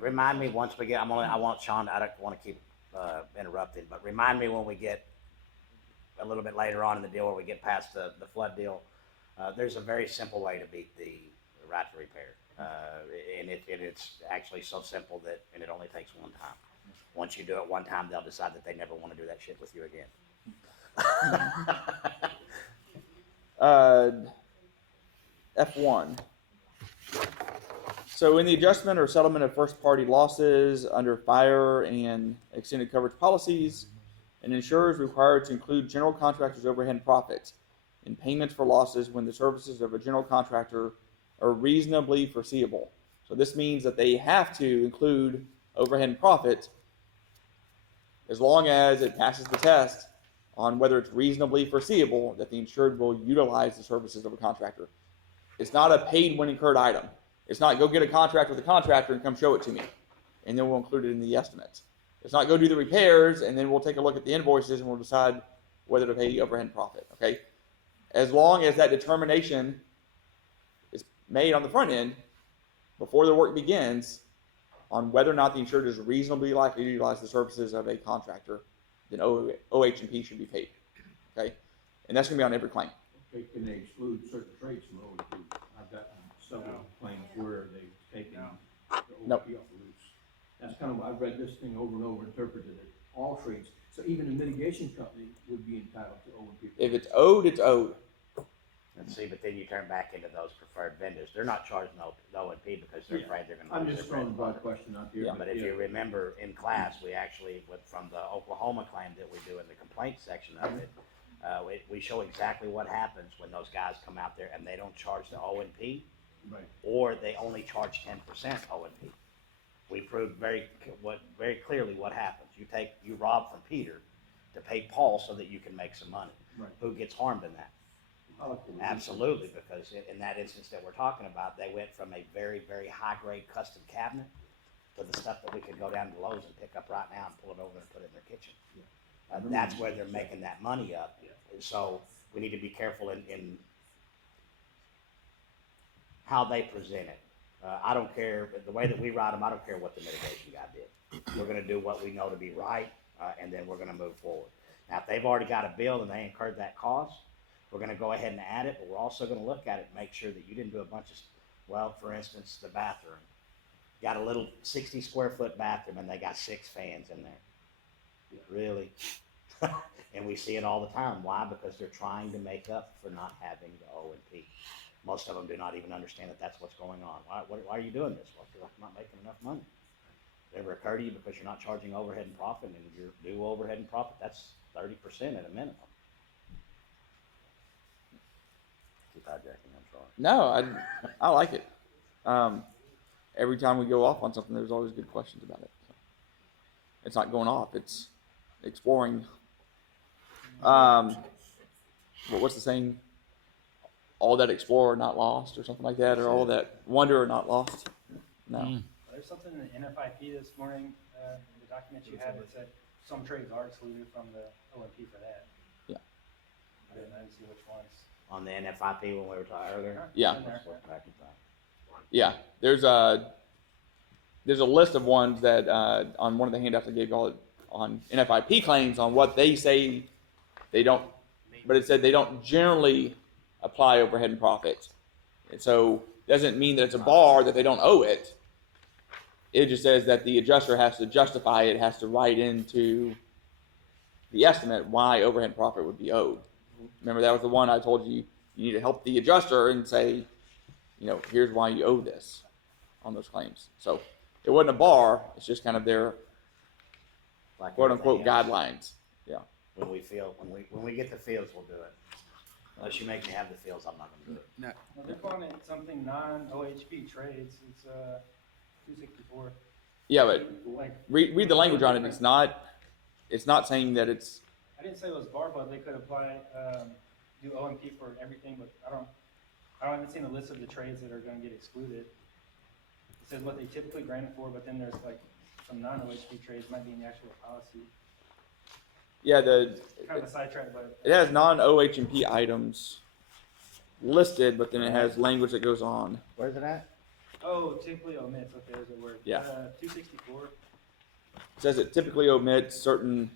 Remind me once we get, I want Shaun, I don't want to keep interrupting, but remind me when we get a little bit later on in the deal where we get past the flood deal, there's a very simple way to beat the right to repair. And it's actually so simple and it only takes one time. Once you do it one time, they'll decide that they never want to do that shit with you again. F1. So in the adjustment or settlement of first-party losses under fire and extended coverage policies, an insurer is required to include general contractor's overhead and profits in payments for losses when the services of a general contractor are reasonably foreseeable. So this means that they have to include overhead and profit as long as it passes the test on whether it's reasonably foreseeable that the insured will utilize the services of a contractor. It's not a paid when incurred item. It's not go get a contract with a contractor and come show it to me, and then we'll include it in the estimates. It's not go do the repairs and then we'll take a look at the invoices and we'll decide whether to pay overhead and profit. Okay, as long as that determination is made on the front end before the work begins on whether or not the insured is reasonably likely to utilize the services of a contractor, then OH&P should be paid. Okay, and that's going to be on every claim. Okay, can they exclude certain trades from O&P? I've got several claims where they've taken the Nope. O&P off the loose. That's kind of, I've read this thing over and over, interpreted it, all trades. So even a mitigation company would be entitled to O&P. If it's owed, it's owed. And see, but then you turn back into those preferred vendors. They're not charging the O&P because they're Yeah. afraid they're going to I'm lose just their bread throwing a and broad butter. question out there. Yeah, But if you remember in class, we actually, from the Oklahoma claim that we do in the complaint section of it, we show exactly what happens when those guys come out there and they don't charge the O&P, Right. or they only charge 10% O&P. We proved very clearly what happens. You rob from Peter to pay Paul so that you can make some money. Right. Who gets harmed in that? Absolutely, because in that instance that we're talking about, they went from a very, very high-grade custom cabinet to the stuff that we could go down to Lowe's and pick up right now and pull it over and put it in their kitchen. That's where they're making that money up. And so we need to be careful in how they present it. I don't care, the way that we write them, I don't care what the mitigation guy did. We're gonna do what we know to be right, and then we're gonna move forward. Now, if they've already got a bill and they incurred that cost, we're gonna go ahead and add it, but we're also gonna look at it and make sure that you didn't do a bunch of, well, for instance, the bathroom. Got a little 60 square foot bathroom and they got 6 fans in there. Really? And we see it all the time. Why? Because they're trying to make up for not having the O&P. Most of them do not even understand that that's what's going on. Why are you doing this? Well, because I'm not making enough money. They ever occur to you because you're not charging overhead and profit, and your due overhead and profit, that's 30% at a minimum. Keep hijacking, I'm sorry. No, I like it. Every time we go off on something, there's always good questions about it. So it's not going off; it's exploring. What's the saying? All that explore are not lost, or something like that, or all that wonder are not lost. No. There's something in the NFIP this morning, the document you had that said some trades are excluded from the O&P for that. Yeah. I didn't see which ones. On the NFIP when we were talking earlier? Yeah. It's in there. Let's look back and find. Yeah, there's a list of ones that on one of the handouts I gave y'all on NFIP claims on what they say they don't, but it said they don't generally apply overhead and profit, and so doesn't mean that it's a bar that they don't owe it. It just says that the adjuster has to justify it, has to write into the estimate why overhead and profit would be owed. Remember, that was the one I told you you need to help the adjuster and say, you know, here's why you owe this on those claims. So it wasn't a bar, it's just kind of their Like quote unquote everything else. guidelines. Yeah. When we get the fields, we'll do it. Unless you make me have the fields, I'm not gonna do it. Well, they're calling it something non-OHP trades. It's 264. Yeah, but Like, read the language on it. It's not saying that it's, I didn't say it was bar, but they could apply, do O&P for everything, but I haven't seen a list of the trades that are gonna get excluded. It says what they typically grant it for, but then there's like some non-OHP trades might be in the actual policy. yeah, Kind of a sidetrack, but. it has non-OH&P items listed, but then it has language that goes on. Where's it at? Oh, typically omits, okay, there's a word. Yeah. 264. It says it typically omits certain,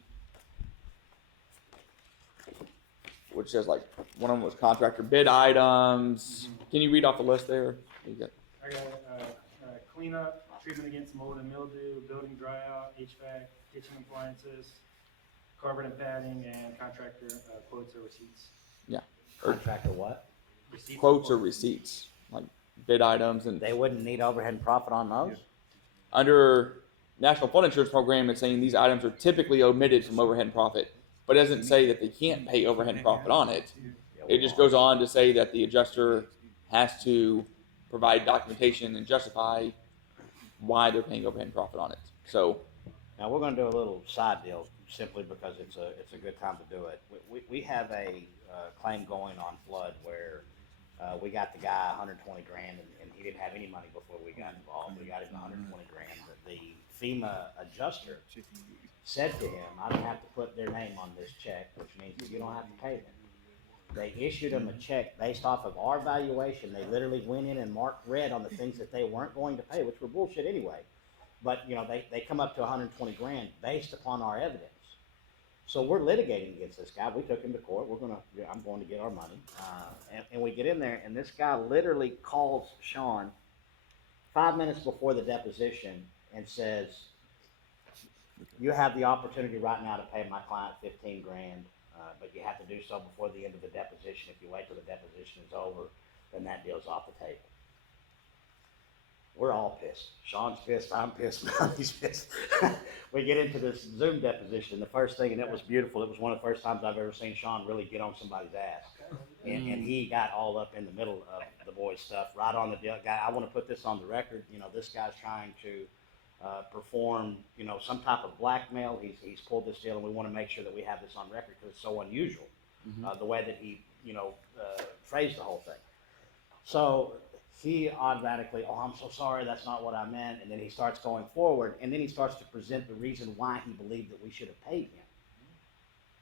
which says like one of them was contractor bid items. Can you read off the list there? You got- I got cleanup, treatment against mold and mildew, building dry out, HVAC, kitchen appliances, carpet and padding, and contractor quotes or receipts. Contractor what? Receipts Quotes or quotes. receipts, like bid items, and They wouldn't need overhead and profit on those? under National Flood Insurance Program, it's saying these items are typically omitted from overhead and profit, but it doesn't say that they can't pay overhead and profit on it. Yeah, It just goes on to say that the adjuster has to provide documentation and justify why they're paying overhead and profit on it. So, Now, we're gonna do a little side deal simply because it's a good time to do it. We have a claim going on flood where we got the guy 120 grand and he didn't have any money before we got involved. We got him 120 grand. But the FEMA adjuster said to him, I don't have to put their name on this check, which means that you don't have to pay them. They issued him a check based off of our valuation. They literally went in and marked red on the things that they weren't going to pay, which were bullshit anyway. But, you know, they come up to 120 grand based upon our evidence. So we're litigating against this guy. We took him to court. I'm going to get our money. And we get in there, and this guy literally calls Shaun 5 minutes before the deposition and says, you have the opportunity right now to pay my client 15 grand, but you have to do so before the end of the deposition. If you wait till the deposition is over, then that deal's off the table. We're all pissed. Shaun's pissed, I'm pissed, Monty's pissed. We get into this Zoom deposition, the first thing, and it was beautiful. It was one of the first times I've ever seen Shaun really get on somebody's ass. And he got all up in the middle of the boys' stuff, right on the deal. Guy, I want to put this on the record. You know, this guy's trying to perform, you know, some type of blackmail. He's pulled this deal, and we want to make sure that we have this on record because it's so unusual, the way that he, you know, phrased the whole thing. So he automatically, oh, I'm so sorry, that's not what I meant. And then he starts going forward, and then he starts to present the reason why he believed that we should have paid him.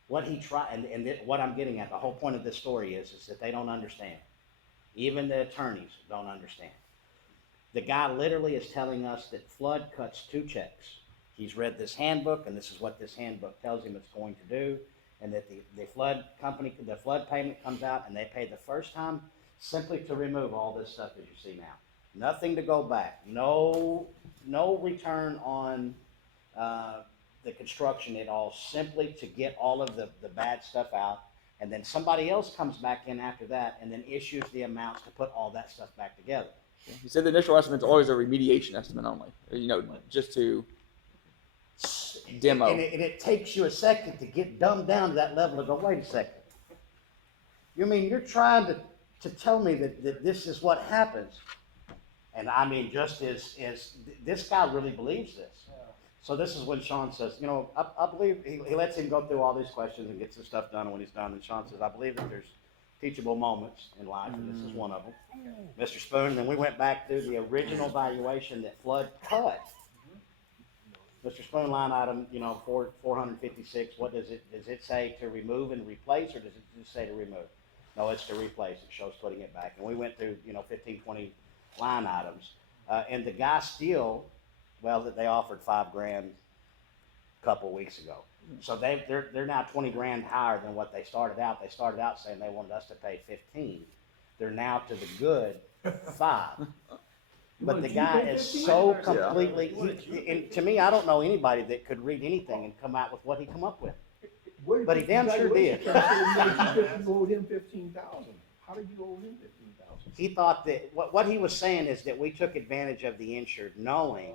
What he tried, what I'm getting at, the whole point of this story is that they don't understand. Even the attorneys don't understand. The guy literally is telling us that flood cuts 2 checks. He's read this handbook, and this is what this handbook tells him it's going to do, and that the flood company, the flood payment comes out, and they pay the first time simply to remove all this stuff that you see now. Nothing to go back. No return on the construction at all, simply to get all of the bad stuff out. And then somebody else comes back in after that and then issues the amounts to put all that stuff back together. he said the initial estimate's always a remediation estimate only, you know, just to demo. And it takes you a second to get dumbed down to that level and go, wait a second. You mean you're trying to tell me that this is what happens? And I mean, just as this guy really believes this. So this is when Shaun says, you know, I believe, he lets him go through all these questions and gets the stuff done. And when he's done, and Shaun says, I believe that there's teachable moments in life, and this is one of them. Mr. Spoon, and then we went back through the original valuation that flood cut. Mr. Spoon, line item, you know, 456, what does it say to remove and replace, or does it just say to remove? No, it's to replace. It shows putting it back. And we went through, you know, 15, 20 line items. And the guy still, well, that they offered 5 grand a couple weeks ago. So they're now 20 grand higher than what they started out. They started out saying they wanted us to pay 15. They're now to the good 5. But the guy is so completely, and to me, I don't know anybody that could read anything and come out with what he come up with. But he damn sure did. You owed him 15,000. How did you owe him 15,000? He thought that, what he was saying is that we took advantage of the insured knowing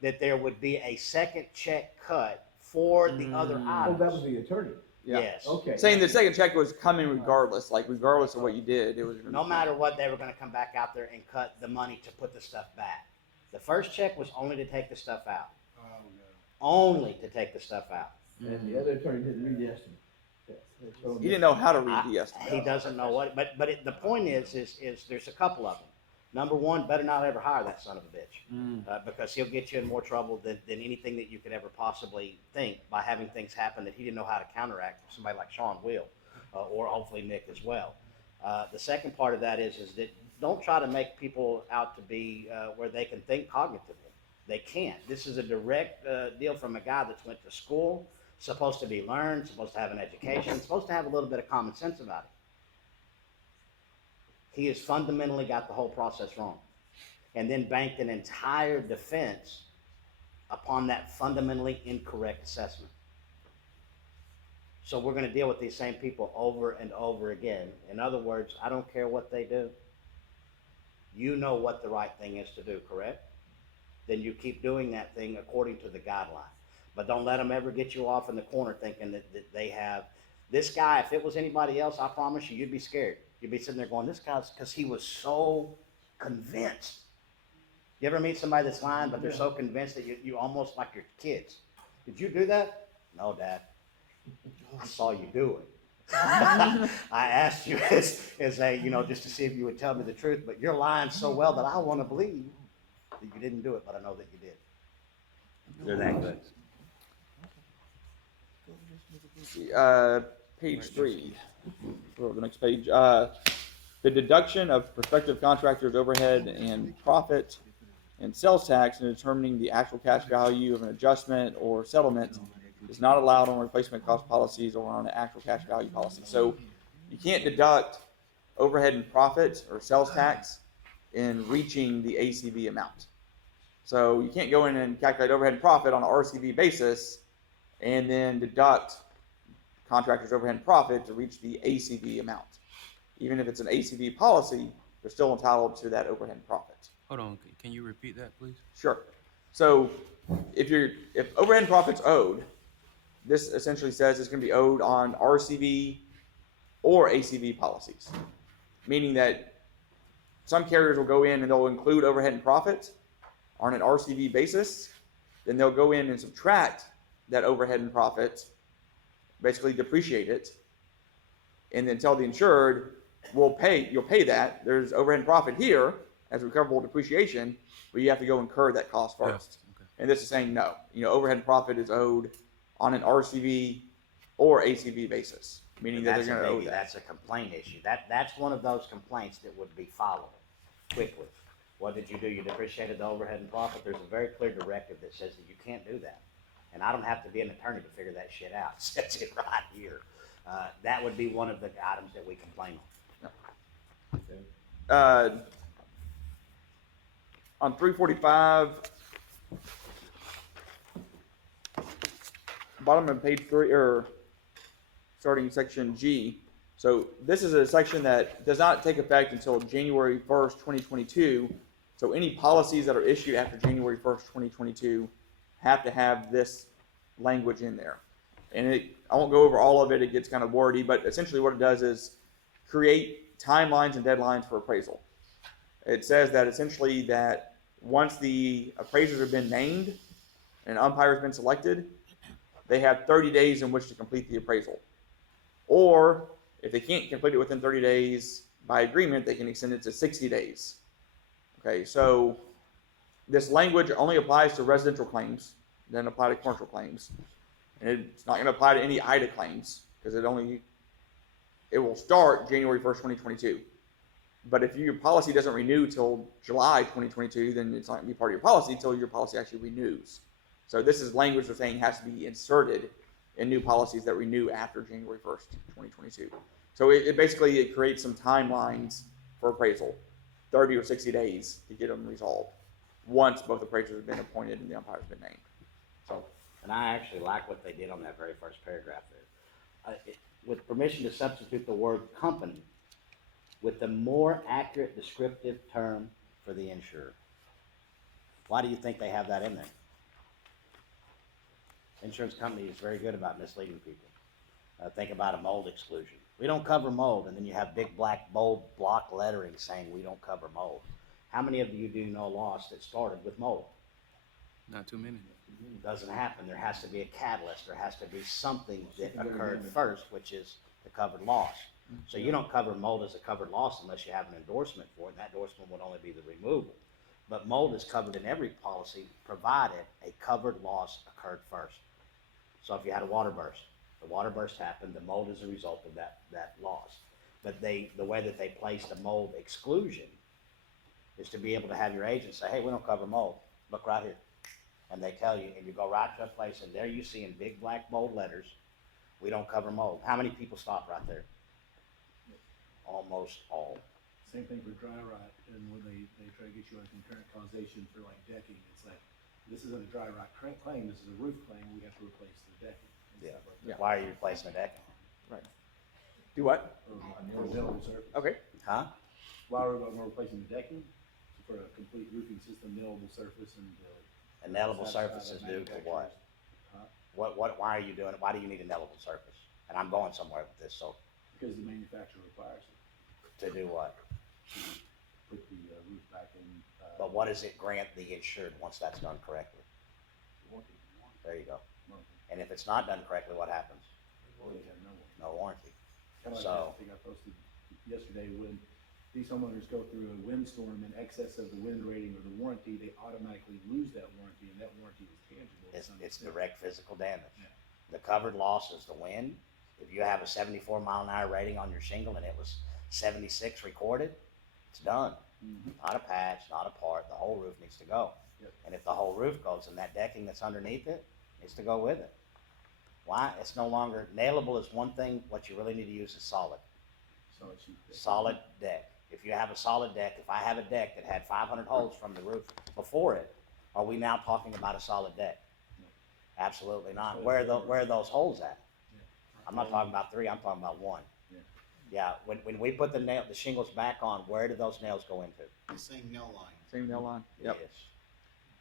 that there would be a second check cut for the other Oh, items. that was the attorney. Yeah. Yes. Okay. Saying the second check was coming regardless, like regardless of what you did, it was No matter what, they were gonna come back out there and cut the money to put the stuff back. The first check was only to take the stuff out. Oh, no. Only to take the stuff out. And the other attorney didn't read the estimate. He didn't know how to read the estimate. He doesn't know what, but the point is there's a couple of them. Number one, better not ever hire that son of a bitch, because he'll get you in more trouble than anything that you could ever possibly think by having things happen that he didn't know how to counteract. Somebody like Shaun will, or hopefully Nick as well. The second part of that is that don't try to make people out to be where they can think cognitively. They can't. This is a direct deal from a guy that's went to school, supposed to be learned, supposed to have an education, supposed to have a little bit of common sense about it. He has fundamentally got the whole process wrong, and then banked an entire defense upon that fundamentally incorrect assessment. So we're going to deal with these same people over and over again. In other words, I don't care what they do. You know what the right thing is to do, correct? Then you keep doing that thing according to the guideline. But don't let them ever get you off in the corner thinking that they have This guy, if it was anybody else, I promise you, you'd be scared. You'd be sitting there going, this guy's, because he was so convinced. You ever meet somebody that's lying, but they're so convinced that you almost like your kids? Did you do that? No, Dad. I saw you do it. I asked you as a, just to see if you would tell me the truth, but you're lying so well that I want to believe that you didn't do it, but I know that you did. They're that good. Page 3, or the next page. The deduction of prospective contractors' overhead and profit and sales tax in determining the actual cash value of an adjustment or settlement is not allowed on replacement cost policies or on an actual cash value policy. So you can't deduct overhead and profit or sales tax in reaching the ACV amount. So you can't go in and calculate overhead and profit on an RCV basis and then deduct contractors' overhead and profit to reach the ACV amount. Even if it's an ACV policy, they're still entitled to that overhead and profit. Hold on, can you repeat that, please? Sure. So if overhead and profit's owed, this essentially says it's going to be owed on RCV or ACV policies, meaning that some carriers will go in and they'll include overhead and profit on an RCV basis. Then they'll go in and subtract that overhead and profit, basically depreciate it, and then tell the insured, you'll pay that. There's overhead and profit here as recoverable depreciation, but you have to go incur that cost first. Yeah, okay. And this is saying no. Overhead and profit is owed on an RCV or ACV basis, meaning that they're going to owe that. That's a complaint issue. That's one of those complaints that would be followed quickly. What did you do? You depreciated the overhead and profit. There's a very clear directive that says that you can't do that. And I don't have to be an attorney to figure that shit out. It says it right here. That would be one of the items that we complain on. On 345, bottom of page 3, or starting section G. So this is a section that does not take effect until January 1st, 2022. So any policies that are issued after January 1st, 2022 have to have this language in there. And I won't go over all of it, it gets kind of wordy, but essentially what it does is create timelines and deadlines for appraisal. It says that essentially that once the appraisers have been named and an umpire has been selected, they have 30 days in which to complete the appraisal. Or if they can't complete it within 30 days by agreement, they can extend it to 60 days. Okay, so this language only applies to residential claims, doesn't apply to commercial claims. And it's not going to apply to any IDA claims because it will start January 1st, 2022. But if your policy doesn't renew till July 2022, then it's not going to be part of your policy until your policy actually renews. So this is language we're saying has to be inserted in new policies that renew after January 1st, 2022. So it basically creates some timelines for appraisal, 30 or 60 days to get them resolved once both appraisers have been appointed and the umpire's been named. So, and I actually like what they did on that very first paragraph there. With permission to substitute the word company with the more accurate descriptive term for the insurer. Why do you think they have that in there? Insurance company is very good about misleading people. Think about a mold exclusion. We don't cover mold, and then you have big black bold block lettering saying we don't cover mold. How many of you do know a loss that started with mold? Not too many. It doesn't happen. There has to be a catalyst. There has to be something that occurred first, which is the covered loss. So you don't cover mold as a covered loss unless you have an endorsement for it, and that endorsement would only be the removal. But mold is covered in every policy provided a covered loss occurred first. So if you had a water burst, the water burst happened, the mold is a result of that loss. But the way that they placed a mold exclusion is to be able to have your agent say, hey, we don't cover mold. Look right here. And they tell you, and you go right to a place, and there you see in big black bold letters, we don't cover mold. How many people stop right there? Almost all. Same thing for dry rot, and when they try to get you on concurrent causation for like decking, it's like, this isn't a dry rot claim, this is a roof claim, we have to replace the decking. and stuff like that. Why are you replacing the decking? right. Do what? For buildable surface. Okay. Huh? Why are we replacing the decking? For a complete roofing system, millable surface and. And nullable surfaces do for what? Huh? Why are you doing it? Why do you need a nullable surface? And I'm going somewhere with this, so Because the manufacturer requires it to do what? to put the roof back in. But what does it grant the insured once that's done correctly? There you go. And if it's not done correctly, what happens? Well, they have no one. No warranty. Kind of like So- that thing I posted yesterday, when these homeowners go through a windstorm in excess of the wind rating or the warranty, they automatically lose that warranty, and that warranty is tangible. It's direct physical damage. Yeah. The covered loss is the wind. If you have a 74-mile-an-hour rating on your shingle and it was 76 recorded, it's done. Mhm. Not a patch, not a part, the whole roof needs to go. Yep. And if the whole roof goes, then that decking that's underneath it needs to go with it. Why? It's no longer, nailable is one thing, what you really need to use is solid. So it's. Solid deck. If you have a solid deck, if I have a deck that had 500 holes from the roof before it, are we now talking about a solid deck? Absolutely not. Where are those holes at? I'm not talking about 3, I'm talking about 1. Yeah. Yeah, when we put the shingles back on, where do those nails go into? The same nail line. Same nail line. Yep. Yes.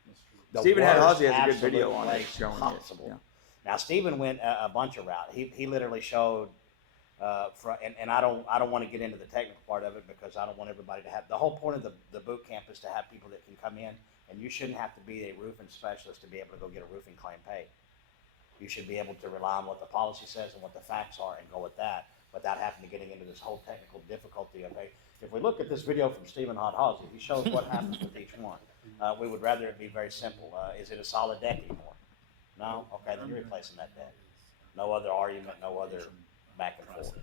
That's true. The Stephen worst Hodge has a good absolute video on it place showing it. possible. Yeah. Now Stephen went a bunch of route. He literally showed, and I don't want to get into the technical part of it because I don't want everybody to have. The whole point of the boot camp is to have people that can come in, and you shouldn't have to be a roofing specialist to be able to go get a roofing claim paid. You should be able to rely on what the policy says and what the facts are and go with that without having to getting into this whole technical difficulty. Okay, if we look at this video from Stephen Hodge, he shows what happens with each one. We would rather it be very simple. Is it a solid deck anymore? No? Okay, then you're replacing that deck. No other argument, no other back and forth.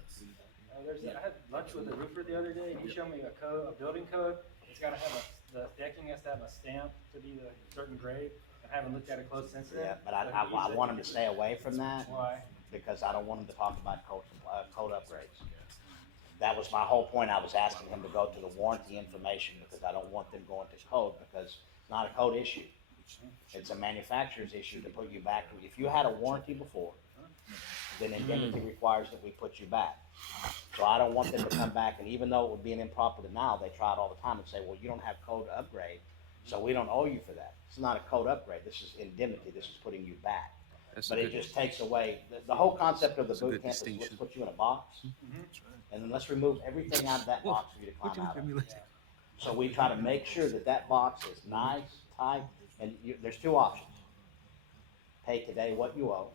I had lunch with a roofer the other day, and he showed me a building code. It's gotta have the decking has to have a stamp to be the certain grade. I haven't looked at it close since then. Yeah, but I want him to stay away from that Why? because I don't want him to talk about code upgrades. That was my whole point. I was asking him to go to the warranty information because I don't want them going to code because it's not a code issue. It's a manufacturer's issue to put you back. If you had a warranty before, then indemnity requires that we put you back. So I don't want them to come back, and even though it would be an improper denial, they try it all the time and say, well, you don't have code upgrade, so we don't owe you for that. It's not a code upgrade. This is indemnity. This is putting you back. But it just takes away, the whole concept of the boot camp is let's put you in a box, and then let's remove everything out of that box for you to climb out of. So we try to make sure that that box is nice, tight, and there's 2 options. Pay today what you owe,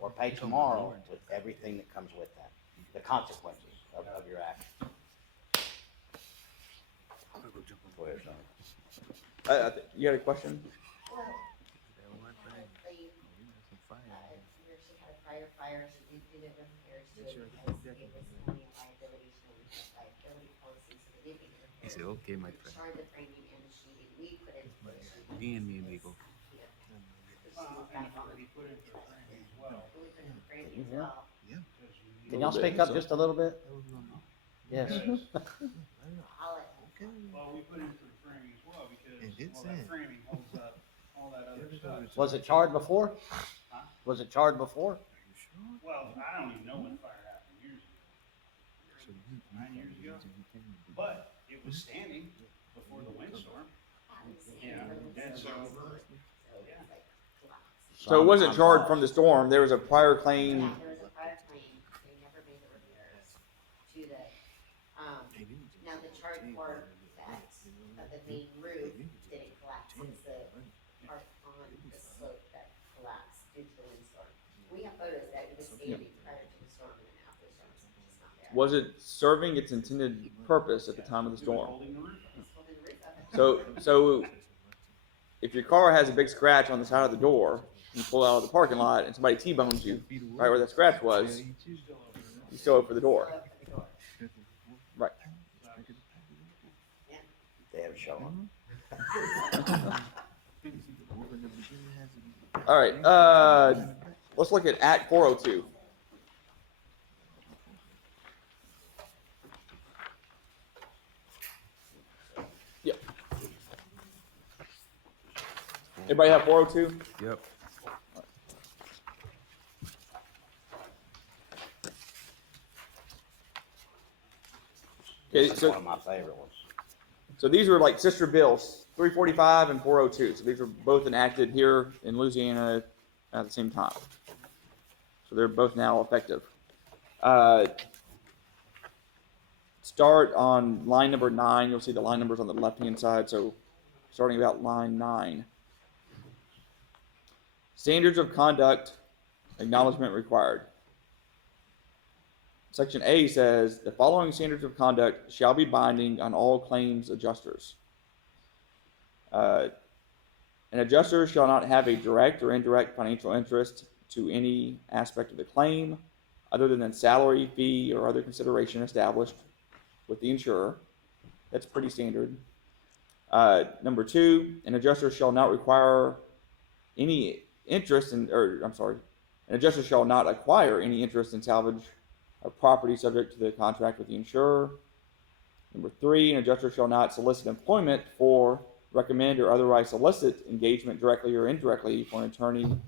or pay tomorrow with everything that comes with that, the consequences of your action. Go ahead, Sean. You got a question? Well, honestly, we actually had a prior fire, so we did it repairs to it because it was only a liability, so we had liability policy, so they did get repairs. He said, okay, my friend. Charged the framing and the sheeting, we put in for the sheeting. Bien, mi amigo. We put in for framing as well. We put in the framing as well. Can y'all speak up just a little bit? Yes. I'll let Well, we put in for the framing as well because it's all that in. framing holds up all that other stuff. Was it charred before? Huh? Was it charred before? Well, I don't even know when the fire happened, years ago. 9 years ago. But it was standing before the windstorm. Yeah, and so, yeah. So it wasn't charged from the storm. There was a prior claim. Yeah, there was a prior claim, they never made the repairs to the, now the charge for that, of the main roof didn't collapse, it's the part on the slope that collapsed due to the windstorm. We have photos that it was standing prior to the storm and then after the storm, it's just not there. Was it serving its intended purpose at the time of the storm? Holding the roof. It's holding the roof up. So if your car has a big scratch on the side of the door, you pull out of the parking lot and somebody T-bones you right where that scratch was, you still open the door. Right. They have shown. All right. Let's look at Act 402. Yep. Everybody have 402? Yep. Okay, This is so one of my favorite ones. So these were like sister bills, 345 and 402. So these were both enacted here in Louisiana at the same time. So they're both now effective. Start on line number 9. You'll see the line numbers on the left-hand side. So starting about line 9. Standards of conduct, acknowledgement required. Section A says, the following standards of conduct shall be binding on all claims adjusters. An adjuster shall not have a direct or indirect financial interest to any aspect of the claim other than salary, fee, or other consideration established with the insurer. That's pretty standard. Number 2, an adjuster shall not require any interest in, an adjuster shall not acquire any interest in salvage of property subject to the contract with the insurer. Number 3, an adjuster shall not solicit employment for, recommend, or otherwise solicit engagement directly or indirectly for an attorney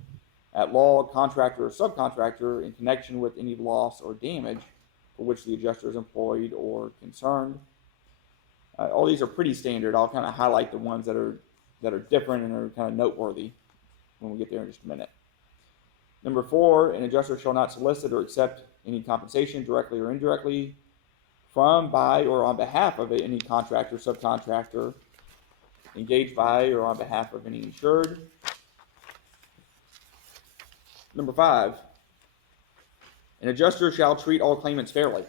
at law, contractor, or subcontractor in connection with any loss or damage for which the adjuster is employed or concerned. All these are pretty standard. I'll kind of highlight the ones that are different and are kind of noteworthy when we get there in just a minute. Number 4, an adjuster shall not solicit or accept any compensation directly or indirectly from, by, or on behalf of any contractor, subcontractor, engaged by or on behalf of any insured. Number 5, an adjuster shall treat all claimants fairly.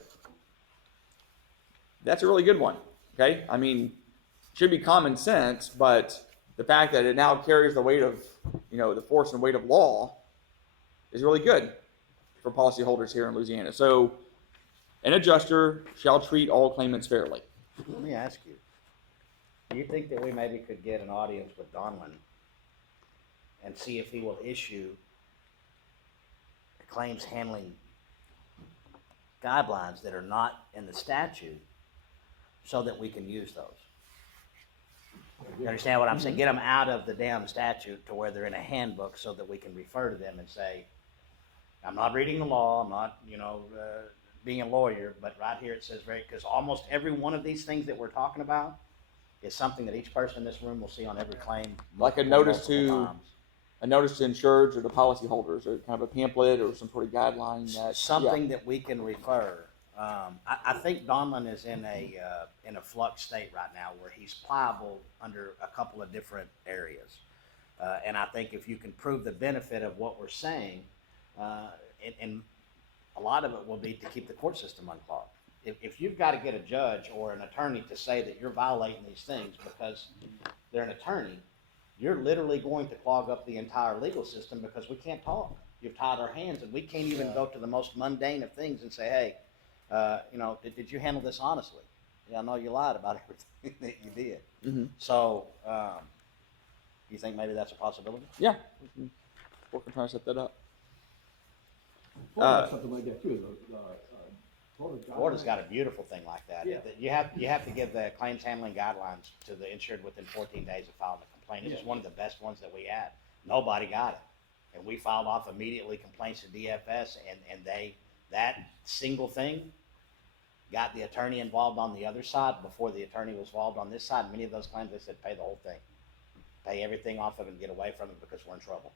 That's a really good one, okay? I mean, should be common sense, but the fact that it now carries the weight of, the force and weight of law is really good for policyholders here in Louisiana. So, an adjuster shall treat all claimants fairly. Let me ask you, do you think that we maybe could get an audience with Donlin and see if he will issue claims handling guidelines that are not in the statute so that we can use those? You understand what I'm saying? Get them out of the damn statute to where they're in a handbook so that we can refer to them and say, I'm not reading the law, I'm not, being a lawyer, but right here it says because almost every one of these things that we're talking about is something that each person in this room will see on every claim. Like a notice to insureds or the policyholders, or kind of a pamphlet or some sort of guideline that something that we can refer. I think Donlin is in a flux state right now where he's pliable under a couple of different areas, and I think if you can prove the benefit of what we're saying, and a lot of it will be to keep the court system unclogged. If you've got to get a judge or an attorney to say that you're violating these things because they're an attorney, you're literally going to clog up the entire legal system because we can't talk. You've tied our hands, and we can't even go to the most mundane of things and say, hey, did you handle this honestly? Yeah, I know you lied about everything that you did. Mm-hmm. So, you think maybe that's a possibility? Yeah, we're trying to set that up. Something like that too. Florida's got a beautiful thing like that. Yeah. You have to give the claims handling guidelines to the insured within 14 days of filing a complaint. It was one of the best ones that we had. Nobody got it, and we filed off immediately complaints to DFS, and that single thing got the attorney involved on the other side before the attorney was involved on this side. Many of those claims, they said pay the whole thing, pay everything off of it and get away from it because we're in trouble.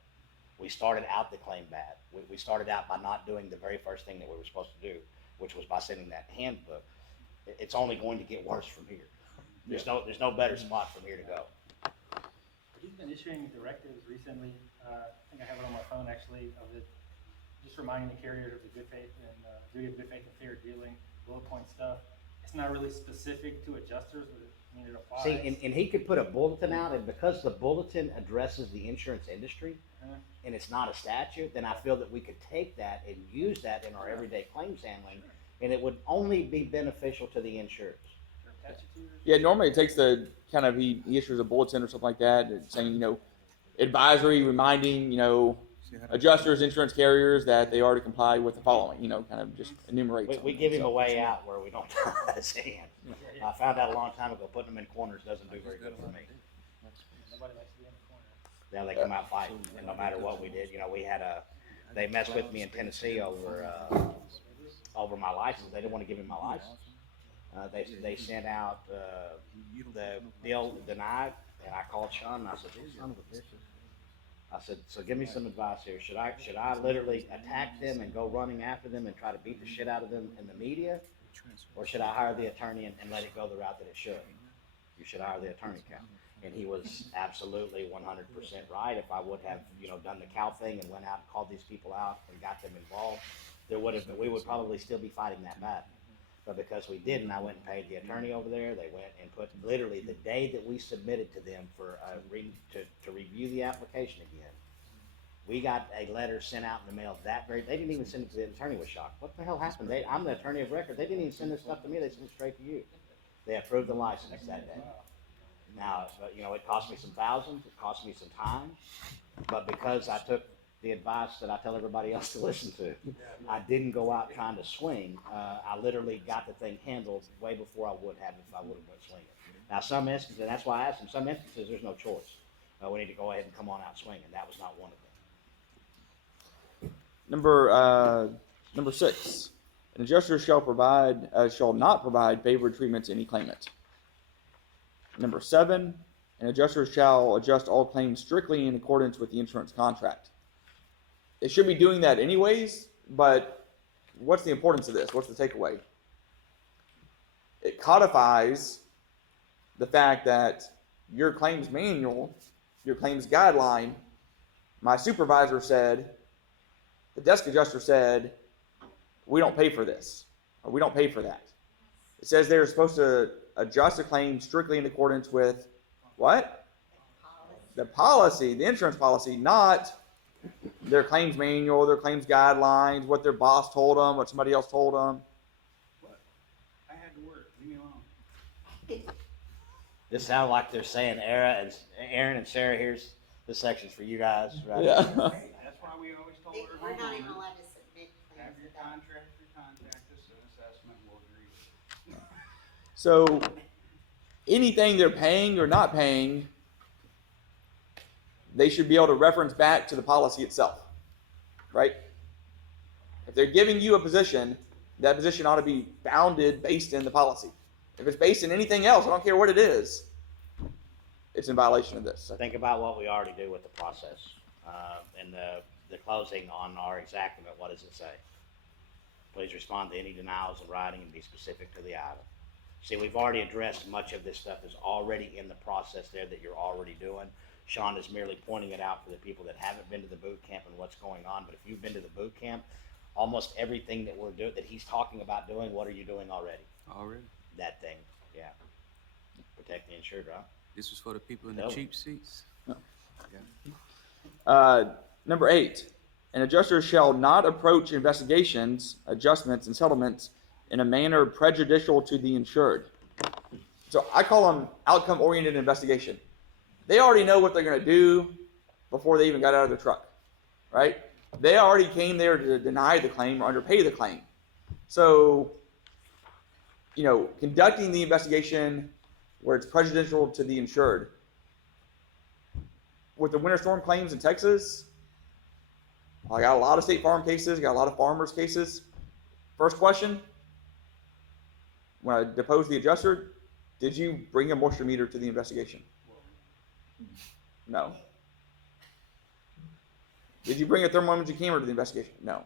We started out the claim bad. We started out by not doing the very first thing that we were supposed to do, which was by sending that handbook. It's only going to get worse from here. There's no better spot from here to go. He's been issuing directives recently. I think I have it on my phone actually, of it, just reminding the carriers of the good faith and duty of good faith and fair dealing, bullet point stuff. It's not really specific to adjusters, but it applies. See, and he could put a bulletin out, and because the bulletin addresses the insurance industry, and it's not a statute, then I feel that we could take that and use that in our everyday claims handling, and it would only be beneficial to the insurers. Yeah, normally it takes the kind of, he issues a bulletin or something like that, saying, advisory, reminding, adjusters, insurance carriers that they are to comply with the following, kind of just enumerate. We give him a way out where we don't tie his hand. I found out a long time ago, putting them in corners doesn't do very good for me. Nobody likes to be in the corner. Now they come out fighting, and no matter what we did, we had they messed with me in Tennessee over my license. They didn't want to give me my license. They sent out the deal denied, and I called Shaun and I said, "You son of a bitch, I said, so give me some advice here. Should I literally attack them and go running after them and try to beat the shit out of them in the media? Or should I hire the attorney and let it go the route that it should? You should hire the attorney, Cal. And he was absolutely 100% right. If I would have, done the Cal thing and went out and called these people out and got them involved, we would probably still be fighting that battle. But because we didn't, I went and paid the attorney over there. They went and put literally the day that we submitted to them for to review the application again. We got a letter sent out in the mail that very. They didn't even send it to the attorney. Was shocked. What the hell happened? I'm the attorney of record. They didn't even send this stuff to me. They sent it straight to you. They approved the license that day. Now, it cost me some thousands. It cost me some time. But because I took the advice that I tell everybody else to listen to, I didn't go out trying to swing. I literally got the thing handled way before I would have if I would have went swinging. Now, some instances, and that's why I asked them, some instances there's no choice. We need to go ahead and come on out swinging. That was not one of them. Number 6, an adjuster shall not provide favored treatment to any claimant. Number 7, an adjuster shall adjust all claims strictly in accordance with the insurance contract. They should be doing that anyways, but what's the importance of this? What's the takeaway? It codifies the fact that your claims manual, your claims guideline, my supervisor said, the desk adjuster said, we don't pay for this, or we don't pay for that. It says they're supposed to adjust a claim strictly in accordance with what? The policy, the insurance policy, not their claims manual, their claims guidelines, what their boss told them, what somebody else told them. I had to work, leave me alone. This sounds like they're saying, Aaron and Sarah, here's the sections for you guys, right? Yeah. That's why we always told our We're not even homeowners, allowed to submit have claims your without. contractor contact us, an assessment, we'll agree with it. So anything they're paying or not paying, they should be able to reference back to the policy itself, right? If they're giving you a position, that position ought to be bounded based in the policy. If it's based in anything else, I don't care what it is, it's in violation of this. So think about what we already do with the process. And the closing on our exactment, what does it say? Please respond to any denials in writing and be specific to the item. See, we've already addressed much of this stuff is already in the process there that you're already doing. Shaun is merely pointing it out for the people that haven't been to the boot camp and what's going on. But if you've been to the boot camp, almost everything that we're doing, that he's talking about doing, what are you doing already? Already. That thing, yeah. Protect the insured, right? This was for the people in the No. cheap seats. Number 8, an adjuster shall not approach investigations, adjustments, and settlements in a manner prejudicial to the insured. So I call them outcome-oriented investigation. They already know what they're going to do before they even got out of their truck, right? They already came there to deny the claim or underpay the claim. So, conducting the investigation where it's prejudicial to the insured. With the winter storm claims in Texas, I got a lot of State Farm cases, got a lot of farmers cases. First question, when I deposed the adjuster, did you bring a moisture meter to the investigation? No. Did you bring a thermometer camera to the investigation? No.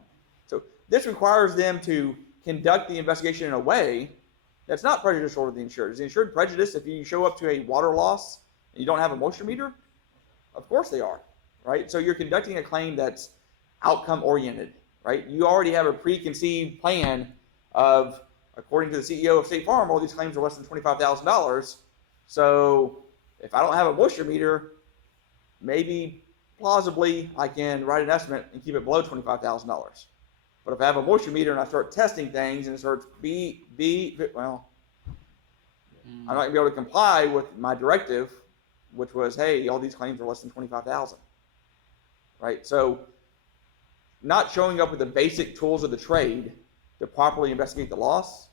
So this requires them to conduct the investigation in a way that's not prejudicial to the insured. Is the insured prejudiced if you show up to a water loss and you don't have a moisture meter? Of course they are, right? So you're conducting a claim that's outcome-oriented, right? You already have a preconceived plan of, according to the CEO of State Farm, all these claims are less than $25,000. So if I don't have a moisture meter, maybe plausibly I can write an estimate and keep it below $25,000. But if I have a moisture meter and I start testing things and it starts well, I'm not going to be able to comply with my directive, which was, hey, all these claims are less than $25,000, right? So not showing up with the basic tools of the trade to properly investigate the loss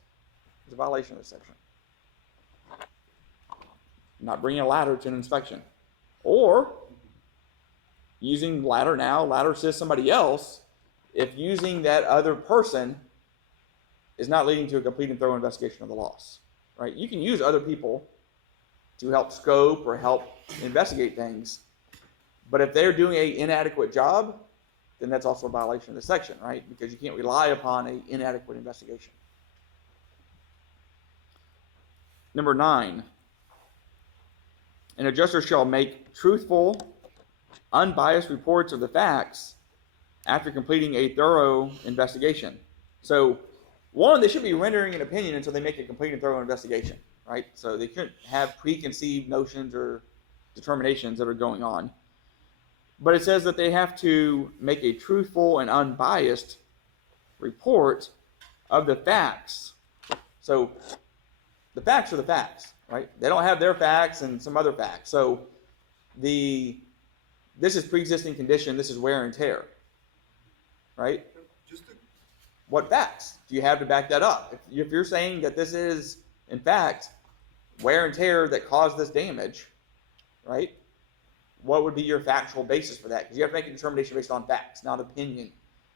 is a violation of this section. Not bringing a ladder to an inspection. Or using ladder says somebody else, if using that other person is not leading to a complete and thorough investigation of the loss, right? You can use other people to help scope or help investigate things, But if they're doing an inadequate job, then that's also a violation of this section, right? Because you can't rely upon an inadequate investigation. Number 9, an adjuster shall make truthful, unbiased reports of the facts after completing a thorough investigation. So, one, they should be rendering an opinion until they make a complete and thorough investigation, right? So they shouldn't have preconceived notions or determinations that are going on. But it says that they have to make a truthful and unbiased report of the facts. So the facts are the facts, right? They don't have their facts and some other facts. So this is pre-existing condition, this is wear and tear, right? What facts do you have to back that up? If you're saying that this is, in fact, wear and tear that caused this damage, right? What would be your factual basis for that? Because you have to make a determination based on facts, not opinion,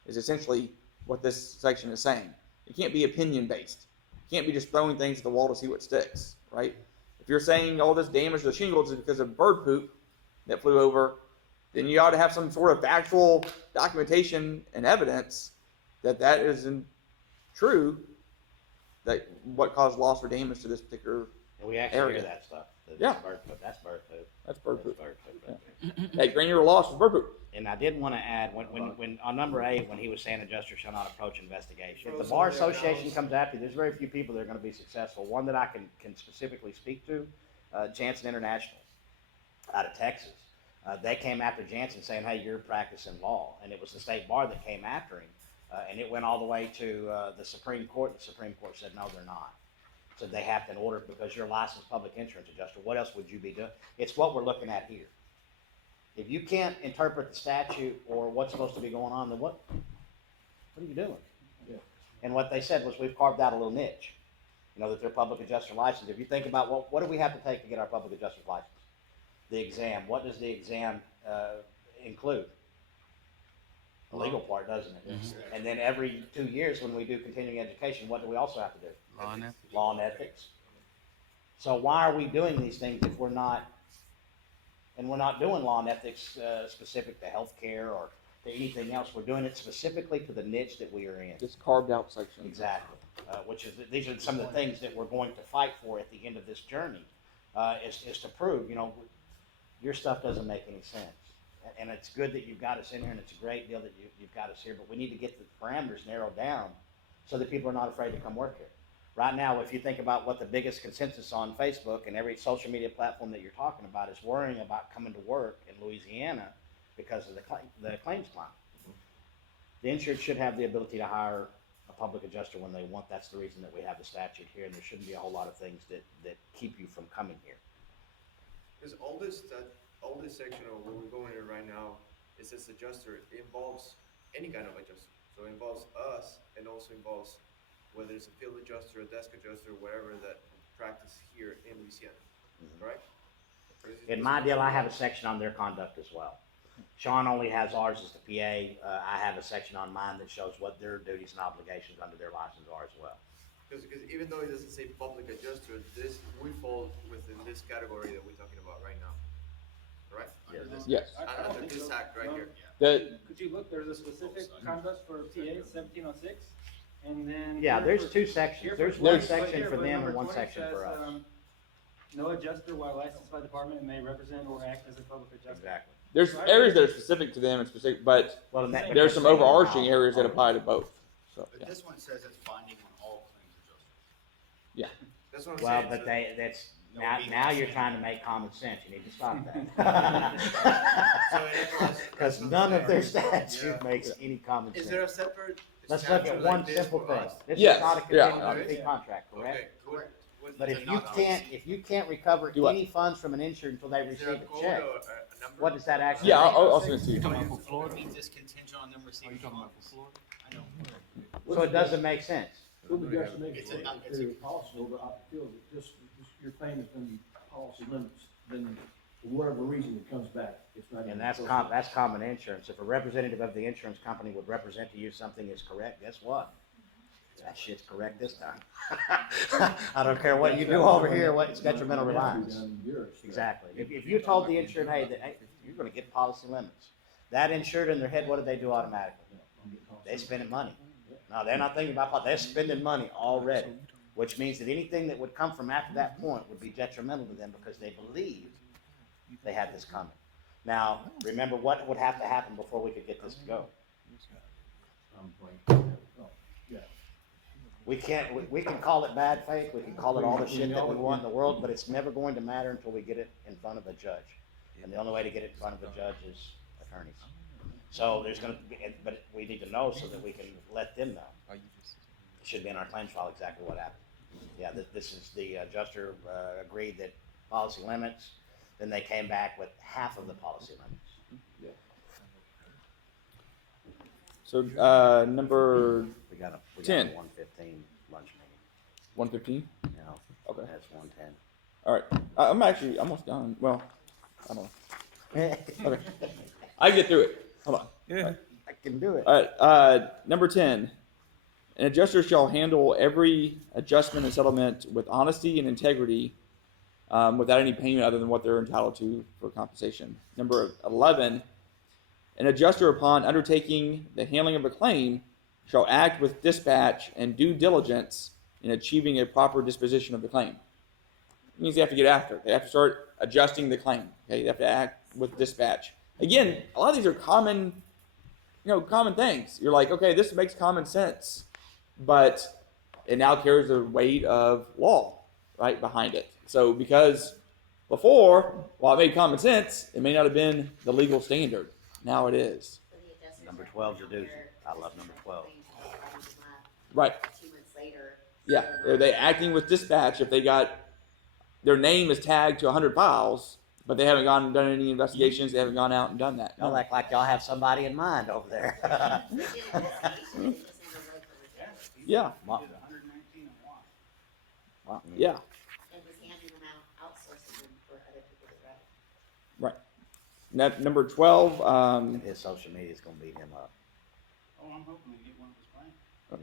is essentially what this section is saying. It can't be opinion based. You can't be just throwing things at the wall to see what sticks, right? If you're saying all this damage to the shingles is because of bird poop that flew over, then you ought to have some sort of factual documentation and evidence that isn't true, that what caused loss or damage to this particular And we actually area. hear that stuff. Yeah. Bird poop. That's bird poop. That's bird poop. Bird poop. Hey, granular loss is bird poop. And I did want to add, when on number 8, when he was saying adjuster shall not approach investigation. If the Bar Association comes after you, there's very few people that are going to be successful. One that I can specifically speak to, Jansen International, out of Texas. They came after Jansen saying, hey, you're practicing law. And it was the state bar that came after him. And it went all the way to the Supreme Court. The Supreme Court said, no, they're not. So they have to order because you're a licensed public insurance adjuster. What else would you be doing? It's what we're looking at here. If you can't interpret the statute or what's supposed to be going on, then what are you doing? Yeah. And what they said was we've carved out a little niche. You know, that they're public adjuster licensed. If you think about what do we have to take to get our public adjuster's license? The exam. What does the exam include? The legal part, doesn't it? Mm-hmm. And then every 2 years when we do continuing education, what do we also have to do? Law and ethics. So why are we doing these things if we're not doing law and ethics specific to healthcare or to anything else? We're doing it specifically to the niche that we are in. This carved out section. Exactly. Which is, these are some of the things that we're going to fight for at the end of this journey, is to prove, you know, your stuff doesn't make any sense. And it's good that you've got us in here, and it's a great deal that you've got us here, but we need to get the parameters narrowed down so that people are not afraid to come work here. Right now, if you think about what the biggest consensus on Facebook and every social media platform that you're talking about is worrying about coming to work in Louisiana because of the claims climb. The insured should have the ability to hire a public adjuster when they want. That's the reason that we have the statute here, and there shouldn't be a whole lot of things that keep you from coming here. Because all this section of what we're going in right now, it says adjuster, it involves any kind of adjuster. So it involves us and also involves whether it's a field adjuster, a desk adjuster, whatever that practice here in Louisiana, right? In my deal, I have a section on their conduct as well. Shaun only has ours as the PA. I have a section on mine that shows what their duties and obligations under their license are as well. Because even though it doesn't say public adjuster, we fall within this category that we're talking about right now, right? Yes. I don't Under think this so. act right No. here. Could you look, there's a specific conduct for PA 1706, and then. Yeah, here there's for- 2 sections. here There's for- one but section here, for but them number and one 20 section for says, us. No adjuster while licensed by the department may represent or act as a public adjuster. Exactly. There's areas that are specific to them and specific, but Well, and that- there's some overarching areas that apply to both. So, But yeah. this one says it's binding on all claims adjusters. Yeah. That's what I'm Well, saying. but So- that's, No, now, we now don't you're say trying to that. make common sense. You need to stop that. So it applies- Because none of their statute makes any common Is there sense. a separate Let's look statute at like one this simple for thing. us? This Yes, is not a yeah. contingency fee contract, correct? Okay, correct. But It's if a you not can't, policy. if you can't recover Do what? any funds from an insured until they Is there a receive a code check, or a number? what does that actually Yeah, mean? I'll send it to you. It means it's contingent on them receiving funds. I know. So it doesn't make sense. Who the adjuster makes It's it a- it's a- policy over opportunity, just your claim is gonna be policy limits, then for whatever reason it comes back, it's not. And that's common insurance. If a representative of the insurance company would represent to you something is correct, guess what? That shit's correct this time. I don't care what you do over here, what it's detrimental reliance. Exactly. If you told the insured, hey, gonna get policy limits. That insured in their head, what do they do automatically? They spending money. No, they're not thinking about, they're spending money already, which means that anything that would come from after that point would be detrimental to them because they believed they had this coming. Now, remember what would have to happen before we could get this to go? We can call it bad faith, we can call it all the shit that we want in the world, but it's never going to matter until we get it in front of a judge. And the only way to get it in front of a judge is attorneys. So there's gonna be, but we need to know so that we can let them know. It should be in our claims file exactly what happened. Yeah, this is the adjuster agreed that policy limits, then they came back with half of the policy limits. So, number We got a 10. 1:15 lunch meeting, 115? you know, Okay. that's 1:10. All right. I'm actually almost done. Well, I don't know. Okay. I can get through it. Hold on. Yeah. I can do it. All right. Number 10. An adjuster shall handle every adjustment and settlement with honesty and integrity without any payment other than what they're entitled to for compensation. Number 11. An adjuster, upon undertaking the handling of a claim, shall act with dispatch and due diligence in achieving a proper disposition of the claim. It means they have to get after it. They have to start adjusting the claim. Okay, they have to act with dispatch. Again, a lot of these are common things. You're like, okay, this makes common sense, but it now carries the weight of law, right, behind it. So because before, while it made common sense, it may not have been the legal standard. Now it is. So the adjusters Number are 12 's a after doozy. I love number 12. claims that are already come up Right. 2 months later. Yeah. Are they acting with dispatch if they got their name is tagged to 100 files, but they haven't gone and done any investigations, they haven't gone out and done that? Y'all act like y'all have somebody in mind over there. They did investigation, it just never wrote the report. Yeah. Wow. 119 and one. Wow. Yeah. And was handing them out, outsourcing them for other people to write. Right. Number 12. His social media's gonna beat him up. Oh, I'm hoping we get one of his claims.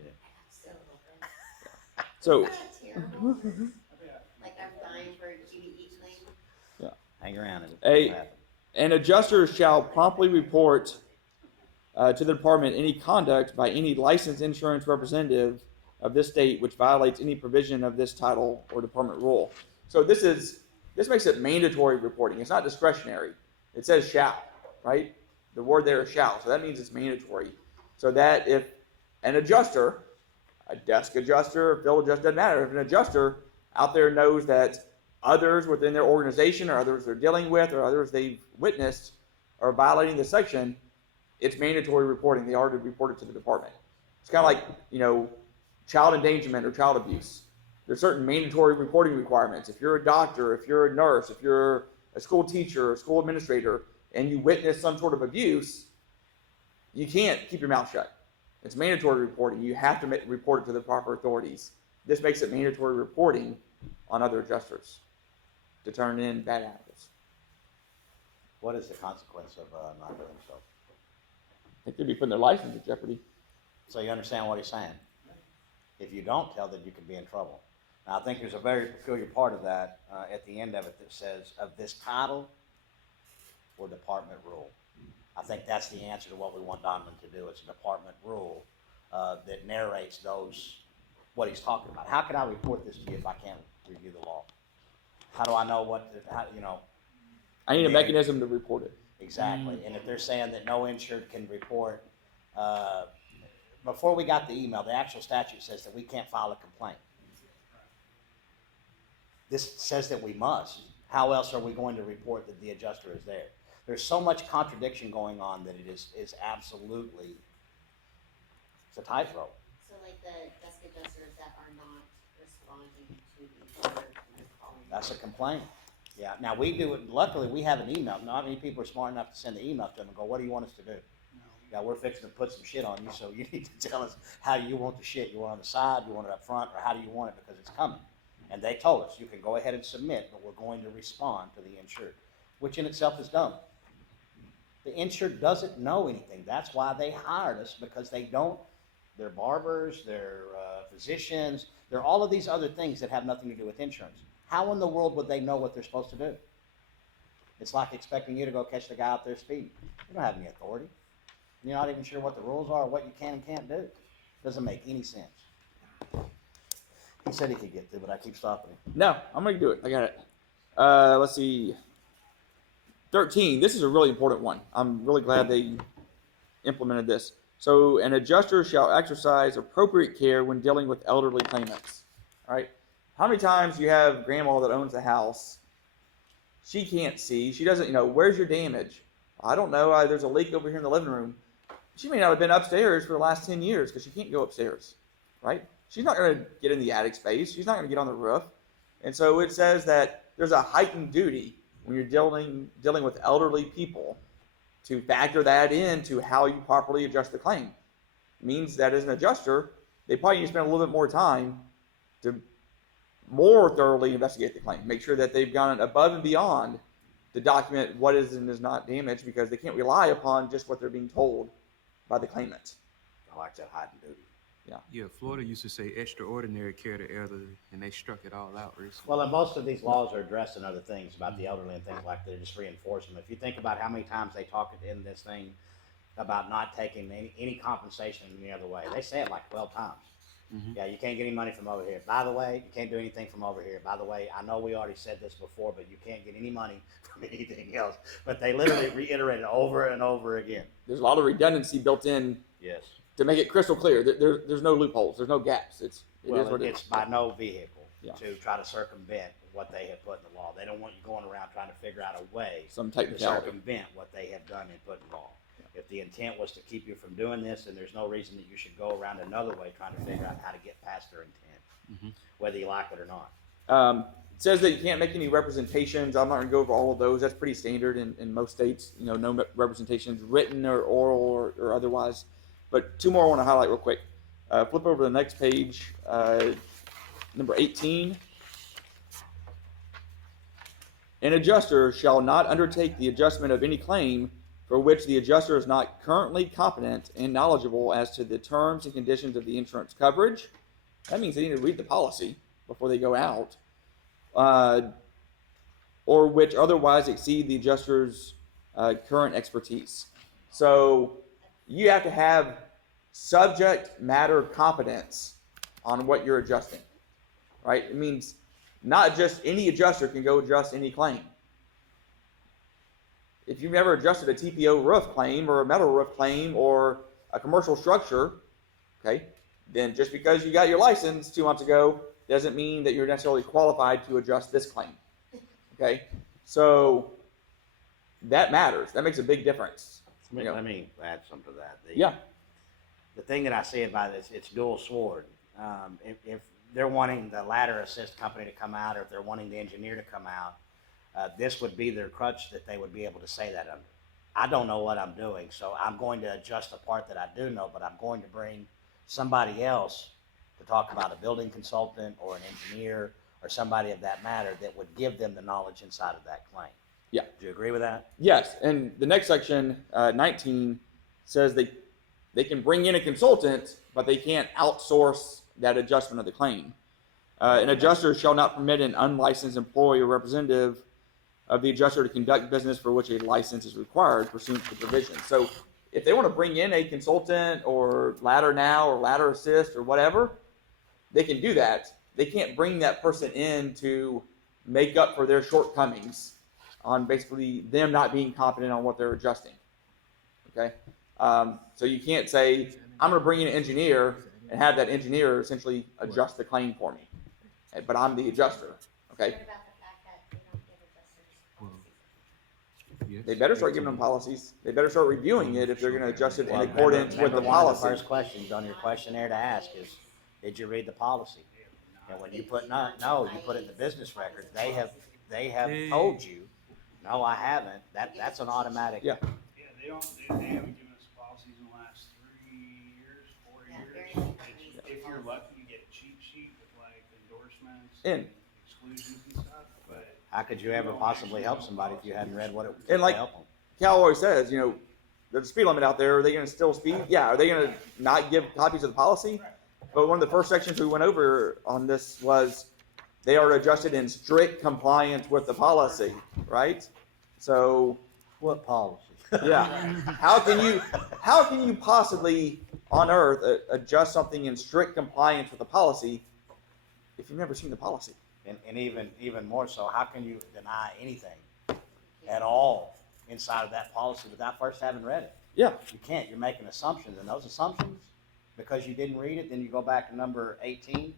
Yeah. So hoping. So Isn't that terrible? I bet. Like I'm dying for a QBE claim. Hang around and Hey. it'll happen. an adjuster shall promptly report to the department any conduct by any licensed insurance representative of this state which violates any provision of this title or department rule. So this makes it mandatory reporting. It's not discretionary. It says shall, right? The word there is shall. So that means it's mandatory. So that if an adjuster, a desk adjuster, a field adjuster, doesn't matter. If an adjuster out there knows that others within their organization or others they're dealing with or others they've witnessed are violating the section, it's mandatory reporting. They are to report it to the department. It's kind of like, child endangerment or child abuse. There's certain mandatory reporting requirements. If you're a doctor, if you're a nurse, if you're a school teacher or school administrator, and you witness some sort of abuse, you can't keep your mouth shut. It's mandatory reporting. You have to report it to the proper authorities. This makes it mandatory reporting on other adjusters to turn in bad apples. What is the consequence of not doing so? They could be putting their license in jeopardy. So you understand what he's saying? If you don't tell, then you could be in trouble. Now, I think there's a very peculiar part of that at the end of it that says, of this title or department rule. I think that's the answer to what we want Donovan to do. It's a department rule that narrates what he's talking about. How can I report this to you if I can't review the law? How do I know I need a mechanism to report it. Exactly. And if they're saying that no insured can report, before we got the email, the actual statute says that we can't file a complaint. This says that we must. How else are we going to report that the adjuster is there? There's so much contradiction going on that it is absolutely, it's a tightrope. So like the desk adjusters that are not responding to the order when they're calling. That's a complaint. Yeah. Now we do it. Luckily, we have an email. Not many people are smart enough to send the email to them and go, "What do you want us to do?" Yeah, we're fixing to put some shit on you, so you need to tell us how you want the shit. You want it on the side, you want it up front, or how do you want it because it's coming? And they told us, you can go ahead and submit, but we're going to respond to the insured, which in itself is dumb. The insured doesn't know anything. That's why they hired us, because they don't. They're barbers, they're physicians, they're all of these other things that have nothing to do with insurance. How in the world would they know what they're supposed to do? It's like expecting you to go catch the guy out there speeding. You don't have any authority. You're not even sure what the rules are, or what you can and can't do. Doesn't make any sense. He said he could get through, but I keep stopping him. No, I'm going to do it. I got it. Let's see. 13. This is a really important one. I'm really glad they implemented this. So, an adjuster shall exercise appropriate care when dealing with elderly claimants. All right. How many times you have grandma that owns a house? She can't see. She doesn't, where's your damage? I don't know. There's a leak over here in the living room. She may not have been upstairs for the last 10 years because she can't go upstairs, right? She's not going to get in the attic space. She's not going to get on the roof. And so it says that there's a heightened duty when you're dealing with elderly people to factor that into how you properly adjust the claim. It means that as an adjuster, they probably need to spend a little bit more time to more thoroughly investigate the claim. Make sure that they've gone above and beyond to document what is and is not damaged, because they can't rely upon just what they're being told by the claimant. I like that heightened duty. Yeah, Florida used to say extraordinary care to elderly, and they struck it all out recently. Well, and most of these laws are addressing other things about the elderly and things like that. They just reinforce them. If you think about how many times they talk in this thing about not taking any compensation any other way, they say it like 12 times. Mm-hmm. Yeah, you can't get any money from over here. By the way, you can't do anything from over here. By the way, I know we already said this before, but you can't get any money from anything else. But they literally reiterate it over and over again. There's a lot of redundancy built in. Yes. To make it crystal clear, there's no loopholes, there's no gaps. It's by no vehicle Yeah. to try to circumvent what they have put in the law. They don't want you going around trying to figure out a way Some to technicality. circumvent what they have done and put in law. If the intent was to keep you from doing this, then there's no reason that you should go around another way trying to figure out how to get past their intent, whether you like it or not. It says that you can't make any representations. I'm not going to go over all of those. That's pretty standard in most states. No representations, written or oral or otherwise. But two more I want to highlight real quick. Flip over to the next page, number 18. An adjuster shall not undertake the adjustment of any claim for which the adjuster is not currently competent and knowledgeable as to the terms and conditions of the insurance coverage. That means they need to read the policy before they go out, or which otherwise exceed the adjuster's current expertise. So you have to have subject matter competence on what you're adjusting, right? It means not just any adjuster can go adjust any claim. If you've never adjusted a TPO roof claim or a metal roof claim or a commercial structure, okay, then just because you got your license 2 months ago doesn't mean that you're necessarily qualified to adjust this claim, okay? So that matters. That makes a big difference. Let me add something to that. Yeah. The thing that I see about this, it's dual sword. If they're wanting the ladder assist company to come out, or if they're wanting the engineer to come out, this would be their crutch that they would be able to say that under. I don't know what I'm doing, so I'm going to adjust the part that I do know, but I'm going to bring somebody else to talk about a building consultant or an engineer or somebody of that matter that would give them the knowledge inside of that claim. Yeah. Do you agree with that? Yes, and the next section, 19, says they can bring in a consultant, but they can't outsource that adjustment of the claim. An adjuster shall not permit an unlicensed employee or representative of the adjuster to conduct business for which a license is required pursuant to the provision. So if they want to bring in a consultant or ladder now or ladder assist or whatever, they can do that. They can't bring that person in to make up for their shortcomings on basically them not being competent on what they're adjusting. Okay? So you can't say, I'm going to bring in an engineer and have that engineer essentially adjust the claim for me. But I'm the adjuster. Okay? What about the fact that they don't give adjusters policies? Yes. They better start giving them policies. They better start reviewing it if they're going to adjust it in Well, accordance with the remember one of policy. the first questions on your questionnaire to ask is, did you read the policy? And when you put no, you put it in the business record. They have told you, no, I haven't. That's an automatic. Yeah. Yeah, they haven't given us policies in the last 3 years, 4 Yeah, years. very If you're lucky, you get a cheat sheet with like endorsements And- exclusions and stuff, but. How could you ever possibly help somebody if you hadn't read what it took And like- to help them? Cal always says, there's a speed limit out there. Are they going to still speed? Yeah. Are they going to not give copies of the policy? But one of the first sections we went over on this was they are adjusted in strict compliance with the policy, right? So, What policy? yeah, how can you possibly on earth adjust something in strict compliance with the policy if you've never seen the policy? And even more so, how can you deny anything at all inside of that policy without first having read it? Yeah. You can't. You're making assumptions, and those assumptions, because you didn't read it, then you go back to number 18.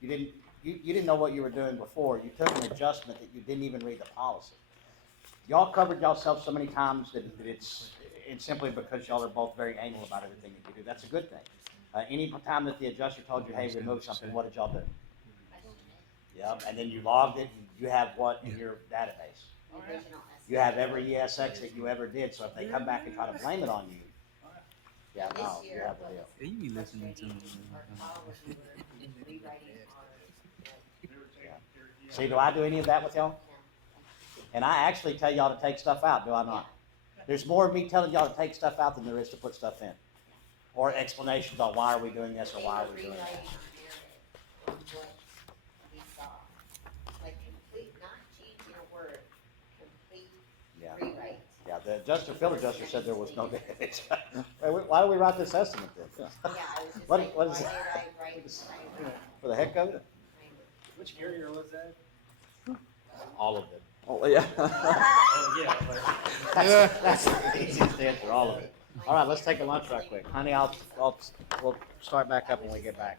You didn't know what you were doing before. You took an adjustment that you didn't even read the policy. Y'all covered yourself so many times that it's simply because y'all are both very anal about everything that you do. That's a good thing. Any time that the adjuster told you, hey, remove something, what did y'all do? Yep, and then you logged it, you have what in your database? The original You have every ESX that you ever did, so if they come back and try to blame it on you, yeah, This no, you year have the was deal. Yeah, you be listening to frustrating me. for Carl when we were rewriting our, See, do I do any of that with y'all? no. And I actually tell y'all to take stuff out, do I not? There's more of me telling y'all to take stuff out than there is to put stuff in. Or explanations on why are we doing this or They why are were we doing rewriting that. our narrative on what we saw. Like complete, not changing a word, complete Yeah. rewrite. Yeah, the adjuster, field adjuster said there was no damage. Why do we write this estimate then? Yeah, I was just What- like, what why is did it? I write? For the heck of it? Which carrier was that? All of it. Oh, yeah. Oh, yeah, but. That's the easiest answer, all of it. All right, let's take a lunch right quick. Honey, we'll start back up when we get back.